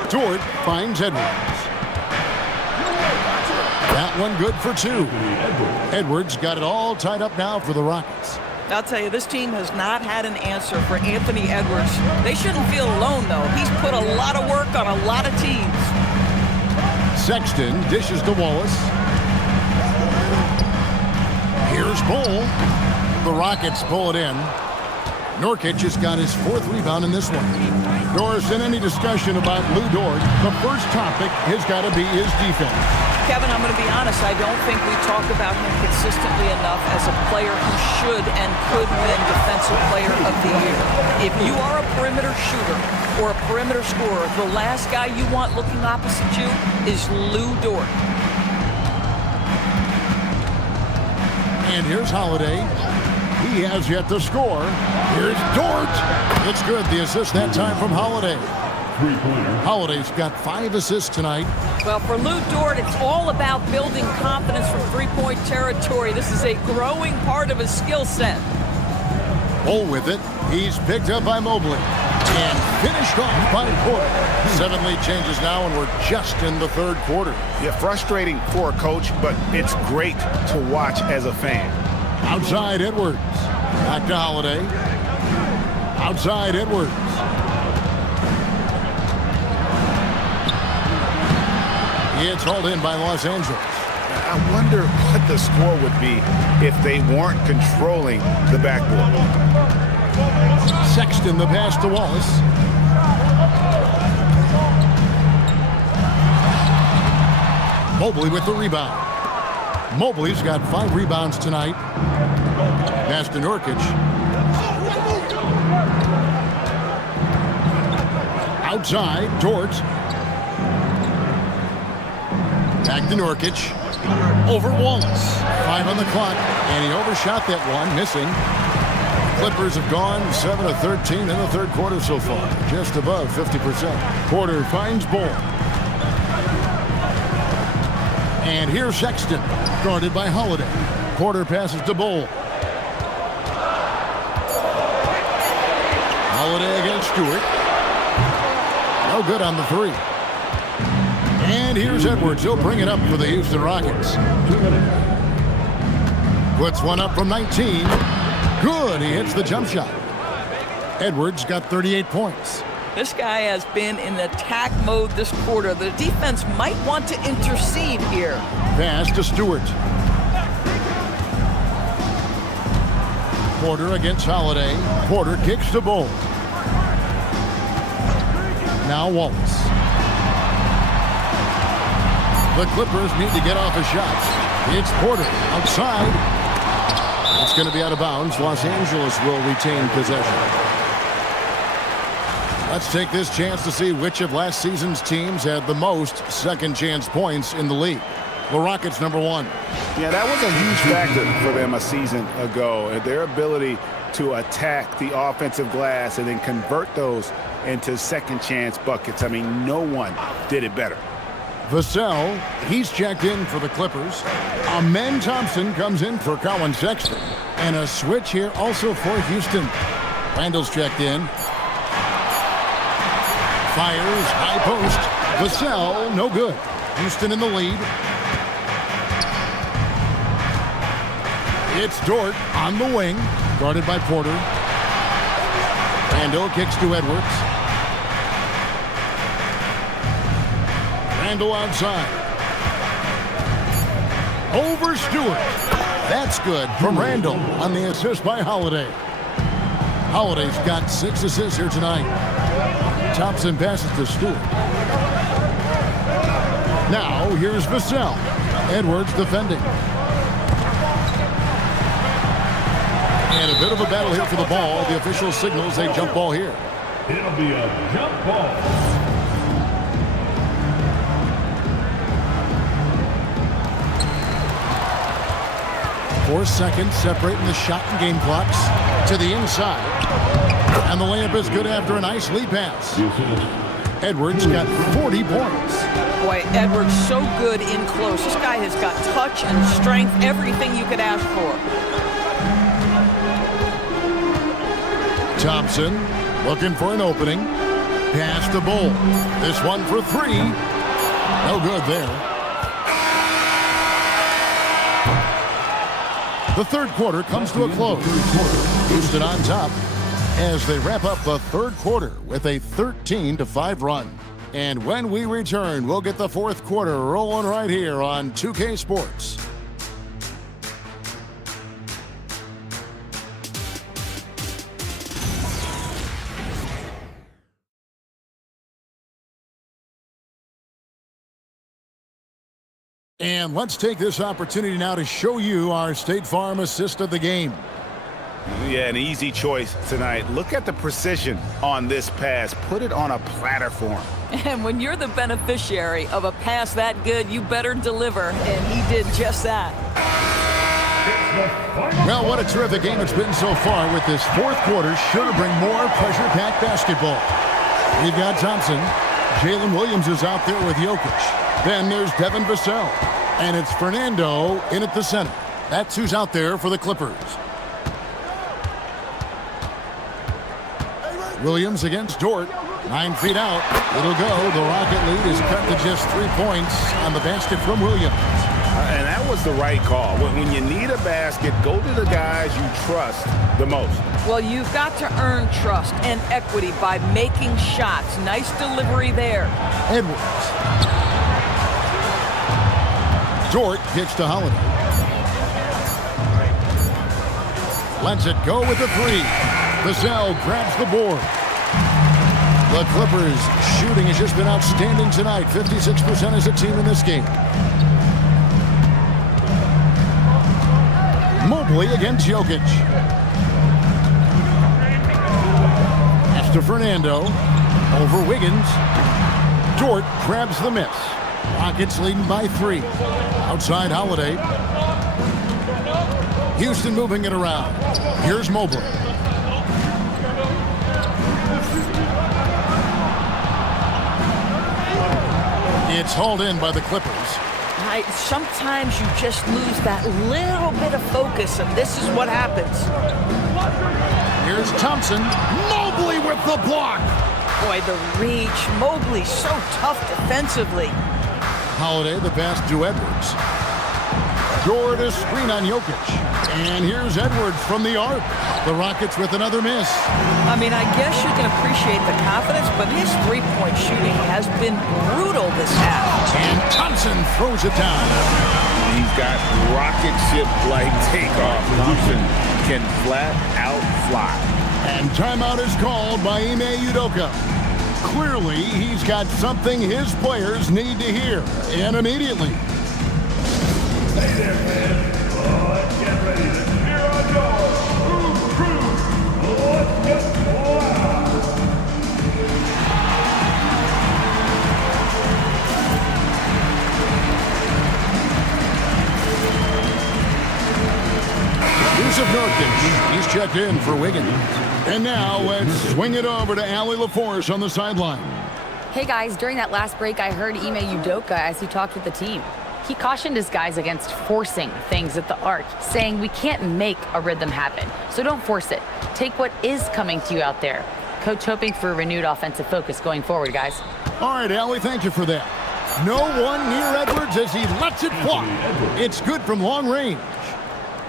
Dort finds Edwards. That one good for 2. Edwards got it all tied up now for the Rockets. I'll tell you, this team has not had an answer for Anthony Edwards. They shouldn't feel alone, though. He's put a lot of work on a lot of teams. Sexton dishes to Wallace. Here's Bol. The Rockets pull it in. Nurkic has got his 4th rebound in this one. Doris, in any discussion about Lou Dort, the first topic has got to be his defense. Kevin, I'm going to be honest. I don't think we talk about him consistently enough as a player who should and could win Defensive Player of the Year. If you are a perimeter shooter or a perimeter scorer, the last guy you want looking opposite you is Lou Dort. And here's Holiday. He has yet to score. Here's Dort. It's good. The assist that time from Holiday. Holiday's got 5 assists tonight. Well, for Lou Dort, it's all about building confidence from three-point territory. This is a growing part of his skill set. Bol with it. He's picked up by Mobley. And finished off by Porter. 7 lead changes now, and we're just in the 3rd quarter. Yeah, frustrating for a coach, but it's great to watch as a fan. Outside Edwards. Back to Holiday. Outside Edwards. It's hauled in by Los Angeles. I wonder what the score would be if they weren't controlling the backboard. Sexton the pass to Wallace. Mobley with the rebound. Mobley's got 5 rebounds tonight. Pass to Nurkic. Outside, Dort. Back to Nurkic. Over Wallace. 5 on the clock, and he overshot that one, missing. Clippers have gone 7 of 13 in the 3rd quarter so far, just above 50%. Porter finds Bol. And here's Sexton, guarded by Holiday. Porter passes to Bol. Holiday against Stewart. No good on the 3. And here's Edwards. He'll bring it up for the Houston Rockets. Puts one up from 19. Good. He hits the jump shot. Edwards got 38 points. This guy has been in attack mode this quarter. The defense might want to intercede here. Pass to Stewart. Porter against Holiday. Porter kicks the Bol. Now Wallace. The Clippers need to get off a shot. It's Porter outside. It's going to be out of bounds. Los Angeles will retain possession. Let's take this chance to see which of last season's teams had the most second chance points in the league. The Rockets, number 1. Yeah, that was a huge factor for them a season ago. Their ability to attack the offensive glass and then convert those into second chance buckets. I mean, no one did it better. Vassell, he's checked in for the Clippers. Amen Thompson comes in for Colin Sexton. And a switch here also for Houston. Randall's checked in. Fires, high post. Vassell, no good. Houston in the lead. It's Dort on the wing, guarded by Porter. Randall kicks to Edwards. Randall outside. Over Stewart. That's good from Randall on the assist by Holiday. Holiday's got 6 assists here tonight. Thompson passes to Stewart. Now here's Vassell. Edwards defending. And a bit of a battle here for the ball. The official signals a jump ball here. It'll be a jump ball. 4 seconds separating the shot and game clocks to the inside. And the layup is good after a nice lead pass. Edwards got 40 points. Boy, Edwards so good in close. This guy has got touch and strength, everything you could ask for. Thompson looking for an opening. Pass to Bull. This one for 3. No good there. The third quarter comes to a close. Houston on top as they wrap up the third quarter with a 13-5 run. And when we return, we'll get the fourth quarter rolling right here on 2K Sports. And let's take this opportunity now to show you our State Farm assist of the game. Yeah, an easy choice tonight. Look at the precision on this pass. Put it on a platter form. And when you're the beneficiary of a pass that good, you better deliver. And he did just that. Well, what a terrific game it's been so far with this fourth quarter. Sure to bring more pressure-packed basketball. We've got Thompson. Jalen Williams is out there with Jokic. Then there's Devin Vassell. And it's Fernando in at the center. That's who's out there for the Clippers. Williams against Dort. 9 feet out. It'll go. The Rocket lead is cut to just 3 points on the basket from Williams. And that was the right call. When you need a basket, go to the guys you trust the most. Well, you've got to earn trust and equity by making shots. Nice delivery there. Edwards. Dort kicks to Holiday. Lets it go with the 3. Vassell grabs the board. The Clippers shooting has just been outstanding tonight. 56% as a team in this game. Mobley against Jokic. Pass to Fernando. Over Wiggins. Dort grabs the miss. Rockets leading by 3. Outside Holiday. Houston moving it around. Here's Mobley. It's hauled in by the Clippers. Sometimes you just lose that little bit of focus, and this is what happens. Here's Thompson. Mobley with the block. Boy, the reach. Mobley so tough defensively. Holiday, the pass to Edwards. Dort a screen on Jokic. And here's Edwards from the arc. The Rockets with another miss. I mean, I guess you can appreciate the confidence, but his three-point shooting has been brutal this half. And Thompson throws it down. He's got rocket ship-like takeoff. Thompson can flat out fly. And timeout is called by Ime Udoka. Clearly, he's got something his players need to hear, and immediately. Hey there, fans. Let's get ready to cheer on your crew. Let's get loud. Yusuf Nurkic, he's checked in for Wiggins. And now let's swing it over to Allie LaForce on the sideline. Hey guys, during that last break, I heard Ime Udoka as he talked with the team. He cautioned his guys against forcing things at the arc, saying we can't make a rhythm happen, so don't force it. Take what is coming to you out there. Coach hoping for a renewed offensive focus going forward, guys. All right, Allie, thank you for that. No one near Edwards as he lets it fly. It's good from long range.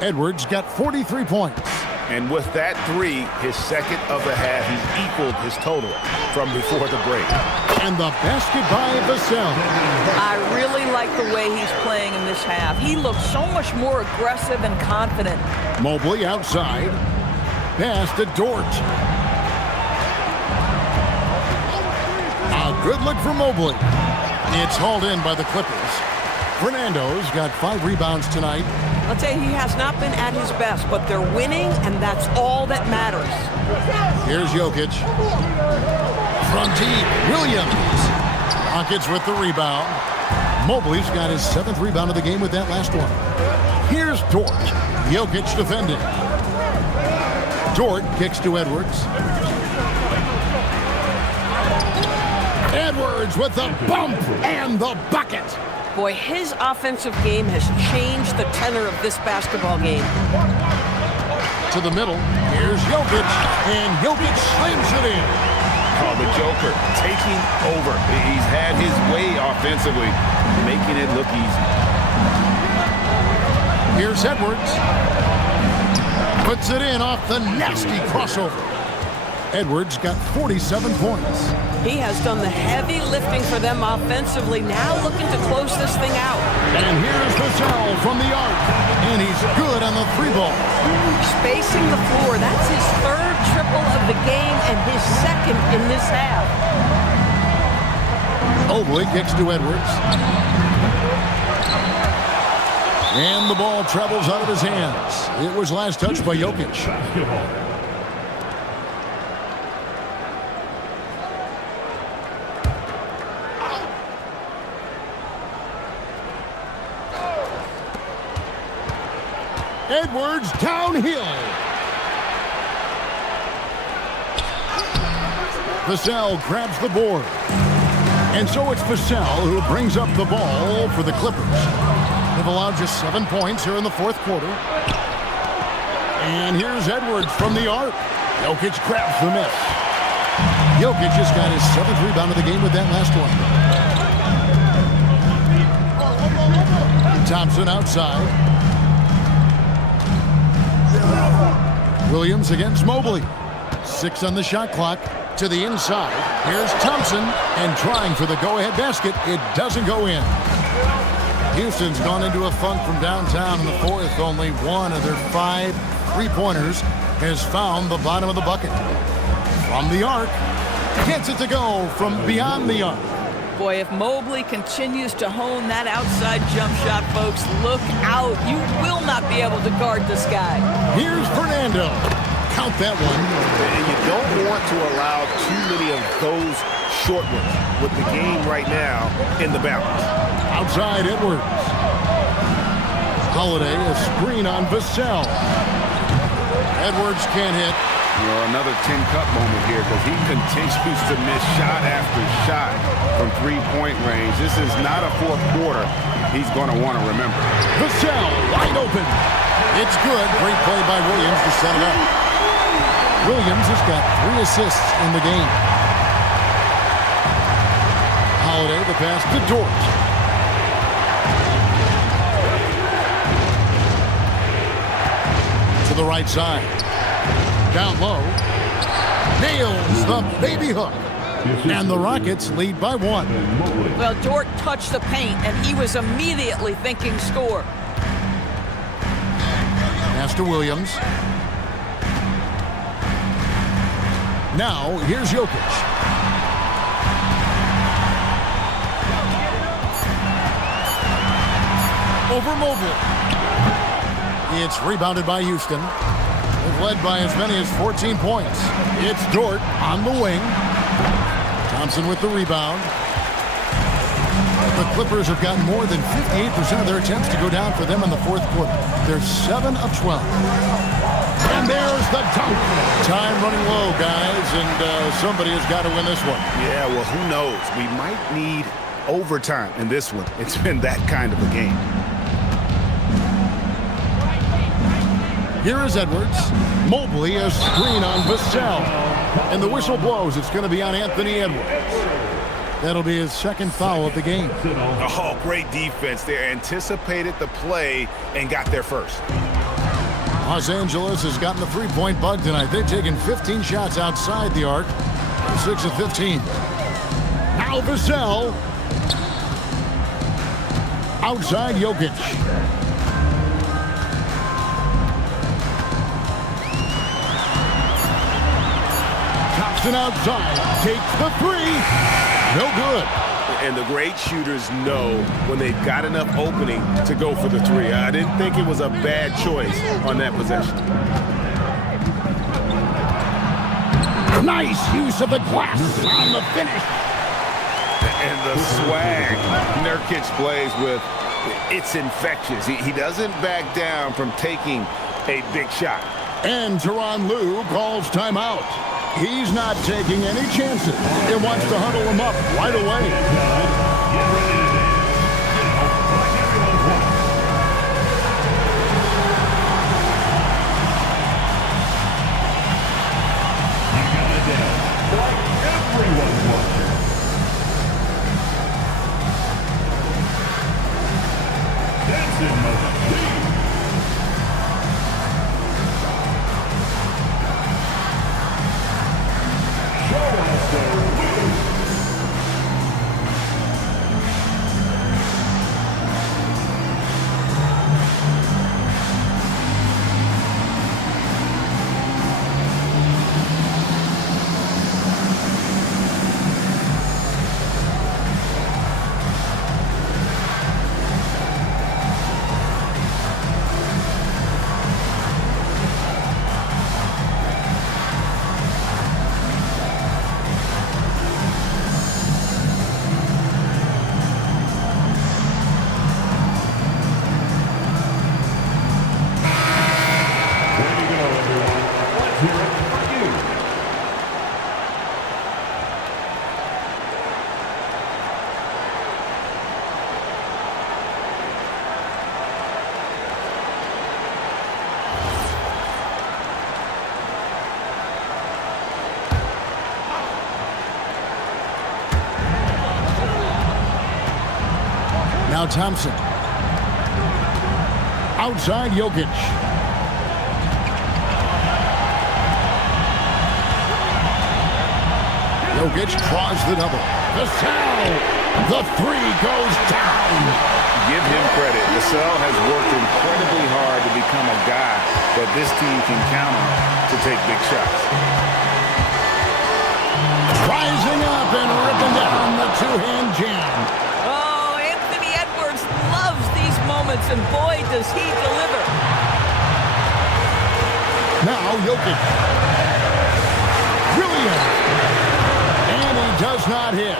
Edwards got 43 points. And with that three, his second of the half, he's equaled his total from before the break. And the basket by Vassell. I really like the way he's playing in this half. He looks so much more aggressive and confident. Mobley outside. Pass to Dort. A good look for Mobley. It's hauled in by the Clippers. Fernando's got 5 rebounds tonight. I'll tell you, he has not been at his best, but they're winning, and that's all that matters. Here's Jokic. From deep, Williams. Rockets with the rebound. Mobley's got his 7th rebound of the game with that last one. Here's Dort. Jokic defending. Dort kicks to Edwards. Edwards with the bump and the bucket. Boy, his offensive game has changed the tenor of this basketball game. To the middle, here's Jokic, and Jokic slams it in. Oh, the Joker taking over. He's had his way offensively, making it look easy. Here's Edwards. Puts it in off the nasty crossover. Edwards got 47 points. He has done the heavy lifting for them offensively, now looking to close this thing out. And here's Vassell from the arc, and he's good on the 3-ball. Spacing the floor, that's his 3rd triple of the game and his 2nd in this half. Mobley kicks to Edwards. And the ball travels out of his hands. It was last touched by Jokic. Edwards downhill. Vassell grabs the board. And so it's Vassell who brings up the ball for the Clippers. They've allowed just 7 points here in the 4th quarter. And here's Edwards from the arc. Jokic grabs the miss. Jokic just got his 7th rebound of the game with that last one. Thompson outside. Williams against Mobley. 6 on the shot clock. To the inside. Here's Thompson. And trying for the go-ahead basket. It doesn't go in. Houston's gone into a funk from downtown in the 4th. Only one of their 5 3-pointers has found the bottom of the bucket. From the arc. Gets it to go from beyond the arc. Boy, if Mobley continues to hone that outside jump shot, folks, look out. You will not be able to guard this guy. Here's Fernando. Count that one. And you don't want to allow too many of those short ones with the game right now in the balance. Outside Edwards. Holiday, a screen on Vassell. Edwards can't hit. You know, another tin cup moment here because he continues to miss shot after shot from 3-point range. This is not a 4th quarter he's going to want to remember. Vassell wide open. It's good. Great play by Williams to set it up. Williams has got 3 assists in the game. Holiday, the pass to Dort. To the right side. Down low. Nails the baby hook. And the Rockets lead by 1. Well, Dort touched the paint, and he was immediately thinking score. Pass to Williams. Now, here's Jokic. Over Mobley. It's rebounded by Houston. They've led by as many as 14 points. It's Dort on the wing. Thompson with the rebound. The Clippers have gotten more than 58% of their attempts to go down for them in the 4th quarter. They're 7 of 12. And there's the dunk. Time running low, guys, and somebody has got to win this one. Yeah, well, who knows? We might need overtime in this one. It's been that kind of a game. Here is Edwards. Mobley, a screen on Vassell. And the whistle blows. It's going to be on Anthony Edwards. That'll be his 2nd foul of the game. Oh, great defense there. Anticipated the play and got there first. Los Angeles has gotten the three-point bug tonight. They've taken 15 shots outside the arc. 6 of 15. Now Vassell. Outside Jokic. Thompson outside. Takes the three. No good. And the great shooters know when they've got enough opening to go for the three. I didn't think it was a bad choice on that possession. Nice use of the glass on the finish. And the swag Nurkic plays with, it's infectious. He doesn't back down from taking a big shot. And Tyronn Lue calls timeout. He's not taking any chances. He wants to huddle him up right away. Now Thompson. Outside Jokic. Jokic draws the double. Vassell. The three goes down. Give him credit. Vassell has worked incredibly hard to become a guy that this team can count on to take big shots. Rising up and ripping down the two-hand jam. Oh, Anthony Edwards loves these moments, and boy, does he deliver. Now Jokic. Brilliant. And he does not hit.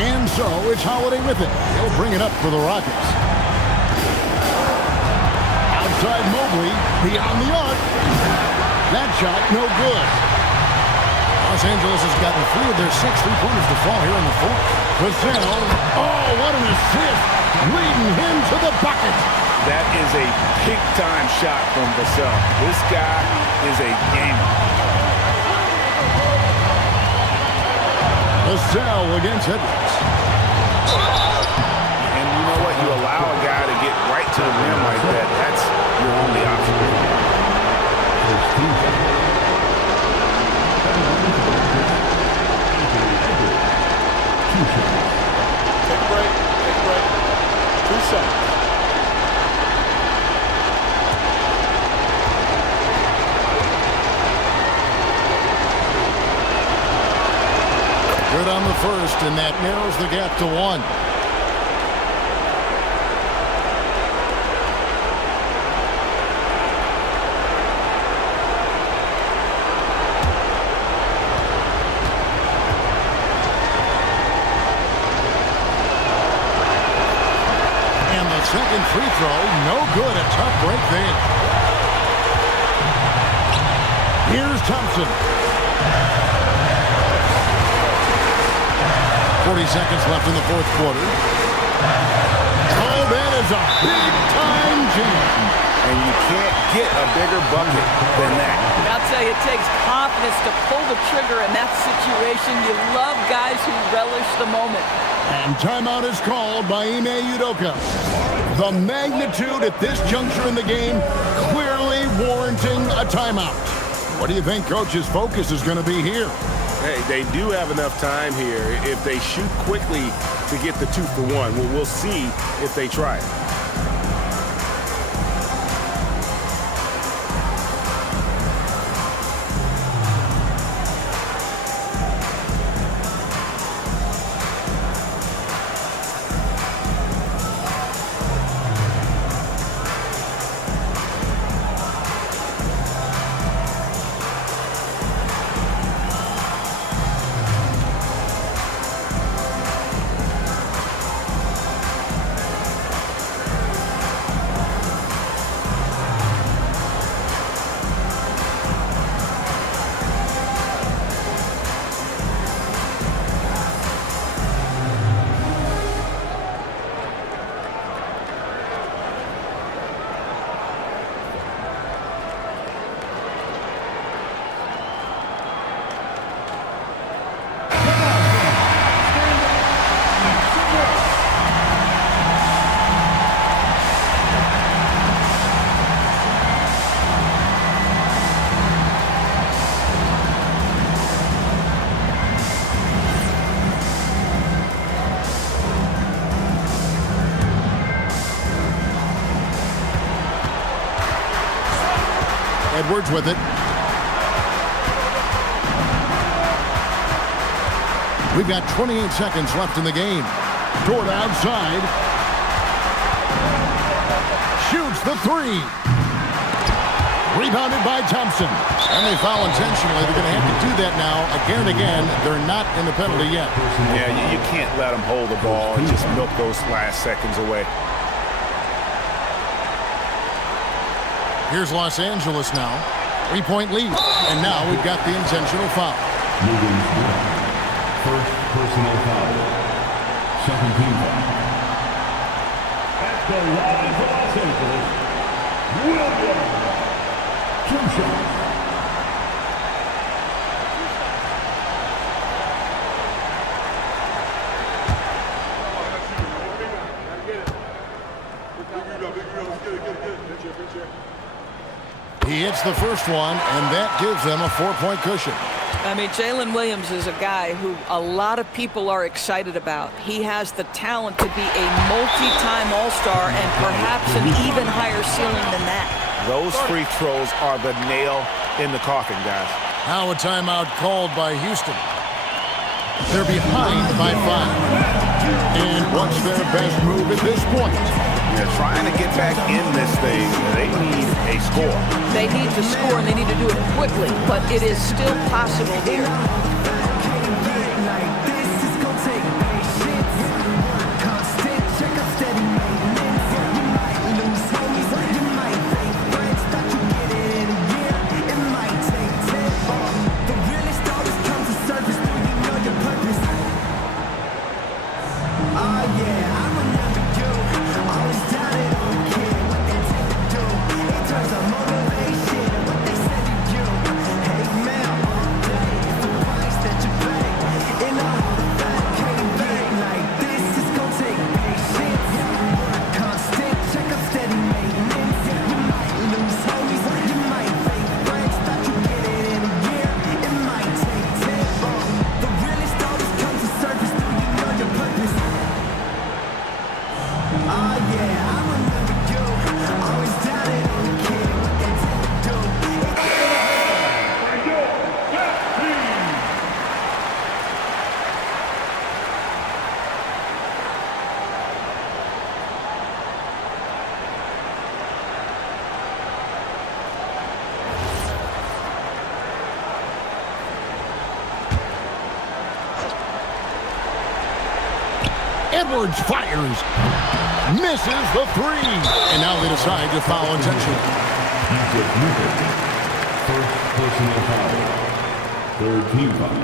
And so it's Holiday with it. He'll bring it up for the Rockets. Outside Mobley, beyond the arc. That shot, no good. Los Angeles has gotten 3 of their 6 3-pointers to fall here in the fourth. Vassell, oh, what an assist, leading him to the bucket. That is a big-time shot from Vassell. This guy is a gamer. Vassell against Edwards. And you know what? You allow a guy to get right to the rim like that. That's your only option. Take a break. 2 seconds. Good on the first, and that narrows the gap to 1. And the second free throw, no good. A tough break there. Here's Thompson. 40 seconds left in the fourth quarter. Oh, that is a big-time jam. And you can't get a bigger bucket than that. I'll tell you, it takes confidence to pull the trigger in that situation. You love guys who relish the moment. And timeout is called by Ime Udoka. The magnitude at this juncture in the game clearly warranting a timeout. What do you think Coach's focus is going to be here? Hey, they do have enough time here if they shoot quickly to get the 2-for-1. We'll see if they try it. Edwards with it. We've got 28 seconds left in the game. Dort outside. Shoots the three. Rebounded by Thompson. And they foul intentionally. They're going to have to do that now again and again. They're not in the penalty yet. Yeah, you can't let them hold the ball and just milk those last seconds away. Here's Los Angeles now. 3-point lead. And now we've got the intentional foul. First personal foul. Second team foul. At the line for Los Angeles, Williams. 2 shots. He hits the first one, and that gives them a 4-point cushion. I mean, Jalen Williams is a guy who a lot of people are excited about. He has the talent to be a multi-time All-Star and perhaps an even higher ceiling than that. Those free throws are the nail in the coffin, guys. Now a timeout called by Houston. They're behind by 5. And what's their best move at this point? They're trying to get back in this thing. They need a score. They need to score, and they need to do it quickly, but it is still possible here. Edwards fires. Misses the 3. And now they decide to foul intentionally. First personal foul. Third team foul.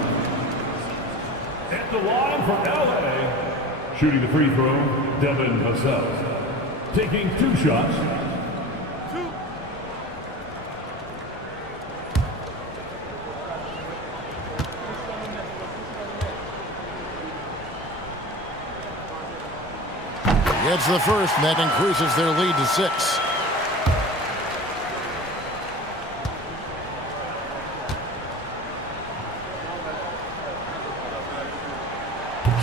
At the line for LA. Shooting the free throw, Devin Vassell. Taking 2 shots. gets the first, and that increases their lead to 6.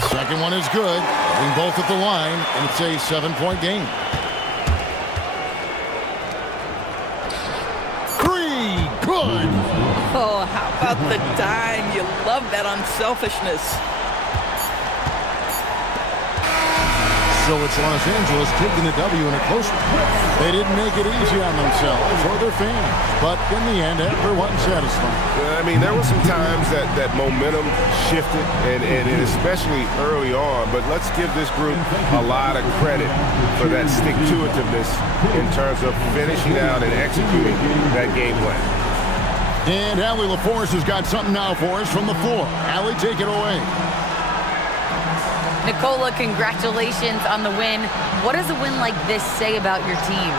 Second one is good. Hitting both at the line, and it's a 7-point game. Creed, good. Oh, how about the dime? You love that unselfishness. So it's Los Angeles taking the W in a close one. They didn't make it easy on themselves or their fans, but in the end, everyone's satisfied. I mean, there were some times that momentum shifted, and especially early on, but let's give this group a lot of credit for that stick-to-itiveness in terms of finishing out and executing that game plan. And Allie LaForce has got something now for us from the floor. Allie, take it away. Nikola, congratulations on the win. What does a win like this say about your team?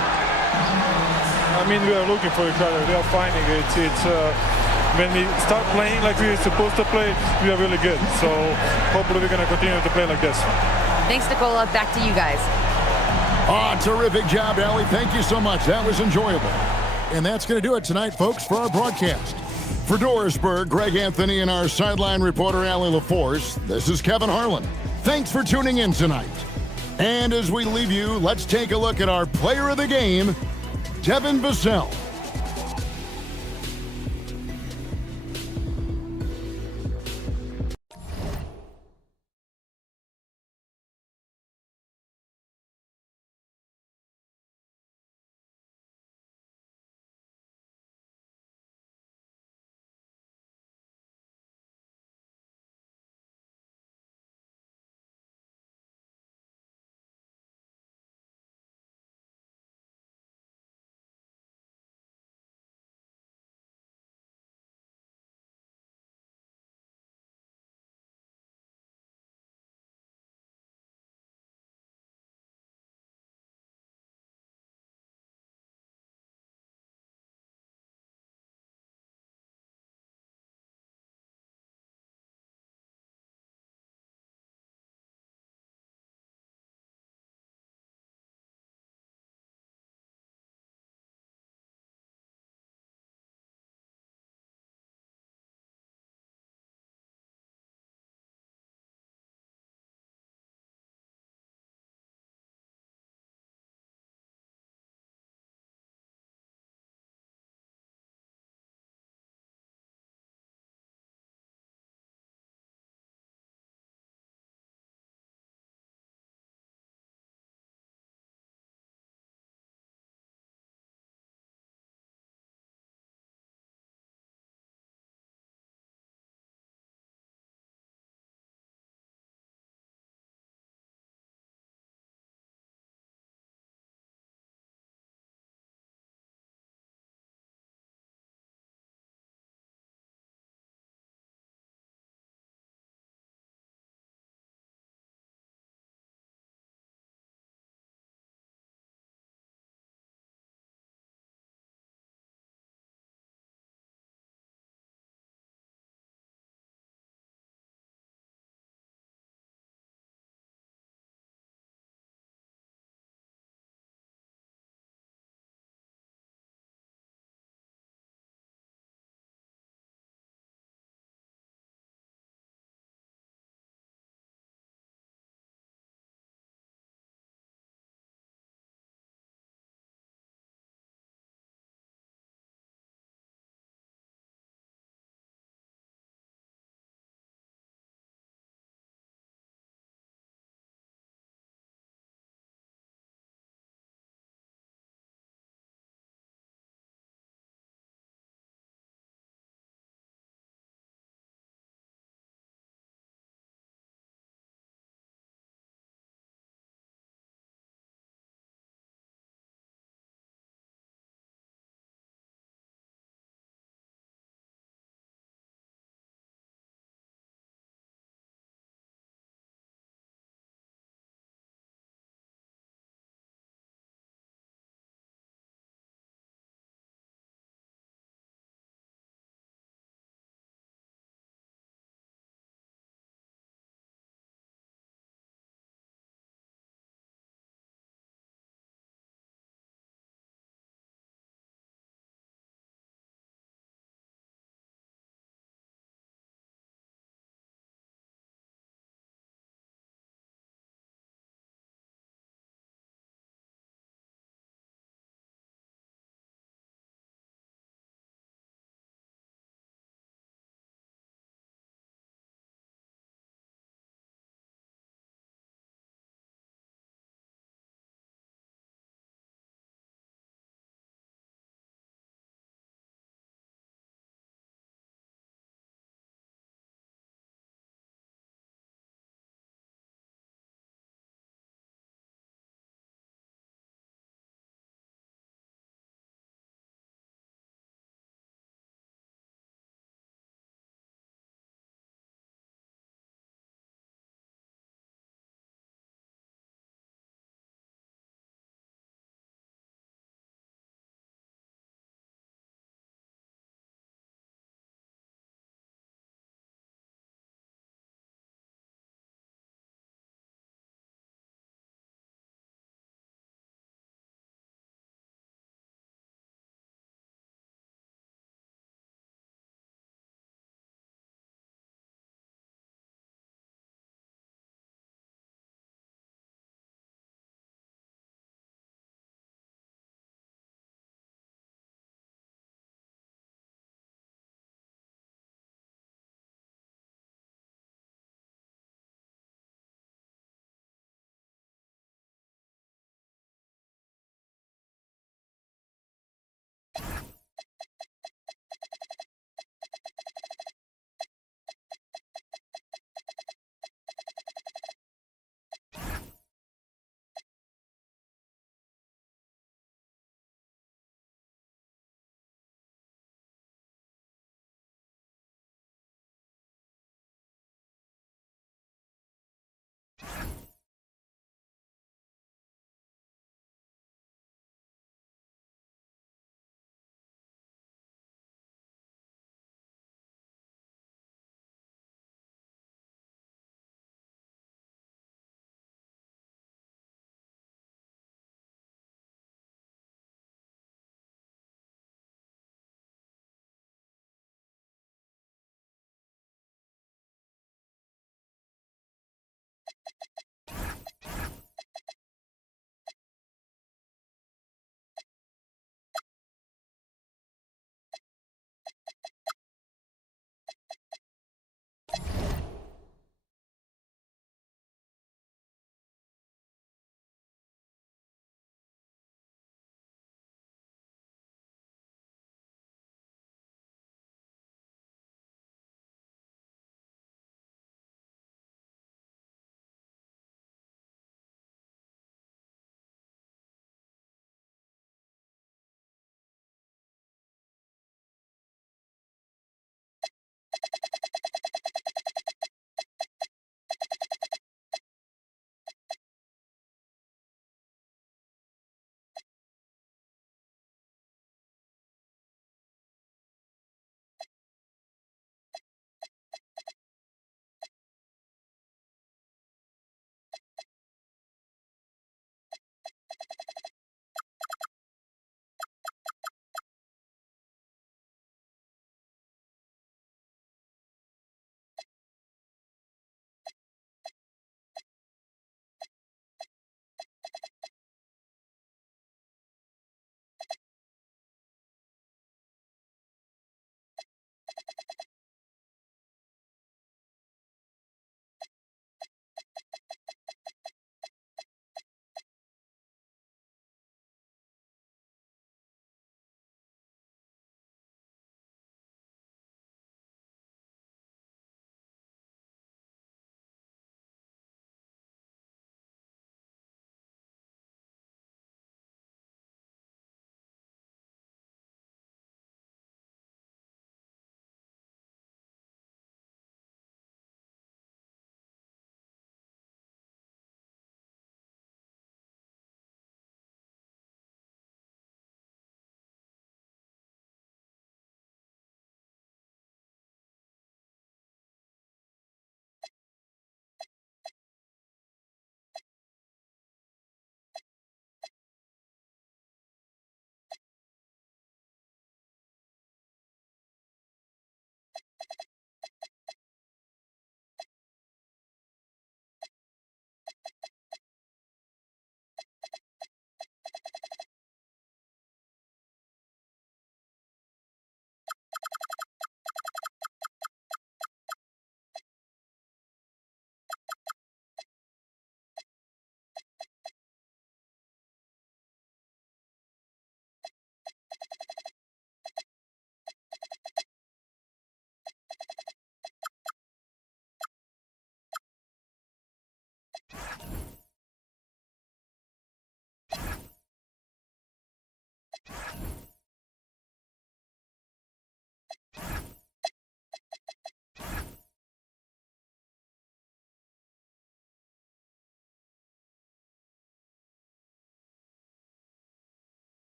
I mean, we are looking for each other. We are finding it. When we start playing like we're supposed to play, we are really good. So hopefully we're going to continue to play like this. Thanks, Nikola. Back to you guys. Terrific job, Allie. Thank you so much. That was enjoyable. And that's going to do it tonight, folks, for our broadcast. For Dorisburg, Greg Anthony, and our sideline reporter, Allie LaForce, this is Kevin Harlan. Thanks for tuning in tonight. And as we leave you, let's take a look at our player of the game, Devin Vassell.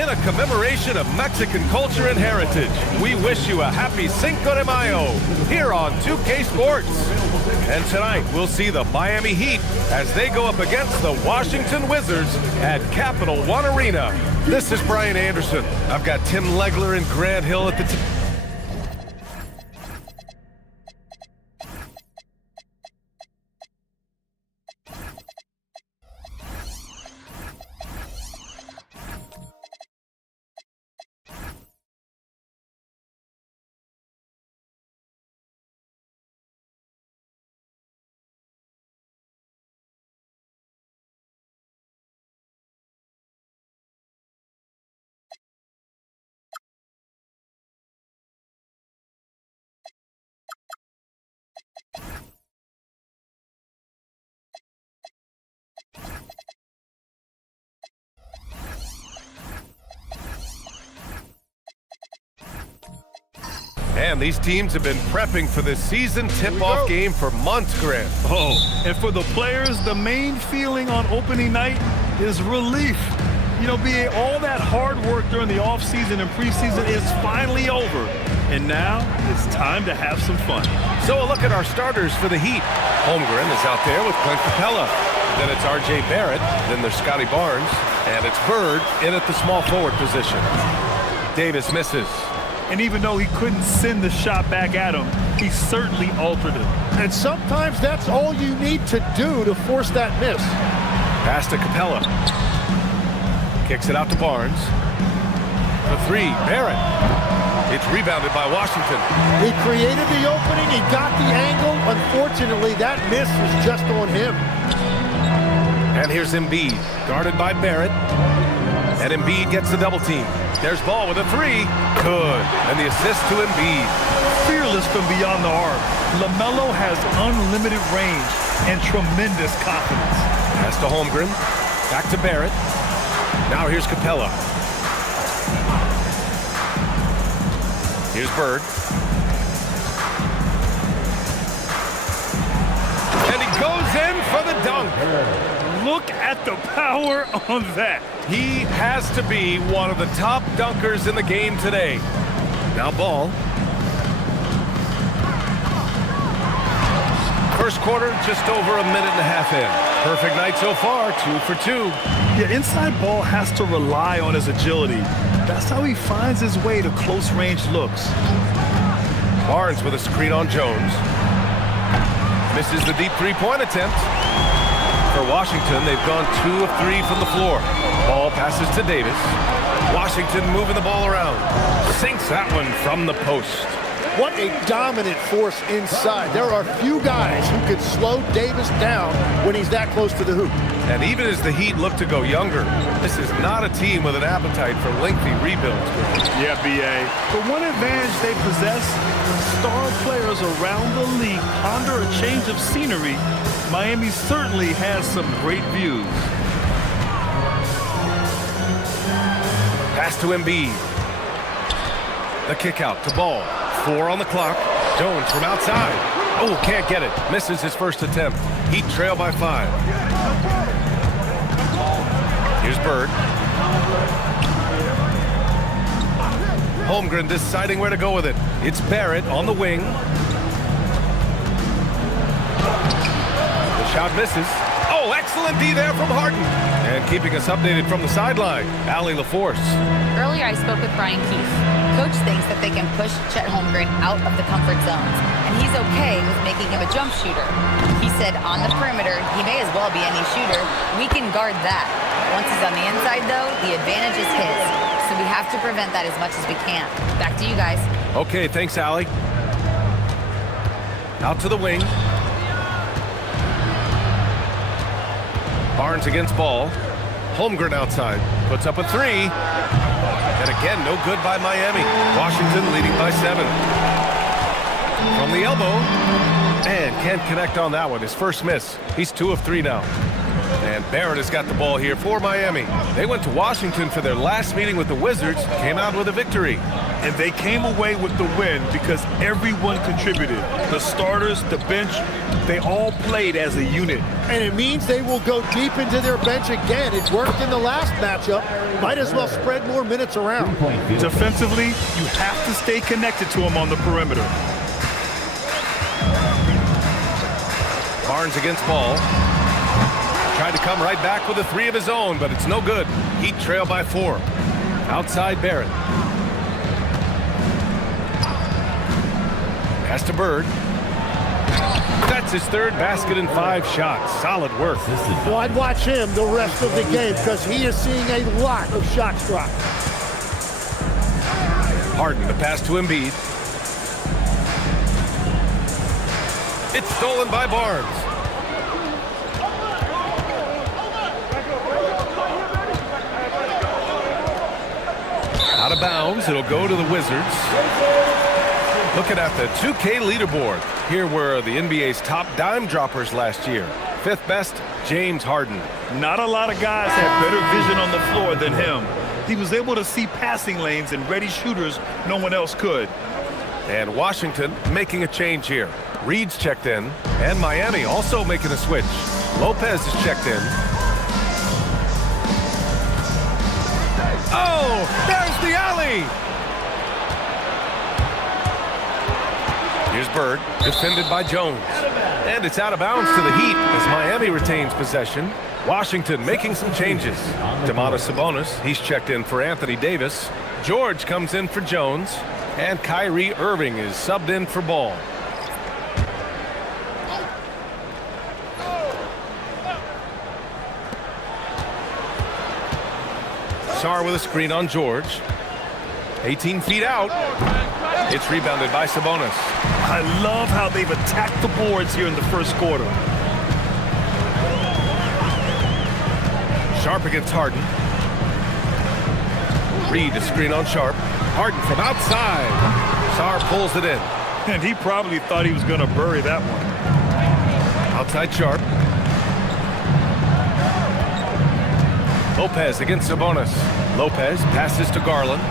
in a commemoration of Mexican culture and heritage. We wish you a happy Cinco de Mayo here on 2K Sports. And tonight, we'll see the Miami Heat as they go up against the Washington Wizards at Capital One Arena. This is Brian Anderson. I've got Tim Legler and Grant Hill at the And these teams have been prepping for this season tip-off game for months, Grant. Oh, and for the players, the main feeling on opening night is relief. You know, BA, all that hard work during the offseason and preseason is finally over. And now it's time to have some fun. So a look at our starters for the Heat. Holmgren is out there with Clint Capella. Then it's R.J. Barrett. Then there's Scotty Barnes. And it's Bird in at the small forward position. Davis misses. And even though he couldn't send the shot back at him, he certainly altered it. And sometimes that's all you need to do to force that miss. Pass to Capella. Kicks it out to Barnes. The three, Barrett. It's rebounded by Washington. He created the opening. He got the angle. Unfortunately, that miss was just on him. And here's Embiid, guarded by Barrett. And Embiid gets the double team. There's Ball with a three. Good. And the assist to Embiid. Fearless from beyond the arc. LaMelo has unlimited range and tremendous confidence. Pass to Holmgren. Back to Barrett. Now here's Capella. Here's Bird. And he goes in for the dunk. Look at the power on that. He has to be one of the top dunkers in the game today. Now Ball. First quarter, just over a minute and a half in. Perfect night so far, 2 for 2. Yeah, inside Ball has to rely on his agility. That's how he finds his way to close-range looks. Barnes with a screen on Jones. Misses the deep three-point attempt. For Washington, they've gone 2 of 3 from the floor. Ball passes to Davis. Washington moving the ball around. Sinks that one from the post. What a dominant force inside. There are few guys who could slow Davis down when he's that close to the hoop. And even as the Heat look to go younger, this is not a team with an appetite for lengthy rebuilds. Yeah, B.A. The one advantage they possess, when star players around the league ponder a change of scenery, Miami certainly has some great views. Pass to Embiid. The kick out to Ball. 4 on the clock. Jones from outside. Oh, can't get it. Misses his first attempt. Heat trail by 5. Here's Bird. Holmgren deciding where to go with it. It's Barrett on the wing. The shot misses. Oh, excellent D there from Harden. And keeping us updated from the sideline, Allie LaForce. Earlier, I spoke with Brian Keefe. Coach thinks that they can push Chet Holmgren out of the comfort zones, and he's okay with making him a jump shooter. He said on the perimeter, he may as well be any shooter. We can guard that. Once he's on the inside, though, the advantage is his. So we have to prevent that as much as we can. Back to you guys. Okay, thanks, Allie. Out to the wing. Barnes against Ball. Holmgren outside. Puts up a three. And again, no good by Miami. Washington leading by 7. From the elbow. And can't connect on that one. His first miss. He's 2 of 3 now. And Barrett has got the ball here for Miami. They went to Washington for their last meeting with the Wizards. Came out with a victory. And they came away with the win because everyone contributed. The starters, the bench, they all played as a unit. And it means they will go deep into their bench again. It worked in the last matchup. Might as well spread more minutes around. Defensively, you have to stay connected to them on the perimeter. Barnes against Ball. Tried to come right back with a three of his own, but it's no good. Heat trail by 4. Outside Barrett. Pass to Bird. That's his third basket in 5 shots. Solid work. Well, I'd watch him the rest of the game because he is seeing a lot of shots drop. Harden, the pass to Embiid. It's stolen by Barnes. Out of bounds, it'll go to the Wizards. Looking at the 2K leaderboard, here were the NBA's top dime droppers last year. 5th best, James Harden. Not a lot of guys had better vision on the floor than him. He was able to see passing lanes and ready shooters no one else could. And Washington making a change here. Reed's checked in, and Miami also making a switch. Lopez is checked in. Oh, there's the alley! Here's Bird, defended by Jones. And it's out of bounds to the Heat as Miami retains possession. Washington making some changes. Domantas Sabonis, he's checked in for Anthony Davis. George comes in for Jones. And Kyrie Irving is subbed in for Ball. Sarr with a screen on George. 18 feet out. It's rebounded by Sabonis. I love how they've attacked the boards here in the first quarter. Sharp against Harden. Reed a screen on Sharp. Harden from outside. Sarr pulls it in. And he probably thought he was going to bury that one. Outside Sharp. Lopez against Sabonis. Lopez passes to Garland.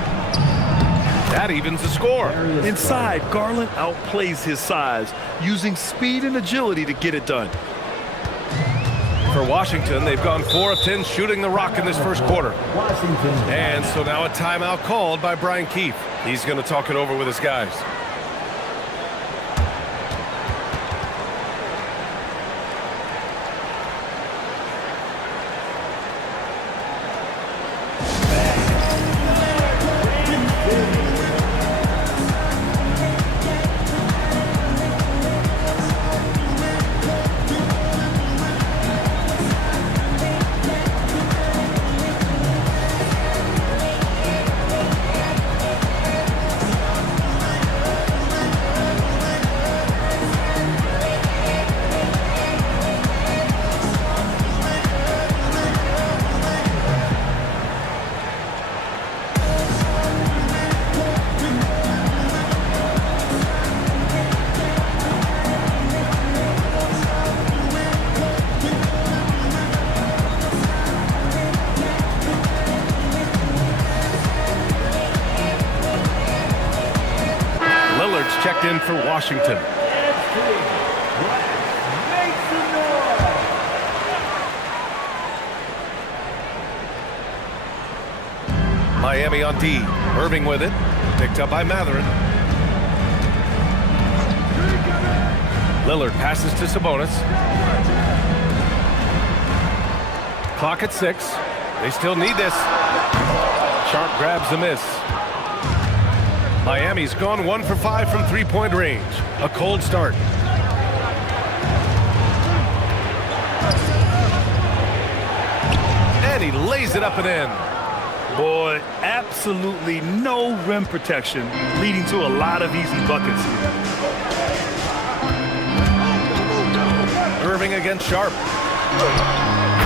That evens the score. Inside, Garland outplays his size, using speed and agility to get it done. For Washington, they've gone 4 of 10 shooting the rock in this first quarter. And so now a timeout called by Brian Keefe. He's going to talk it over with his guys. Checked in for Washington. Miami on D. Irving with it. Picked up by Mathurin. Lillard passes to Sabonis. Clock at 6. They still need this. Sharp grabs the miss. Miami's gone 1 for 5 from three-point range. A cold start. And he lays it up and in. Boy, absolutely no rim protection, leading to a lot of easy buckets here. Irving against Sharp.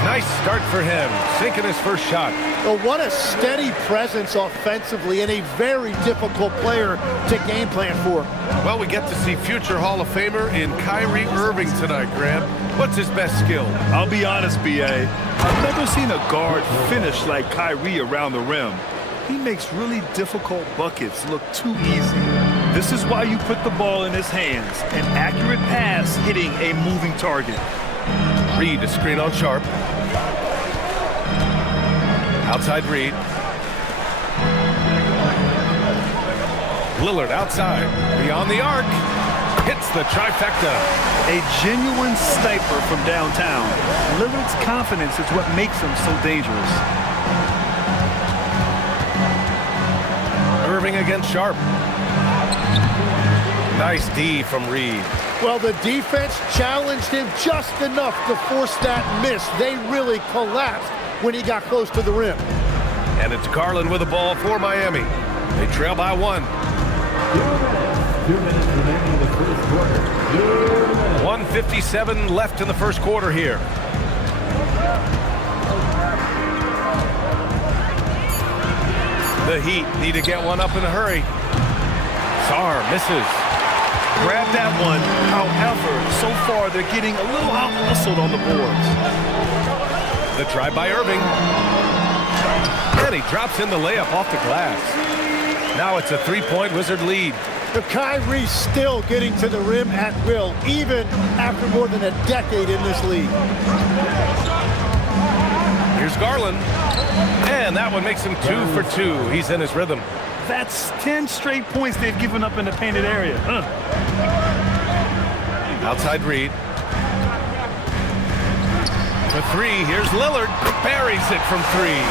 Nice start for him, sinking his first shot. Well, what a steady presence offensively and a very difficult player to game plan for. Well, we get to see future Hall of Famer in Kyrie Irving tonight, Graham. What's his best skill? I'll be honest, B.A. I've never seen a guard finish like Kyrie around the rim. He makes really difficult buckets look too easy. This is why you put the ball in his hands. An accurate pass hitting a moving target. Reed to screen on Sharp. Outside Reed. Lillard outside. Beyond the arc. Hits the trifecta. A genuine sniper from downtown. Lillard's confidence is what makes him so dangerous. Irving against Sharp. Nice D from Reed. Well, the defense challenged him just enough to force that miss. They really collapsed when he got close to the rim. And it's Garland with the ball for Miami. They trail by 1. 2 minutes remaining in the first quarter. 1:57 left in the first quarter here. The Heat need to get one up in a hurry. Sarr misses. Grab that one. However, so far they're getting a little out-hustled on the boards. The drive by Irving. And he drops in the layup off the glass. Now it's a 3-point Wizard lead. The Kyrie still getting to the rim at will, even after more than a decade in this league. Here's Garland. And that one makes him 2 for 2. He's in his rhythm. That's 10 straight points they've given up in the painted area. Outside Reed. For 3, here's Lillard. Buries it from 3.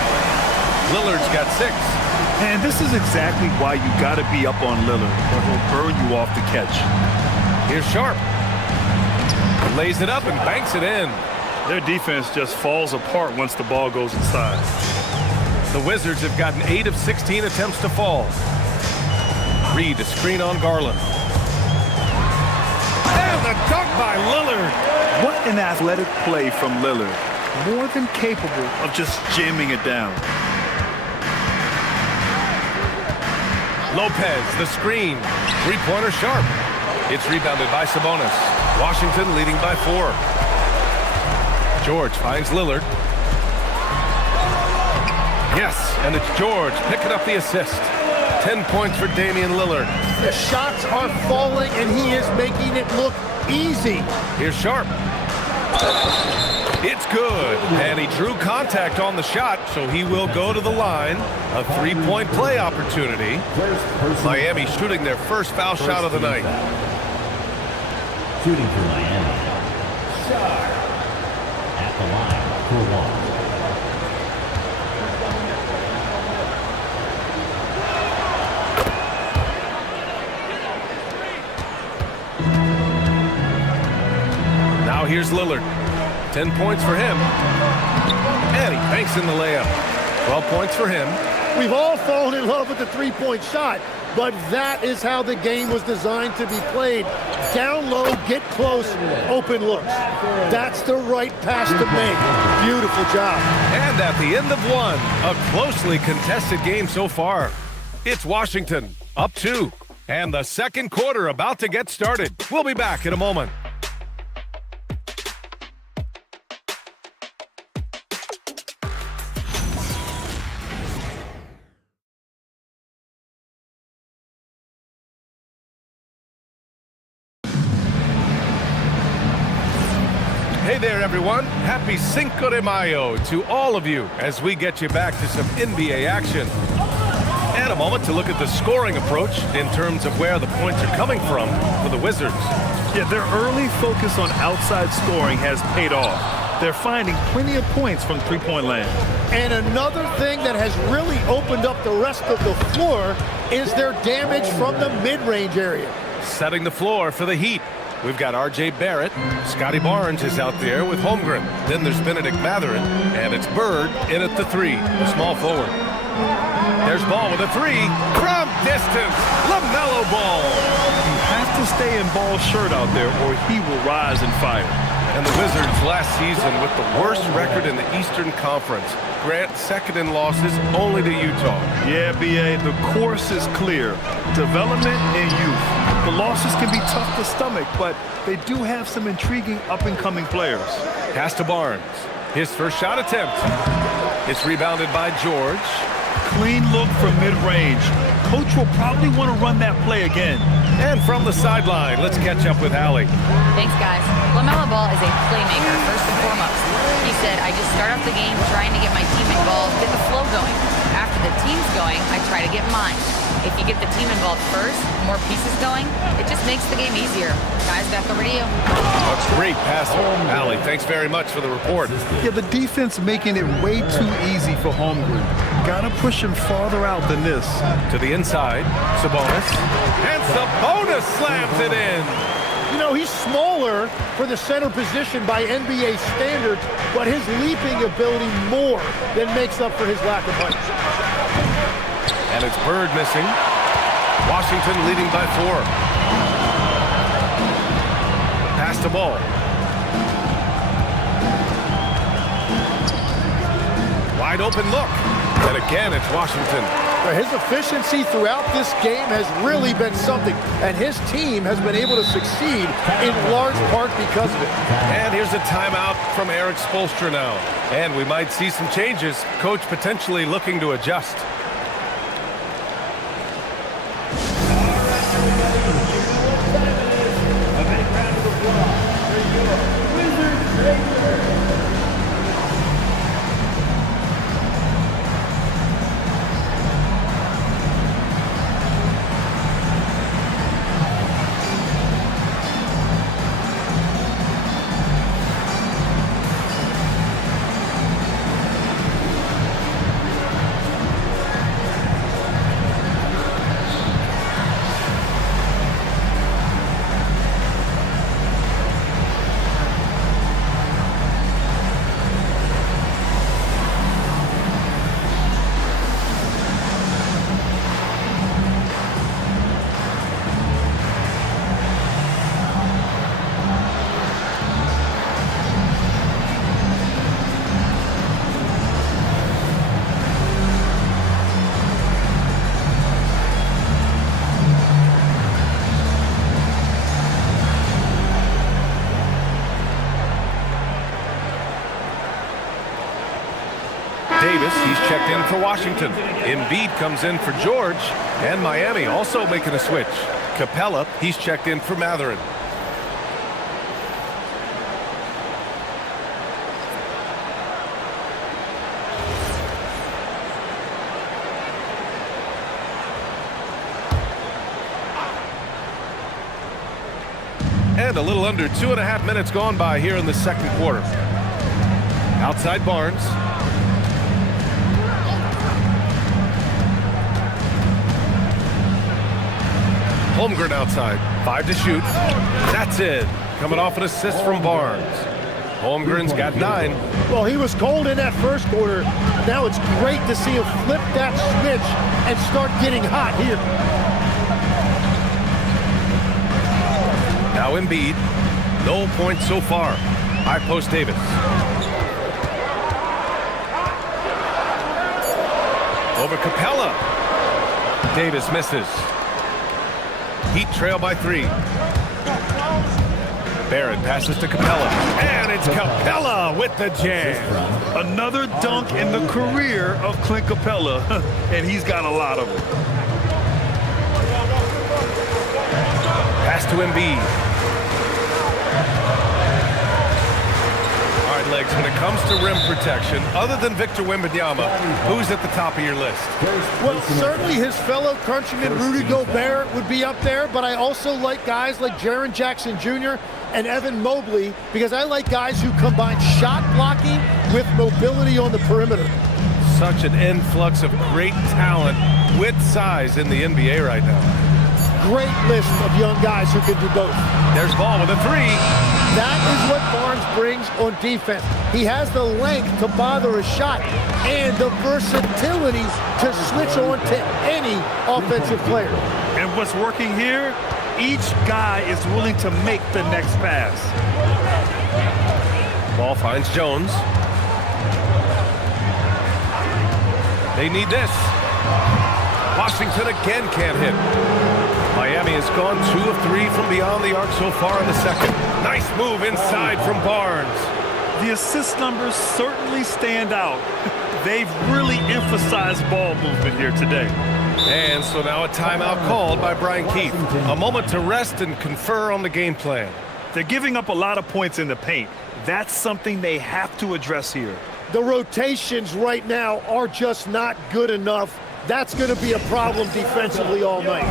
Lillard's got 6. And this is exactly why you got to be up on Lillard, or he'll burn you off the catch. Here's Sharp. Lays it up and banks it in. Their defense just falls apart once the ball goes inside. The Wizards have gotten 8 of 16 attempts to fall. Reed to screen on Garland. And the dunk by Lillard. What an athletic play from Lillard. More than capable of just jamming it down. Lopez, the screen. 3-pointer Sharp. It's rebounded by Sabonis. Washington leading by 4. George finds Lillard. Yes, and it's George picking up the assist. 10 points for Damian Lillard. The shots are falling, and he is making it look easy. Here's Sharp. It's good, and he drew contact on the shot, so he will go to the line. A 3-point play opportunity. Miami shooting their first foul shot of the night. Shooting for Miami. Sarr at the line for 1. Now here's Lillard. 10 points for him. And he banks in the layup. 12 points for him. We've all fallen in love with the three-point shot, but that is how the game was designed to be played. Down low, get close, open looks. That's the right pass to make. Beautiful job. And at the end of 1, a closely contested game so far. It's Washington, up 2. And the second quarter about to get started. We'll be back in a moment. Hey there, everyone. Happy Cinco de Mayo to all of you as we get you back to some NBA action. And a moment to look at the scoring approach in terms of where the points are coming from for the Wizards. Yeah, their early focus on outside scoring has paid off. They're finding plenty of points from three-point land. And another thing that has really opened up the rest of the floor is their damage from the mid-range area. Setting the floor for the Heat. We've got R.J. Barrett. Scotty Barnes is out there with Holmgren. Then there's Benedict Mathurin. And it's Bird in at the 3, the small forward. There's Ball with a 3 from distance. LaMelo Ball. You have to stay in Ball's shirt out there or he will rise and fire. And the Wizards last season with the worst record in the Eastern Conference. Grant second in losses only to Utah. Yeah, B.A., the course is clear. Development and youth. The losses can be tough to stomach, but they do have some intriguing up-and-coming players. Pass to Barnes. His first shot attempt. It's rebounded by George. Clean look from mid-range. Coach will probably want to run that play again. And from the sideline, let's catch up with Allie. Thanks, guys. LaMelo Ball is a playmaker, first and foremost. He said, I just start off the game trying to get my team involved, get the flow going. After the team's going, I try to get mine. If you get the team involved first, more pieces going, it just makes the game easier. Guys, back over to you. That's great passer. Allie, thanks very much for the report. Yeah, the defense making it way too easy for Holmgren. Gotta push him farther out than this. To the inside, Sabonis. And Sabonis slams it in. You know, he's smaller for the center position by NBA standards, but his leaping ability more than makes up for his lack of height. And it's Bird missing. Washington leading by 4. Pass the ball. Wide open look. And again, it's Washington. His efficiency throughout this game has really been something, and his team has been able to succeed in large part because of it. And here's a timeout from Eric Spoelstra now. And we might see some changes. Coach potentially looking to adjust. Davis, he's checked in for Washington. Embiid comes in for George. And Miami also making a switch. Capella, he's checked in for Matherin. And a little under 2.5 minutes gone by here in the second quarter. Outside Barnes. Holmgren outside. 5 to shoot. That's it. Coming off an assist from Barnes. Holmgren's got 9. Well, he was cold in that first quarter. Now it's great to see him flip that switch and start getting hot here. Now Embiid. No points so far. High post Davis. Over Capella. Davis misses. Heat trail by 3. Barrett passes to Capella. And it's Capella with the jam. Another dunk in the career of Clint Capella. And he's got a lot of them. Pass to Embiid. All right, Legs, when it comes to rim protection, other than Victor Wembanyama, who's at the top of your list? Well, certainly his fellow countryman Rudy Gobert would be up there, but I also like guys like Jaren Jackson Jr. and Evan Mobley because I like guys who combine shot blocking with mobility on the perimeter. Such an influx of great talent with size in the NBA right now. Great list of young guys who can do both. There's Ball with a 3. That is what Barnes brings on defense. He has the length to bother a shot and the versatility to switch on to any offensive player. And what's working here, each guy is willing to make the next pass. Ball finds Jones. They need this. Washington again can't hit. Miami has gone 2 of 3 from beyond the arc so far in the second. Nice move inside from Barnes. The assist numbers certainly stand out. They've really emphasized ball movement here today. And so now a timeout called by Brian Keith. A moment to rest and confer on the game plan. They're giving up a lot of points in the paint. That's something they have to address here. The rotations right now are just not good enough. That's going to be a problem defensively all night.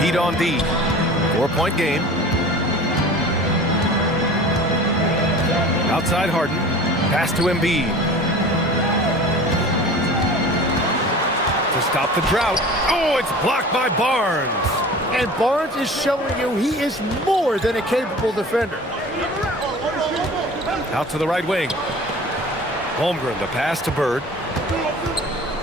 Heat on D. 4-point game. Outside Harden. Pass to Embiid. To stop the drought. Oh, it's blocked by Barnes. And Barnes is showing you he is more than a capable defender. Out to the right wing. Holmgren, the pass to Bird.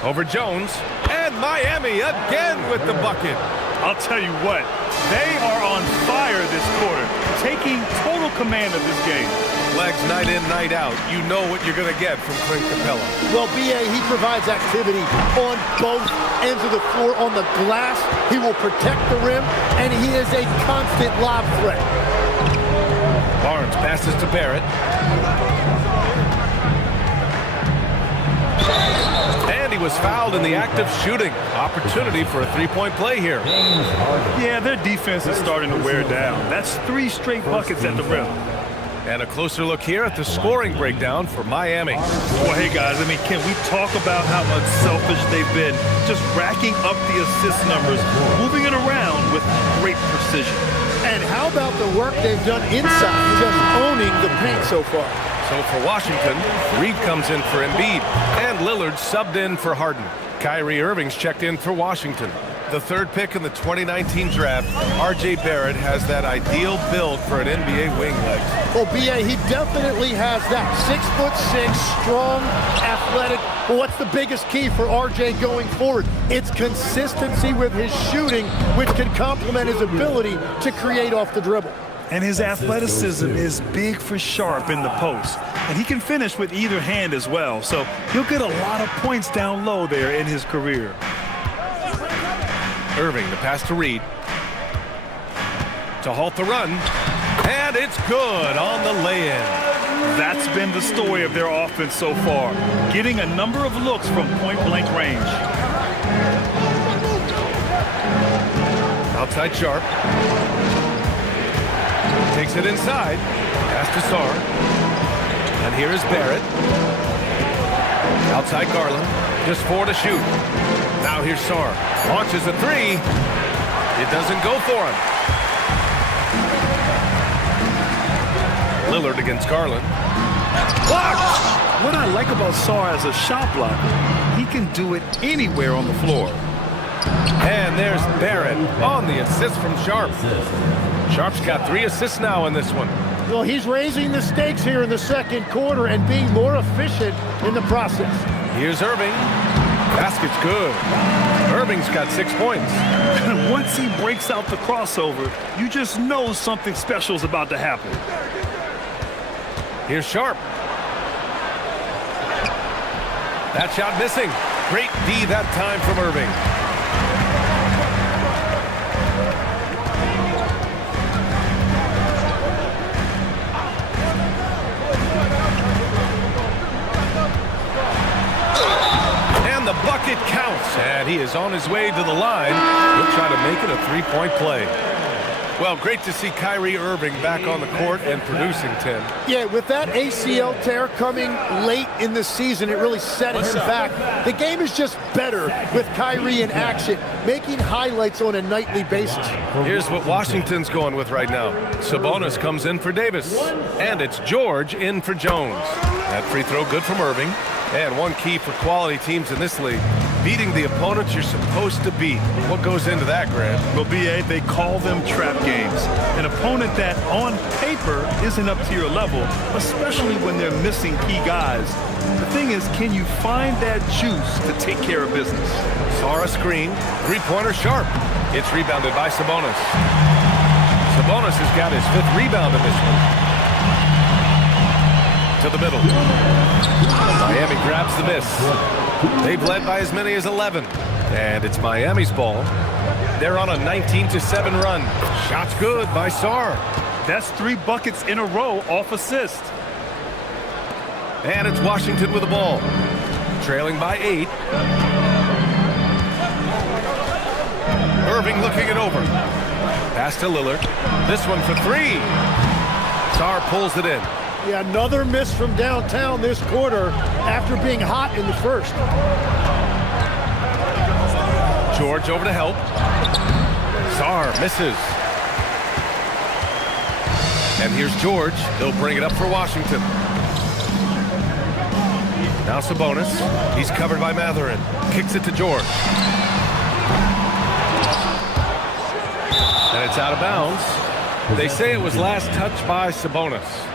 Over Jones. And Miami again with the bucket. I'll tell you what, they are on fire this quarter, taking total command of this game. Legs night in, night out. You know what you're going to get from Clint Capella. Well, B.A., he provides activity on both ends of the floor. On the glass, he will protect the rim, and he is a constant lob threat. Barnes passes to Barrett. And he was fouled in the act of shooting. Opportunity for a three-point play here. Yeah, their defense is starting to wear down. That's 3 straight buckets at the rim. And a closer look here at the scoring breakdown for Miami. Well, hey, guys, I mean, can we talk about how unselfish they've been? Just racking up the assist numbers, moving it around with great precision. And how about the work they've done inside, just owning the paint so far? So for Washington, Reed comes in for Embiid, and Lillard subbed in for Harden. Kyrie Irving's checked in for Washington. The 3rd pick in the 2019 draft, R.J. Barrett has that ideal build for an NBA wing leg. Well, B.A., he definitely has that. 6'6", strong, athletic. But what's the biggest key for R.J. going forward? It's consistency with his shooting, which can complement his ability to create off the dribble. And his athleticism is big for Sharp in the post. And he can finish with either hand as well. So he'll get a lot of points down low there in his career. Irving, the pass to Reed. To halt the run. And it's good on the lay-in. That's been the story of their offense so far. Getting a number of looks from point-blank range. Outside Sharp. Takes it inside. Pass to Sarr. And here is Barrett. Outside Garland. Just 4 to shoot. Now here's Sarr. Launches a 3. It doesn't go for him. Lillard against Garland. Blocked! What I like about Sarr as a shot blocker, he can do it anywhere on the floor. And there's Barrett on the assist from Sharp. Sharp's got 3 assists now in this one. Well, he's raising the stakes here in the 2nd quarter and being more efficient in the process. Here's Irving. Basket's good. Irving's got 6 points. Once he breaks out the crossover, you just know something special is about to happen. Here's Sharp. That shot missing. Great D that time from Irving. And the bucket counts. And he is on his way to the line. He'll try to make it a three-point play. Well, great to see Kyrie Irving back on the court and producing, Tim. Yeah, with that ACL tear coming late in the season, it really set him back. The game is just better with Kyrie in action, making highlights on a nightly basis. Here's what Washington's going with right now. Sabonis comes in for Davis, and it's George in for Jones. That free throw good from Irving. And one key for quality teams in this league, beating the opponents you're supposed to beat. What goes into that, Grant? Well, B.A., they call them trap games. An opponent that on paper isn't up to your level, especially when they're missing key guys. The thing is, can you find that juice to take care of business? Sara screen, three-pointer Sharp. It's rebounded by Sabonis. Sabonis has got his 5th rebound in this one. To the middle. Miami grabs the miss. They've led by as many as 11. And it's Miami's ball. They're on a 19-7 run. Shot's good by Sarr. That's 3 buckets in a row off assist. And it's Washington with the ball. Trailing by 8. Irving looking it over. Pass to Lillard. This one for 3. Sarr pulls it in. Yeah, another miss from downtown this quarter after being hot in the first. George over to help. Sarr misses. And here's George. He'll bring it up for Washington. Now Sabonis. He's covered by Mathurin. Kicks it to George. And it's out of bounds. They say it was last touched by Sabonis.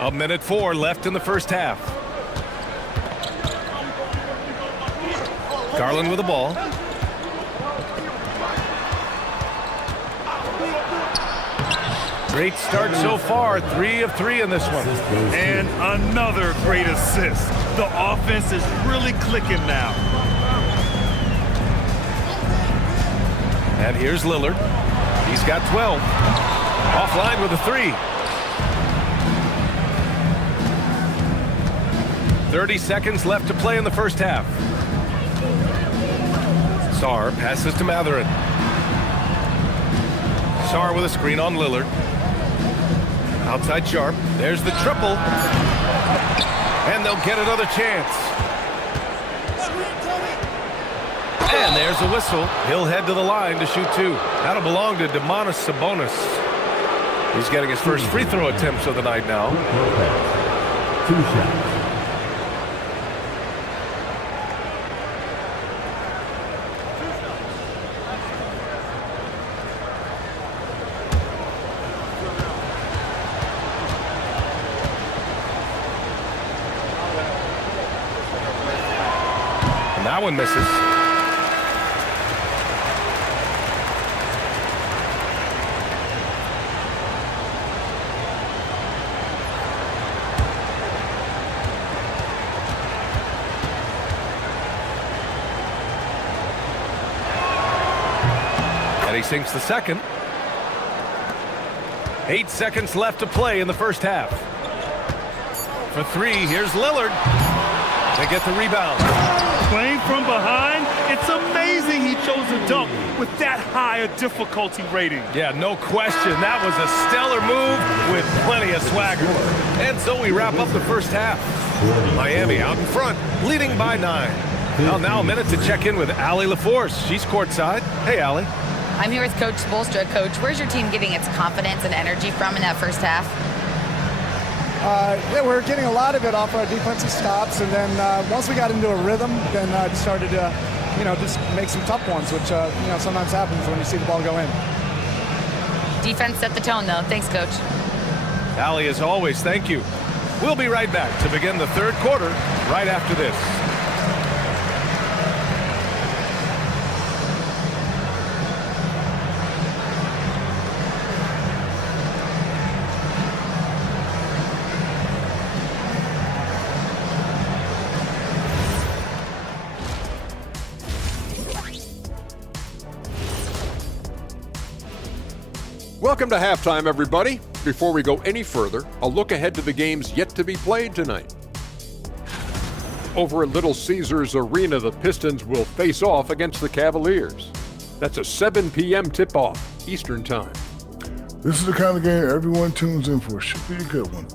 A minute 4 left in the first half. Garland with the ball. Great start so far. 3 of 3 in this one. And another great assist. The offense is really clicking now. And here's Lillard. He's got 12. Offline with a 3. 30 seconds left to play in the first half. Sarr passes to Mathurin. Sarr with a screen on Lillard. Outside Sharp. There's the triple. And they'll get another chance. And there's a whistle. He'll head to the line to shoot 2. That'll belong to Domantas Sabonis. He's getting his first free throw attempts of the night now. 2 shots. That one misses. And he sinks the second. 8 seconds left to play in the first half. For 3, here's Lillard. They get the rebound. Playing from behind, it's amazing he chose a dunk with that high a difficulty rating. Yeah, no question. That was a stellar move with plenty of swagger. And so we wrap up the first half. Miami out in front, leading by 9. Well, now a minute to check in with Allie LaForce. She's courtside. Hey, Allie. I'm here with Coach Spoelstra. Coach, where's your team getting its confidence and energy from in that first half? Yeah, we're getting a lot of it off our defensive stops, and then once we got into a rhythm, then started to, just make some tough ones, which, sometimes happens when you see the ball go in. Defense set the tone, though. Thanks, Coach. Allie, as always, thank you. We'll be right back to begin the third quarter right after this. Welcome to halftime, everybody. Before we go any further, a look ahead to the games yet to be played tonight. Over at Little Caesars Arena, the Pistons will face off against the Cavaliers. That's a 7 p.m. tip-off, Eastern Time. This is the kind of game everyone tunes in for. Should be a good one.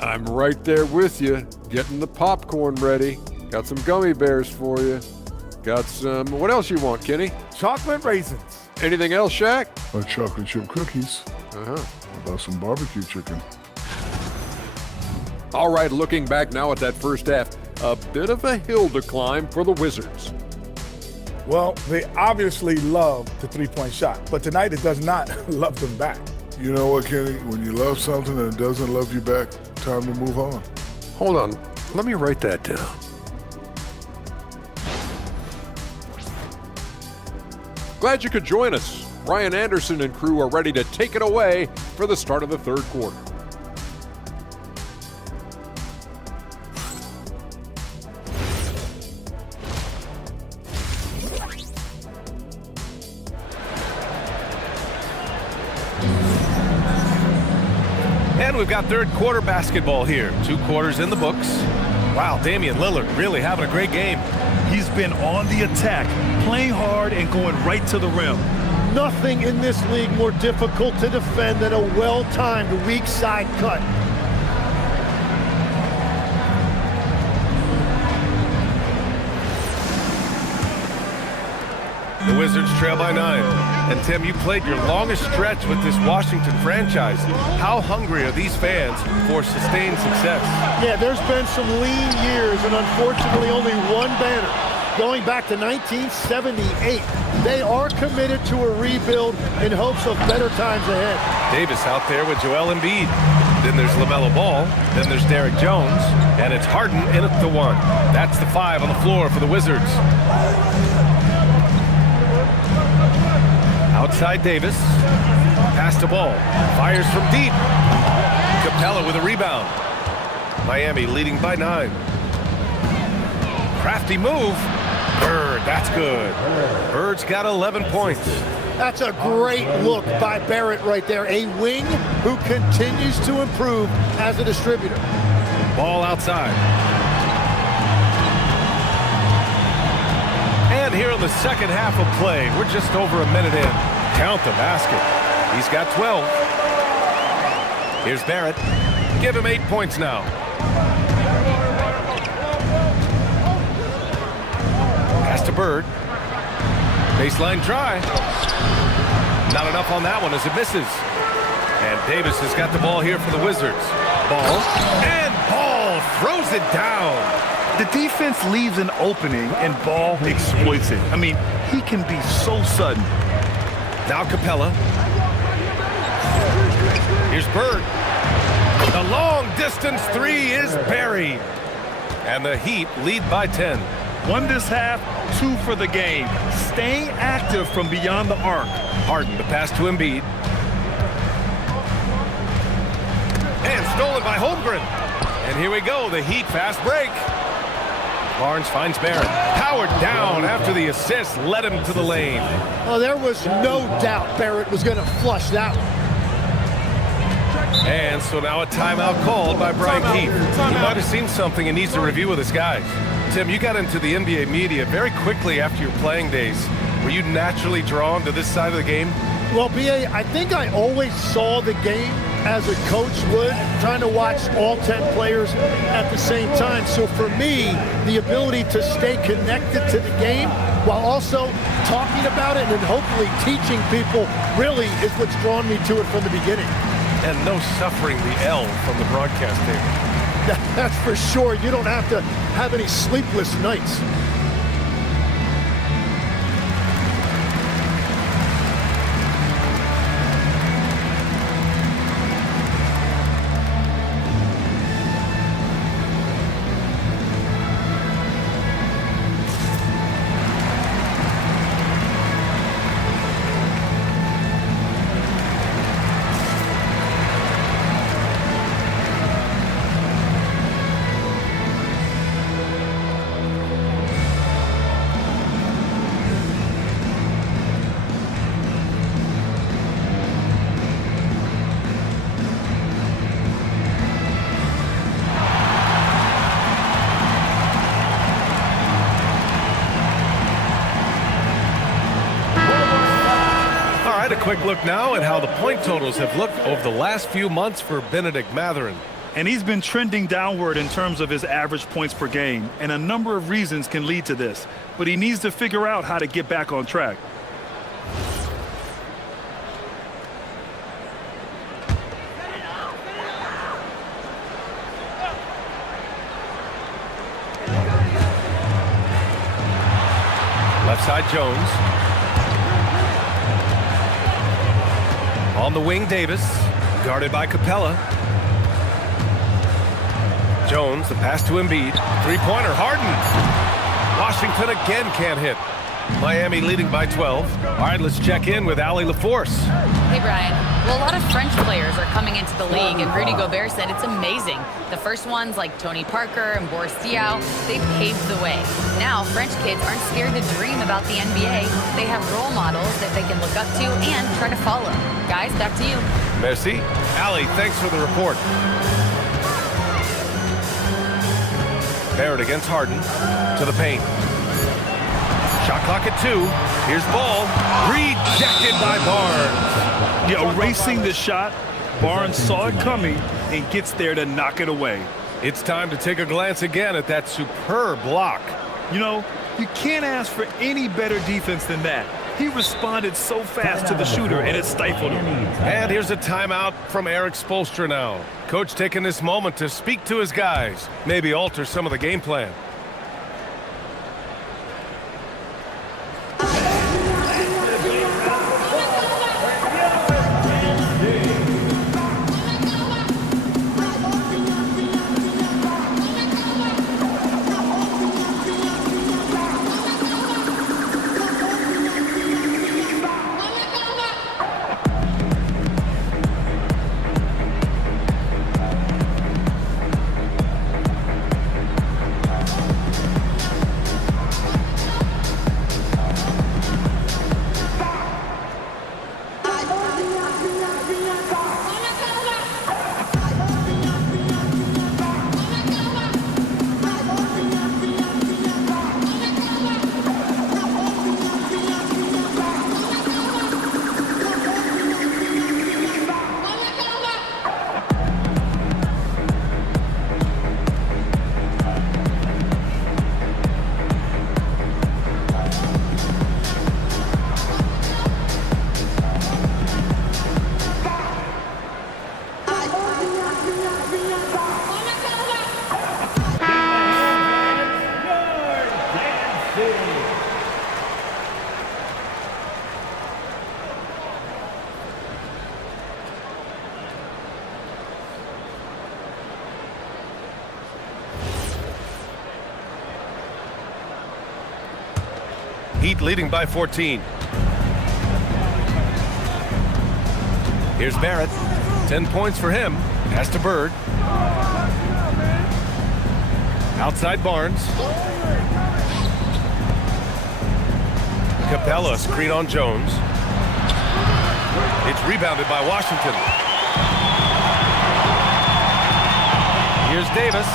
I'm right there with you, getting the popcorn ready. Got some gummy bears for you. Got some, what else you want, Kenny? Chocolate raisins. Anything else, Shaq? Like chocolate chip cookies. Uh-huh. How about some barbecue chicken? All right, looking back now at that first half, a bit of a hill to climb for the Wizards. Well, they obviously love the three-point shot, but tonight it does not love them back. You know what, Kenny? When you love something and it doesn't love you back, time to move on. Hold on, let me write that down. Glad you could join us. Brian Anderson and crew are ready to take it away for the start of the third quarter. And we've got third quarter basketball here. 2 quarters in the books. Wow, Damian Lillard really having a great game. He's been on the attack, playing hard and going right to the rim. Nothing in this league more difficult to defend than a well-timed weak side cut. The Wizards trail by 9. And Tim, you played your longest stretch with this Washington franchise. How hungry are these fans for sustained success? Yeah, there's been some lean years and unfortunately only one banner. Going back to 1978, they are committed to a rebuild in hopes of better times ahead. Davis out there with Joel Embiid. Then there's LaMelo Ball. Then there's Derek Jones. And it's Harden in at the 1. That's the 5 on the floor for the Wizards. Outside Davis. Pass the ball. Fires from deep. Capella with a rebound. Miami leading by 9. Crafty move. Bird, that's good. Bird's got 11 points. That's a great look by Barrett right there. A wing who continues to improve as a distributor. Ball outside. And here in the second half of play, we're just over a minute in. Count the basket. He's got 12. Here's Barrett. Give him 8 points now. Pass to Bird. Baseline try. Not enough on that one as it misses. And Davis has got the ball here for the Wizards. Ball. And Ball throws it down. The defense leaves an opening and Ball exploits it. I mean, he can be so sudden. Now Capella. Here's Bird. The long distance 3 is buried. And the Heat lead by 10. 1 this half, 2 for the game. Staying active from beyond the arc. Harden, the pass to Embiid. And stolen by Holmgren. And here we go, the Heat fast break. Barnes finds Barrett. Powered down after the assist led him to the lane. Oh, there was no doubt Barrett was going to flush that one. And so now a timeout called by Brian Keefe. He might have seen something and needs to review with his guys. Tim, you got into the NBA media very quickly after your playing days. Were you naturally drawn to this side of the game? Well, B.A., I think I always saw the game as a coach would, trying to watch all 10 players at the same time. So for me, the ability to stay connected to the game while also talking about it and hopefully teaching people really is what's drawn me to it from the beginning. And no suffering the L from the broadcast table. That's for sure. You don't have to have any sleepless nights. quick look now at how the point totals have looked over the last few months for Bennedict Mathurin. And he's been trending downward in terms of his average points per game, and a number of reasons can lead to this. But he needs to figure out how to get back on track. Left side, Jones. On the wing, Davis. Guarded by Capella. Jones, the pass to Embiid. Three-pointer, Harden. Washington again can't hit. Miami leading by 12. All right, let's check in with Allie LaForce. Hey, Brian. Well, a lot of French players are coming into the league, and Rudy Gobert said it's amazing. The first ones, like Tony Parker and Boris Diaw, they paved the way. Now, French kids aren't scared to dream about the NBA. They have role models that they can look up to and try to follow. Guys, back to you. Merci. Allie, thanks for the report. Barrett against Harden. To the paint. Shot clock at 2. Here's ball. Rejected by Barnes. Yeah, erasing the shot. Barnes saw it coming and gets there to knock it away. It's time to take a glance again at that superb block. You know, you can't ask for any better defense than that. He responded so fast to the shooter, and it stifled him. And here's a timeout from Eric Spoelstra now. Coach taking this moment to speak to his guys, maybe alter some of the game plan. Heat leading by 14. Here's Barrett. 10 points for him. Pass to Bird. Outside Barnes. Capella, screen on Jones. It's rebounded by Washington. Here's Davis.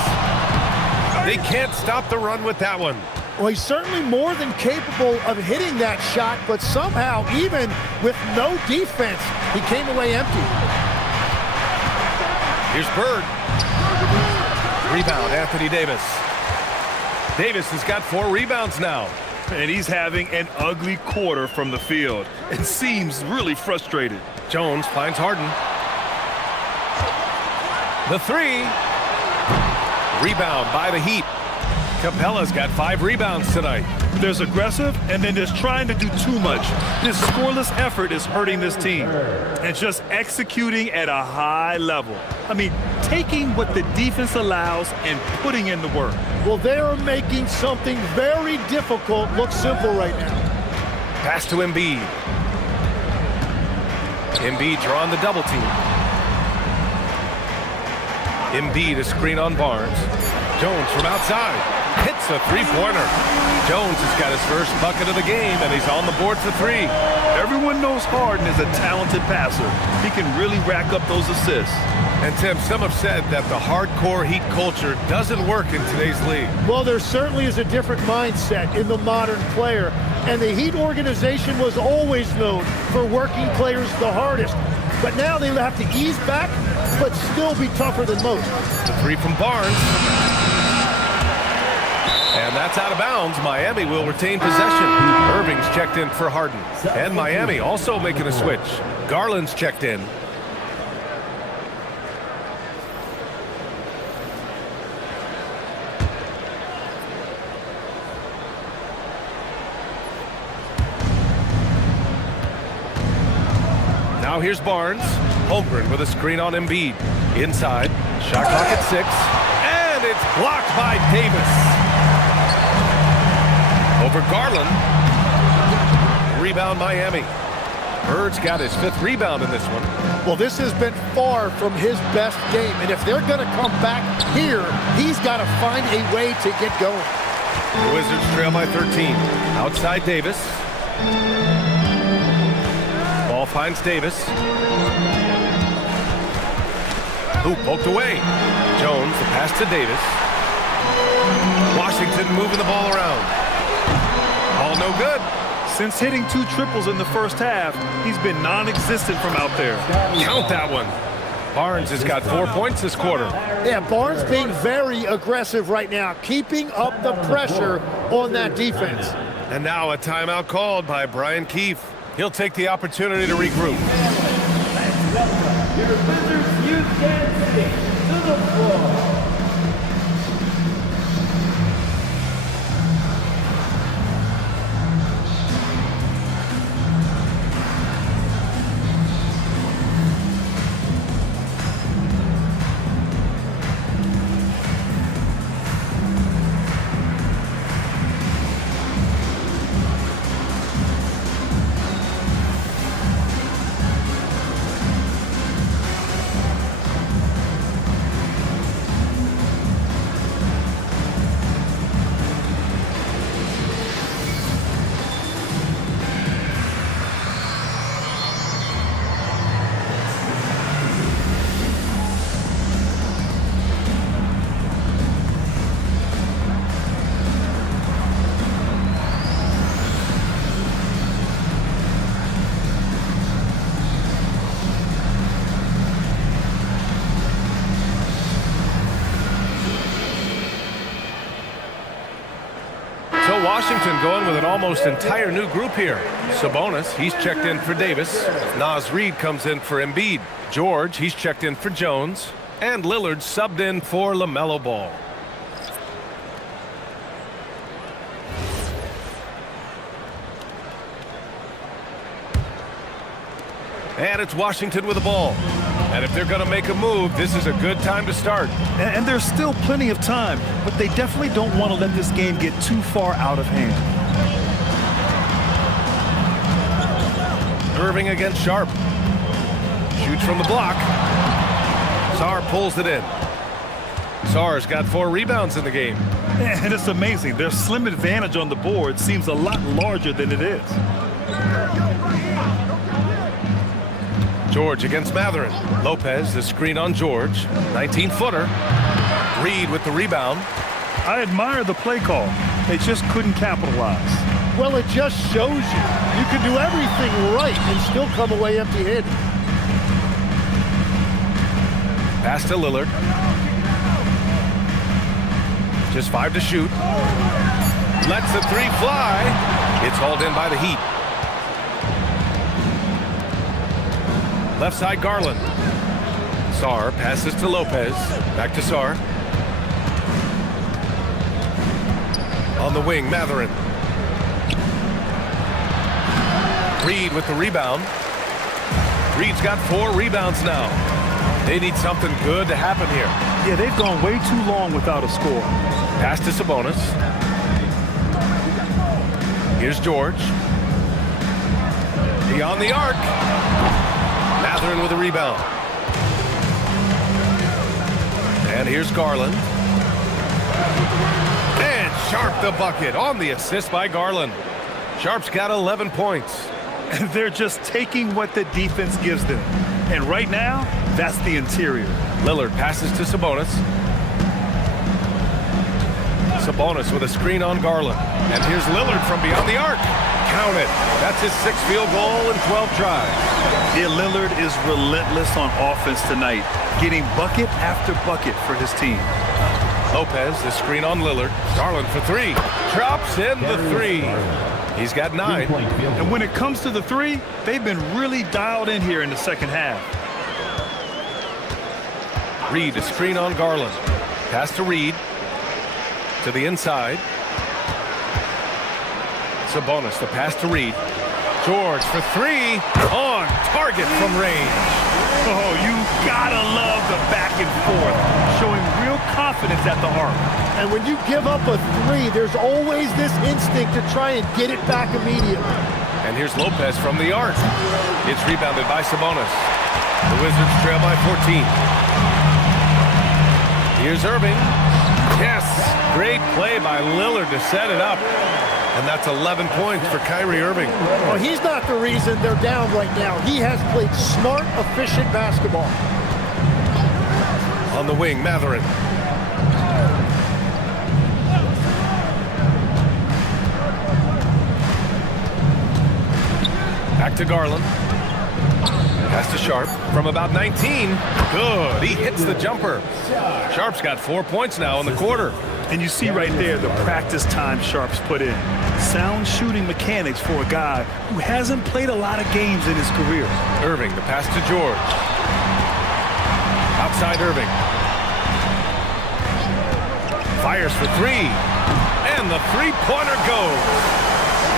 They can't stop the run with that one. Well, he's certainly more than capable of hitting that shot, but somehow, even with no defense, he came away empty. Here's Bird. Rebound, Anthony Davis. Davis has got 4 rebounds now. And he's having an ugly quarter from the field and seems really frustrated. Jones finds Harden. The 3. Rebound by the Heat. Capella's got 5 rebounds tonight. There's aggressive, and then there's trying to do too much. This scoreless effort is hurting this team. And just executing at a high level. I mean, taking what the defense allows and putting in the work. Well, they are making something very difficult look simple right now. Pass to Embiid. Embiid drawing the double team. Embiid a screen on Barnes. Jones from outside. Hits a three-pointer. Jones has got his first bucket of the game, and he's on the board for 3. Everyone knows Harden is a talented passer. He can really rack up those assists. And Tim, some have said that the hardcore Heat culture doesn't work in today's league. Well, there certainly is a different mindset in the modern player. And the Heat organization was always known for working players the hardest. But now they have to ease back, but still be tougher than most. The three from Barnes. And that's out of bounds. Miami will retain possession. Irving's checked in for Harden. And Miami also making a switch. Garland's checked in. Now here's Barnes. Holmgren with a screen on Embiid. Inside. Shot clock at 6. And it's blocked by Davis. Over Garland. Rebound Miami. Bird's got his 5th rebound in this one. Well, this has been far from his best game. And if they're going to come back here, he's got to find a way to get going. The Wizards trail by 13. Outside Davis. Ball finds Davis. Who poked away. Jones, the pass to Davis. Washington moving the ball around. All no good. Since hitting 2 triples in the first half, he's been non-existent from out there. Count that one. Barnes has got 4 points this quarter. Yeah, Barnes being very aggressive right now, keeping up the pressure on that defense. And now a timeout called by Brian Keefe. He'll take the opportunity to regroup. Your Wizards youth dancing to the floor. Washington going with an almost entire new group here. Sabonis, he's checked in for Davis. Naz Reid comes in for Embiid. George, he's checked in for Jones. And Lillard subbed in for LaMelo Ball. And it's Washington with the ball. And if they're going to make a move, this is a good time to start. And there's still plenty of time, but they definitely don't want to let this game get too far out of hand. Irving against Sharp. Shoots from the block. Sarr pulls it in. Sarr's got 4 rebounds in the game. And it's amazing. Their slim advantage on the board seems a lot larger than it is. George against Mathurin. Lopez, the screen on George. 19-footer. Reid with the rebound. I admire the play call. They just couldn't capitalize. Well, it just shows you can do everything right and still come away empty-handed. Pass to Lillard. Just 5 to shoot. Lets the 3 fly. It's hauled in by the Heat. Left side, Garland. Sarr passes to Lopez. Back to Sarr. On the wing, Mathurin. Reid with the rebound. Reid's got 4 rebounds now. They need something good to happen here. Yeah, they've gone way too long without a score. Pass to Sabonis. Here's George. Beyond the arc. Mathurin with a rebound. And here's Garland. And Sharp the bucket on the assist by Garland. Sharp's got 11 points. And they're just taking what the defense gives them. And right now, that's the interior. Lillard passes to Sabonis. Sabonis with a screen on Garland. And here's Lillard from beyond the arc. Count it. That's his 6th field goal in 12 tries. Yeah, Lillard is relentless on offense tonight, getting bucket after bucket for his team. Lopez, the screen on Lillard. Garland for 3. Drops in the 3. He's got 9. And when it comes to the 3, they've been really dialed in here in the second half. Reed, a screen on Garland. Pass to Reed. To the inside. Sabonis, the pass to Reed. George for 3. On target from range. Oh, you gotta love the back and forth, showing real confidence at the arc. And when you give up a 3, there's always this instinct to try and get it back immediately. And here's Lopez from the arc. It's rebounded by Sabonis. The Wizards trail by 14. Here's Irving. Yes, great play by Lillard to set it up. And that's 11 points for Kyrie Irving. Well, he's not the reason they're down right now. He has played smart, efficient basketball. On the wing, Mathurin. Back to Garland. Pass to Sharp from about 19. Good. He hits the jumper. Sharp's got 4 points now in the quarter. And you see right there the practice time Sharp's put in. Sound shooting mechanics for a guy who hasn't played a lot of games in his career. Irving, the pass to George. Outside Irving. Fires for 3. And the three-pointer goes.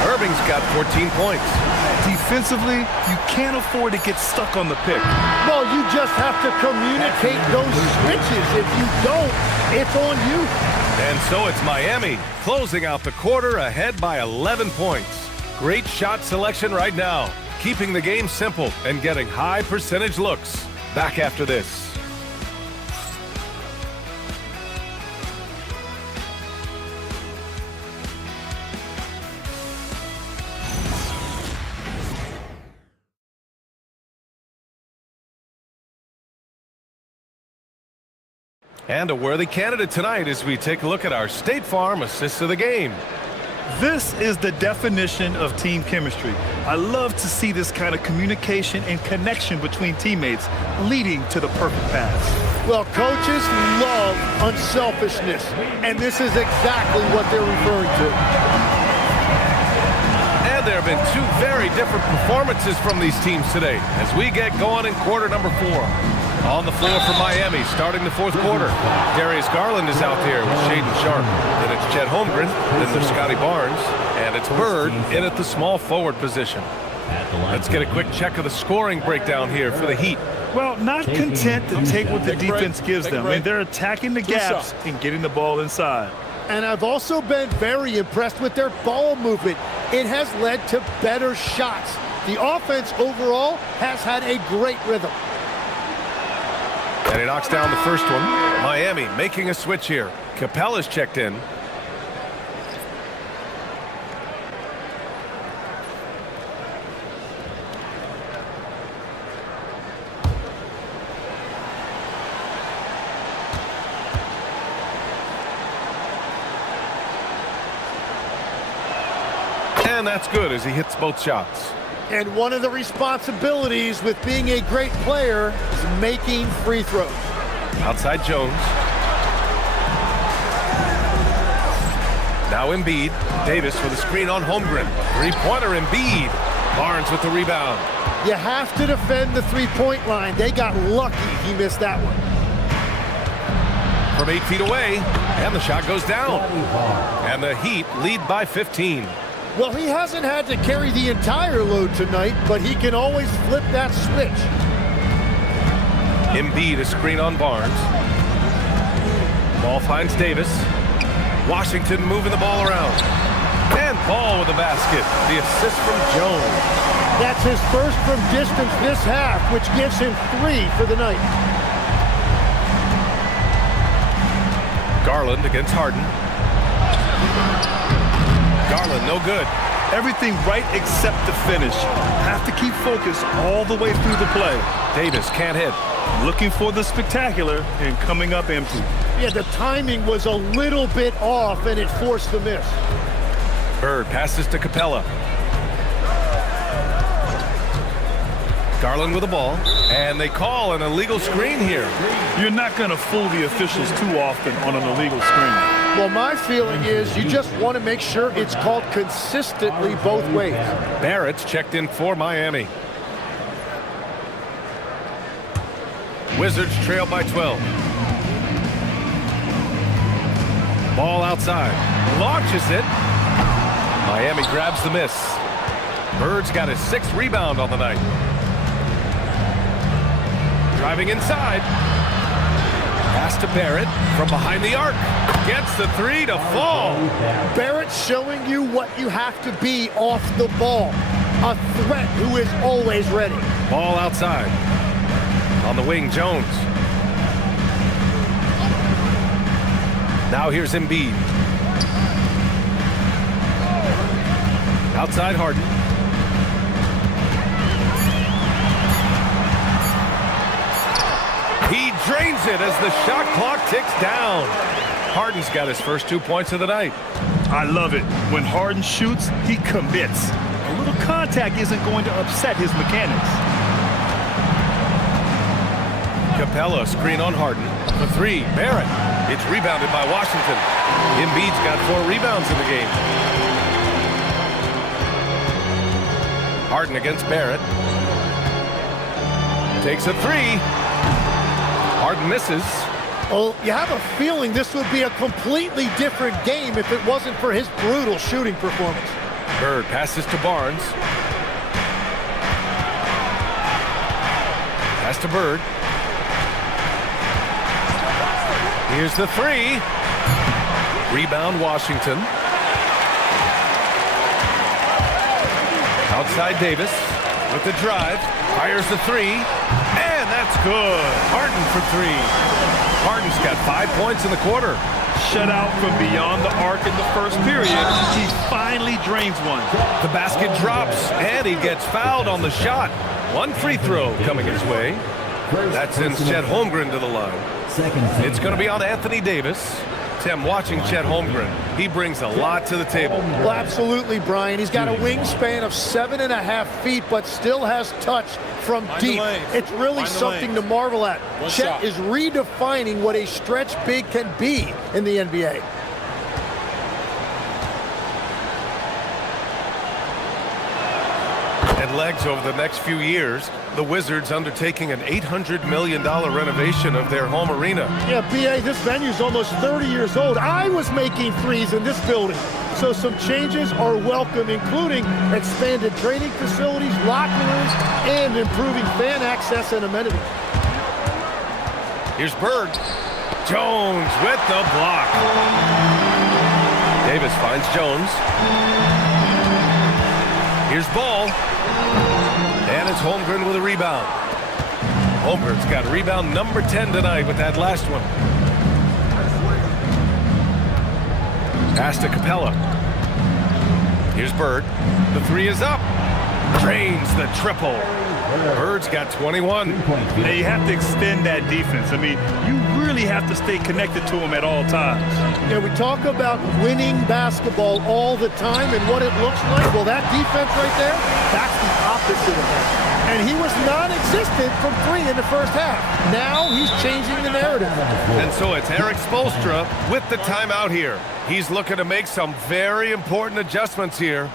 Irving's got 14 points. Defensively, you can't afford to get stuck on the pick. Well, you just have to communicate those switches. If you don't, it's on you. And so it's Miami closing out the quarter ahead by 11 points. Great shot selection right now, keeping the game simple and getting high percentage looks. Back after this. And a worthy candidate tonight as we take a look at our State Farm assists of the game. This is the definition of team chemistry. I love to see this kind of communication and connection between teammates leading to the perfect pass. Well, coaches love unselfishness, and this is exactly what they're referring to. And there have been 2 very different performances from these teams today as we get going in quarter number 4. On the floor for Miami, starting the 4th quarter. Darius Garland is out there with Shaedon Sharpe. Then it's Chet Holmgren. Then there's Scotty Barnes. And it's Bird in at the small forward position. Let's get a quick check of the scoring breakdown here for the Heat. Well, not content to take what the defense gives them. I mean, they're attacking the gaps and getting the ball inside. And I've also been very impressed with their ball movement. It has led to better shots. The offense overall has had a great rhythm. And he knocks down the first one. Miami making a switch here. Capella's checked in. And that's good as he hits both shots. And one of the responsibilities with being a great player is making free throws. Outside Jones. Now Embiid. Davis with a screen on Holmgren. Three-pointer Embiid. Barnes with the rebound. You have to defend the three-point line. They got lucky he missed that one. From 8 feet away, and the shot goes down. And the Heat lead by 15. Well, he hasn't had to carry the entire load tonight, but he can always flip that switch. Embiid, a screen on Barnes. Ball finds Davis. Washington moving the ball around. And Ball with the basket. The assist from Jones. That's his first from distance this half, which gives him 3 for the night. Garland against Harden. Garland, no good. Everything right except the finish. Have to keep focus all the way through the play. Davis can't hit. Looking for the spectacular and coming up empty. Yeah, the timing was a little bit off and it forced the miss. Bird passes to Capella. Garland with the ball, and they call an illegal screen here. You're not going to fool the officials too often on an illegal screen. Well, my feeling is you just want to make sure it's called consistently both ways. Barrett's checked in for Miami. Wizards trail by 12. Ball outside. Launches it. Miami grabs the miss. Bird's got his 6th rebound on the night. Driving inside. Pass to Barrett from behind the arc. Gets the 3 to fall. Barrett's showing you what you have to be off the ball. A threat who is always ready. Ball outside. On the wing, Jones. Now here's Embiid. Outside Harden. He drains it as the shot clock ticks down. Harden's got his first 2 points of the night. I love it. When Harden shoots, he commits. A little contact isn't going to upset his mechanics. Capella screen on Harden. The 3, Barrett. It's rebounded by Washington. Embiid's got 4 rebounds in the game. Harden against Barrett. Takes a 3. Harden misses. Well, you have a feeling this would be a completely different game if it wasn't for his brutal shooting performance. Bird passes to Barnes. Pass to Bird. Here's the 3. Rebound Washington. Outside Davis with the drive. Fires the 3. And that's good. Harden for 3. Harden's got 5 points in the quarter. Shut out from beyond the arc in the first period. He finally drains one. The basket drops, and he gets fouled on the shot. 1 free throw coming his way. That sends Chet Holmgren to the line. It's going to be on Anthony Davis. Tim, watching Chet Holmgren, he brings a lot to the table. Well, absolutely, Brian. He's got a wingspan of 7.5 feet, but still has touch from deep. It's really something to marvel at. Chet is redefining what a stretch big can be in the NBA. And legs over the next few years, the Wizards undertaking an $800 million renovation of their home arena. Yeah, B.A., this venue's almost 30 years old. I was making threes in this building. So some changes are welcome, including expanded training facilities, locker rooms, and improving fan access and amenities. Here's Bird. Jones with the block. Davis finds Jones. Here's Ball. And it's Holmgren with a rebound. Holmgren's got rebound number 10 tonight with that last one. Pass to Capella. Here's Bird. The 3 is up. Drains the triple. Bird's got 21. Now you have to extend that defense. I mean, you really have to stay connected to him at all times. Yeah, we talk about winning basketball all the time and what it looks like. Well, that defense right there, that's the opposite of that. And he was non-existent from 3 in the first half. Now he's changing the narrative. And so it's Eric Spoelstra with the timeout here. He's looking to make some very important adjustments here.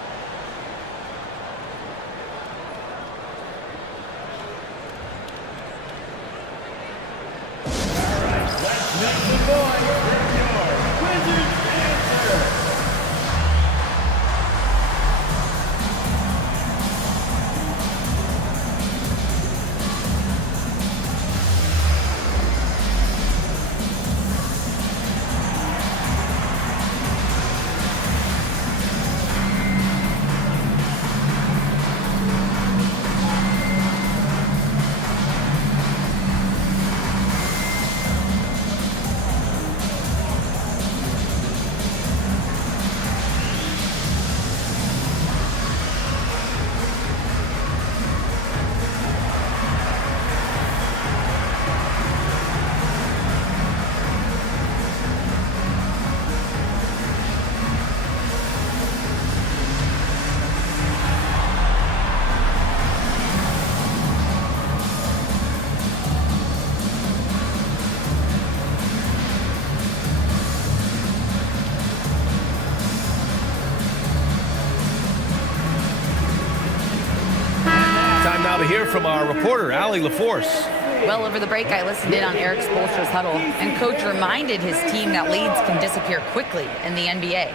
from our reporter, Allie LaForce. Well, over the break, I listened in on Eric Spoelstra's huddle, and Coach reminded his team that leads can disappear quickly in the NBA.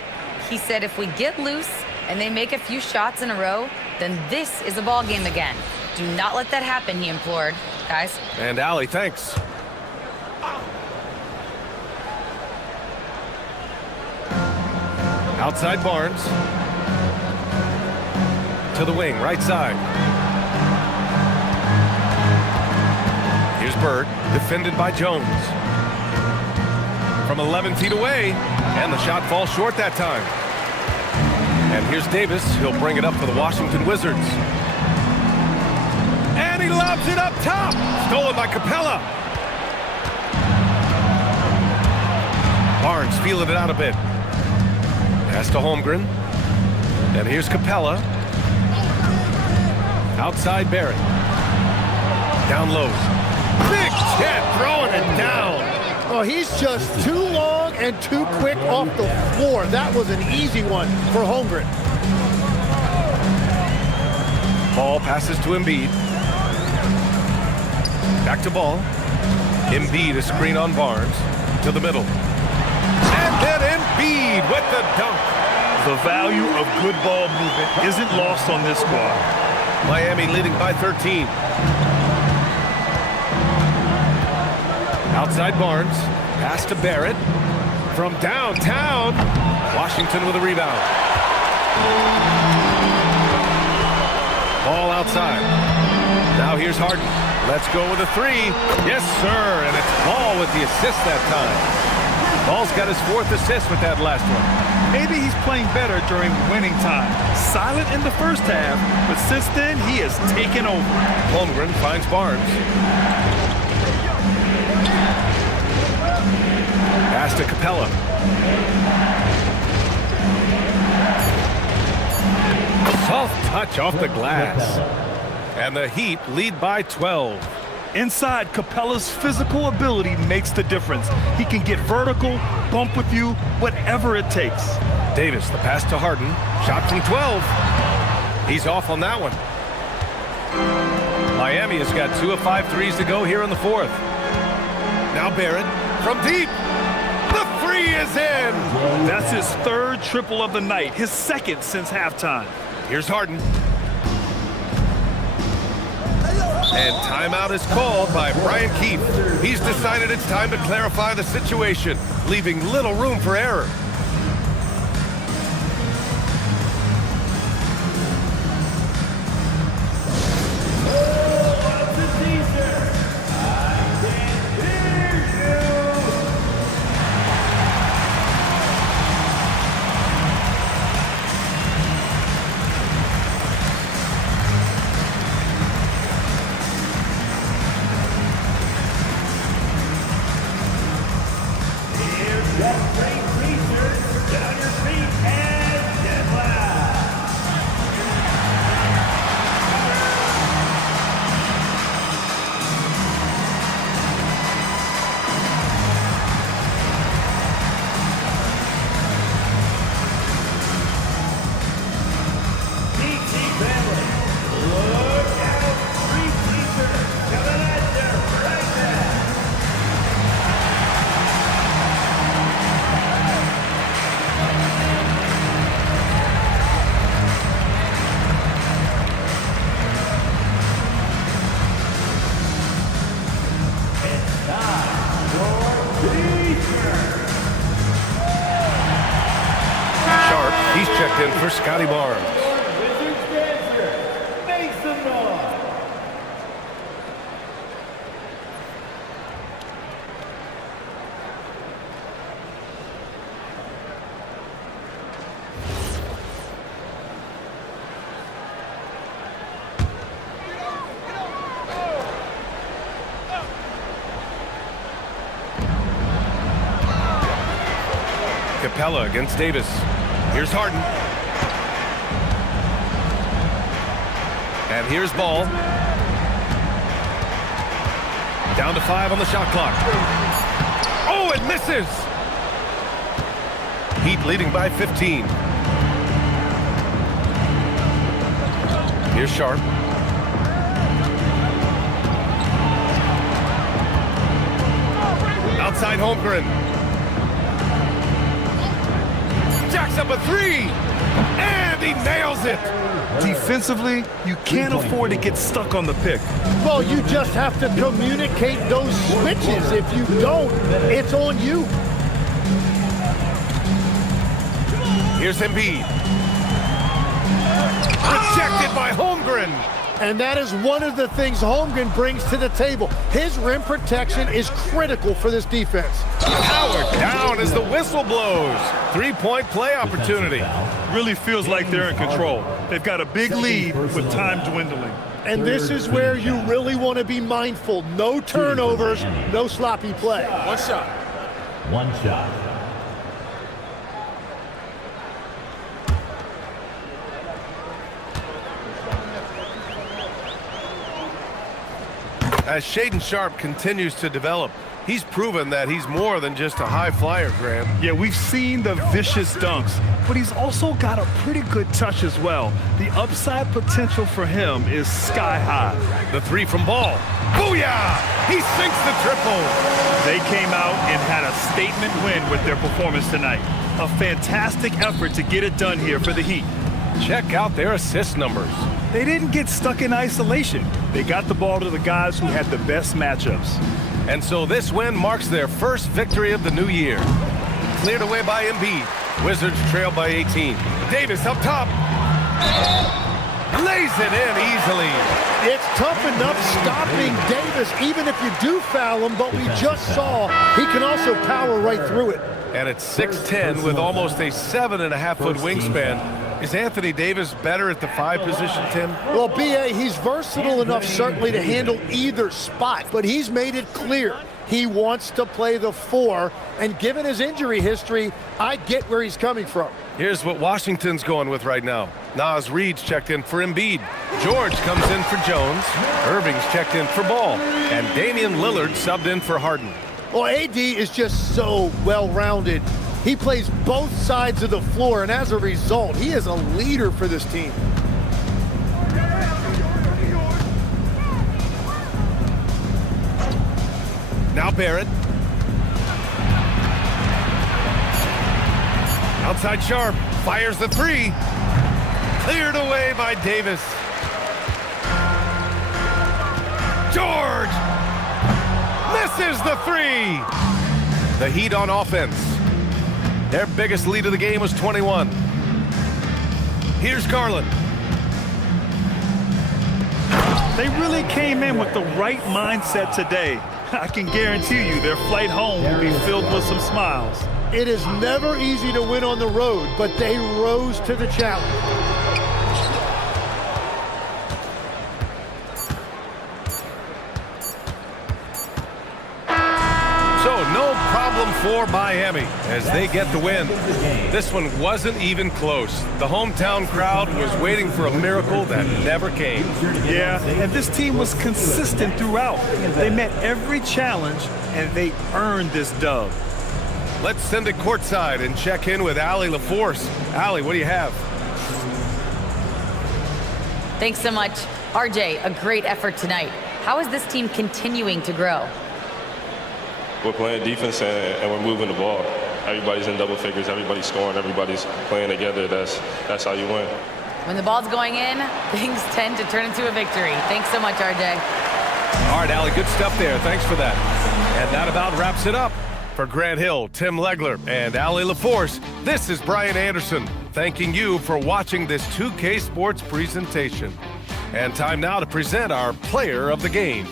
He said if we get loose and they make a few shots in a row, then this is a ball game again. Do not let that happen, he implored. Guys. And Allie, thanks. Outside Barnes. To the wing, right side. Here's Bird, defended by Jones. From 11 feet away, and the shot falls short that time. And here's Davis. He'll bring it up for the Washington Wizards. And he lobs it up top. Stolen by Capella. Barnes feeling it out a bit. Pass to Holmgren. And here's Capella. Outside Barrett. Down low. Big Chet throwing it down. Oh, he's just too long and too quick off the floor. That was an easy one for Holmgren. Ball passes to Embiid. Back to Ball. Embiid, a screen on Barnes. To the middle. And then Embiid with the dunk. The value of good ball movement isn't lost on this squad. Miami leading by 13. Outside Barnes. Pass to Barrett. From downtown. Washington with a rebound. Ball outside. Now here's Harden. Let's go with a three. Yes, sir. And it's Ball with the assist that time. Ball's got his 4th assist with that last one. Maybe he's playing better during winning time. Silent in the first half, but since then, he has taken over. Holmgren finds Barnes. Pass to Capella. Soft touch off the glass. And the Heat lead by 12. Inside, Capella's physical ability makes the difference. He can get vertical, bump with you, whatever it takes. Davis, the pass to Harden. Shot from 12. He's off on that one. Miami has got 2 of 5 threes to go here in the 4th. Now Barrett from deep. The 3 is in. That's his 3rd triple of the night, his 2nd since halftime. Here's Harden. And timeout is called by Brian Keefe. He's decided it's time to clarify the situation, leaving little room for error. He's checked in for Scotty Barnes. Wizards dancer, make some noise. Capella against Davis. Here's Harden. And here's Ball. Down to 5 on the shot clock. Oh, it misses! Heat leading by 15. Here's Sharp. Outside Holmgren. Jacks up a three. And he nails it. Defensively, you can't afford to get stuck on the pick. Well, you just have to communicate those switches. If you don't, it's on you. Here's Embiid. Rejected by Holmgren. And that is one of the things Holmgren brings to the table. His rim protection is critical for this defense. Howard down as the whistle blows. Three-point play opportunity. Really feels like they're in control. They've got a big lead with time dwindling. And this is where you really want to be mindful. No turnovers, no sloppy play. One shot. One shot. As Shaedon Sharpe continues to develop, he's proven that he's more than just a high flyer, Graham. Yeah, we've seen the vicious dunks, but he's also got a pretty good touch as well. The upside potential for him is sky high. The three from Ball. Booyah! He sinks the triple. They came out and had a statement win with their performance tonight. A fantastic effort to get it done here for the Heat. Check out their assist numbers. They didn't get stuck in isolation. They got the ball to the guys who had the best matchups. And so this win marks their first victory of the new year. Cleared away by Embiid. Wizards trail by 18. Davis up top. Lays it in easily. It's tough enough stopping Davis, even if you do foul him, but we just saw he can also power right through it. And at 6'10" with almost a 7.5-foot wingspan, is Anthony Davis better at the 5 position, Tim? Well, B.A., he's versatile enough certainly to handle either spot, but he's made it clear he wants to play the 4, and given his injury history, I get where he's coming from. Here's what Washington's going with right now. Naz Reid's checked in for Embiid. George comes in for Jones. Irving's checked in for Ball. And Damian Lillard subbed in for Harden. Well, AD is just so well-rounded. He plays both sides of the floor, and as a result, he is a leader for this team. Now Barrett. Outside Sharpe. Fires the 3. Cleared away by Davis. George! Misses the 3! The Heat on offense. Their biggest lead of the game was 21. Here's Garland. They really came in with the right mindset today. I can guarantee you their flight home will be filled with some smiles. It is never easy to win on the road, but they rose to the challenge. No problem for Miami as they get the win. This one wasn't even close. The hometown crowd was waiting for a miracle that never came. Yeah, and this team was consistent throughout. They met every challenge, and they earned this dub. Let's send it courtside and check in with Allie LaForce. Allie, what do you have? Thanks so much. RJ, a great effort tonight. How is this team continuing to grow? We're playing defense and we're moving the ball. Everybody's in double figures, everybody's scoring, everybody's playing together. That's how you win. When the ball's going in, things tend to turn into a victory. Thanks so much, RJ. All right, Allie, good stuff there. Thanks for that. And that about wraps it up. For Grant Hill, Tim Legler, and Allie LaForce, this is Brian Anderson, thanking you for watching this 2K Sports presentation. And time now to present our player of the game.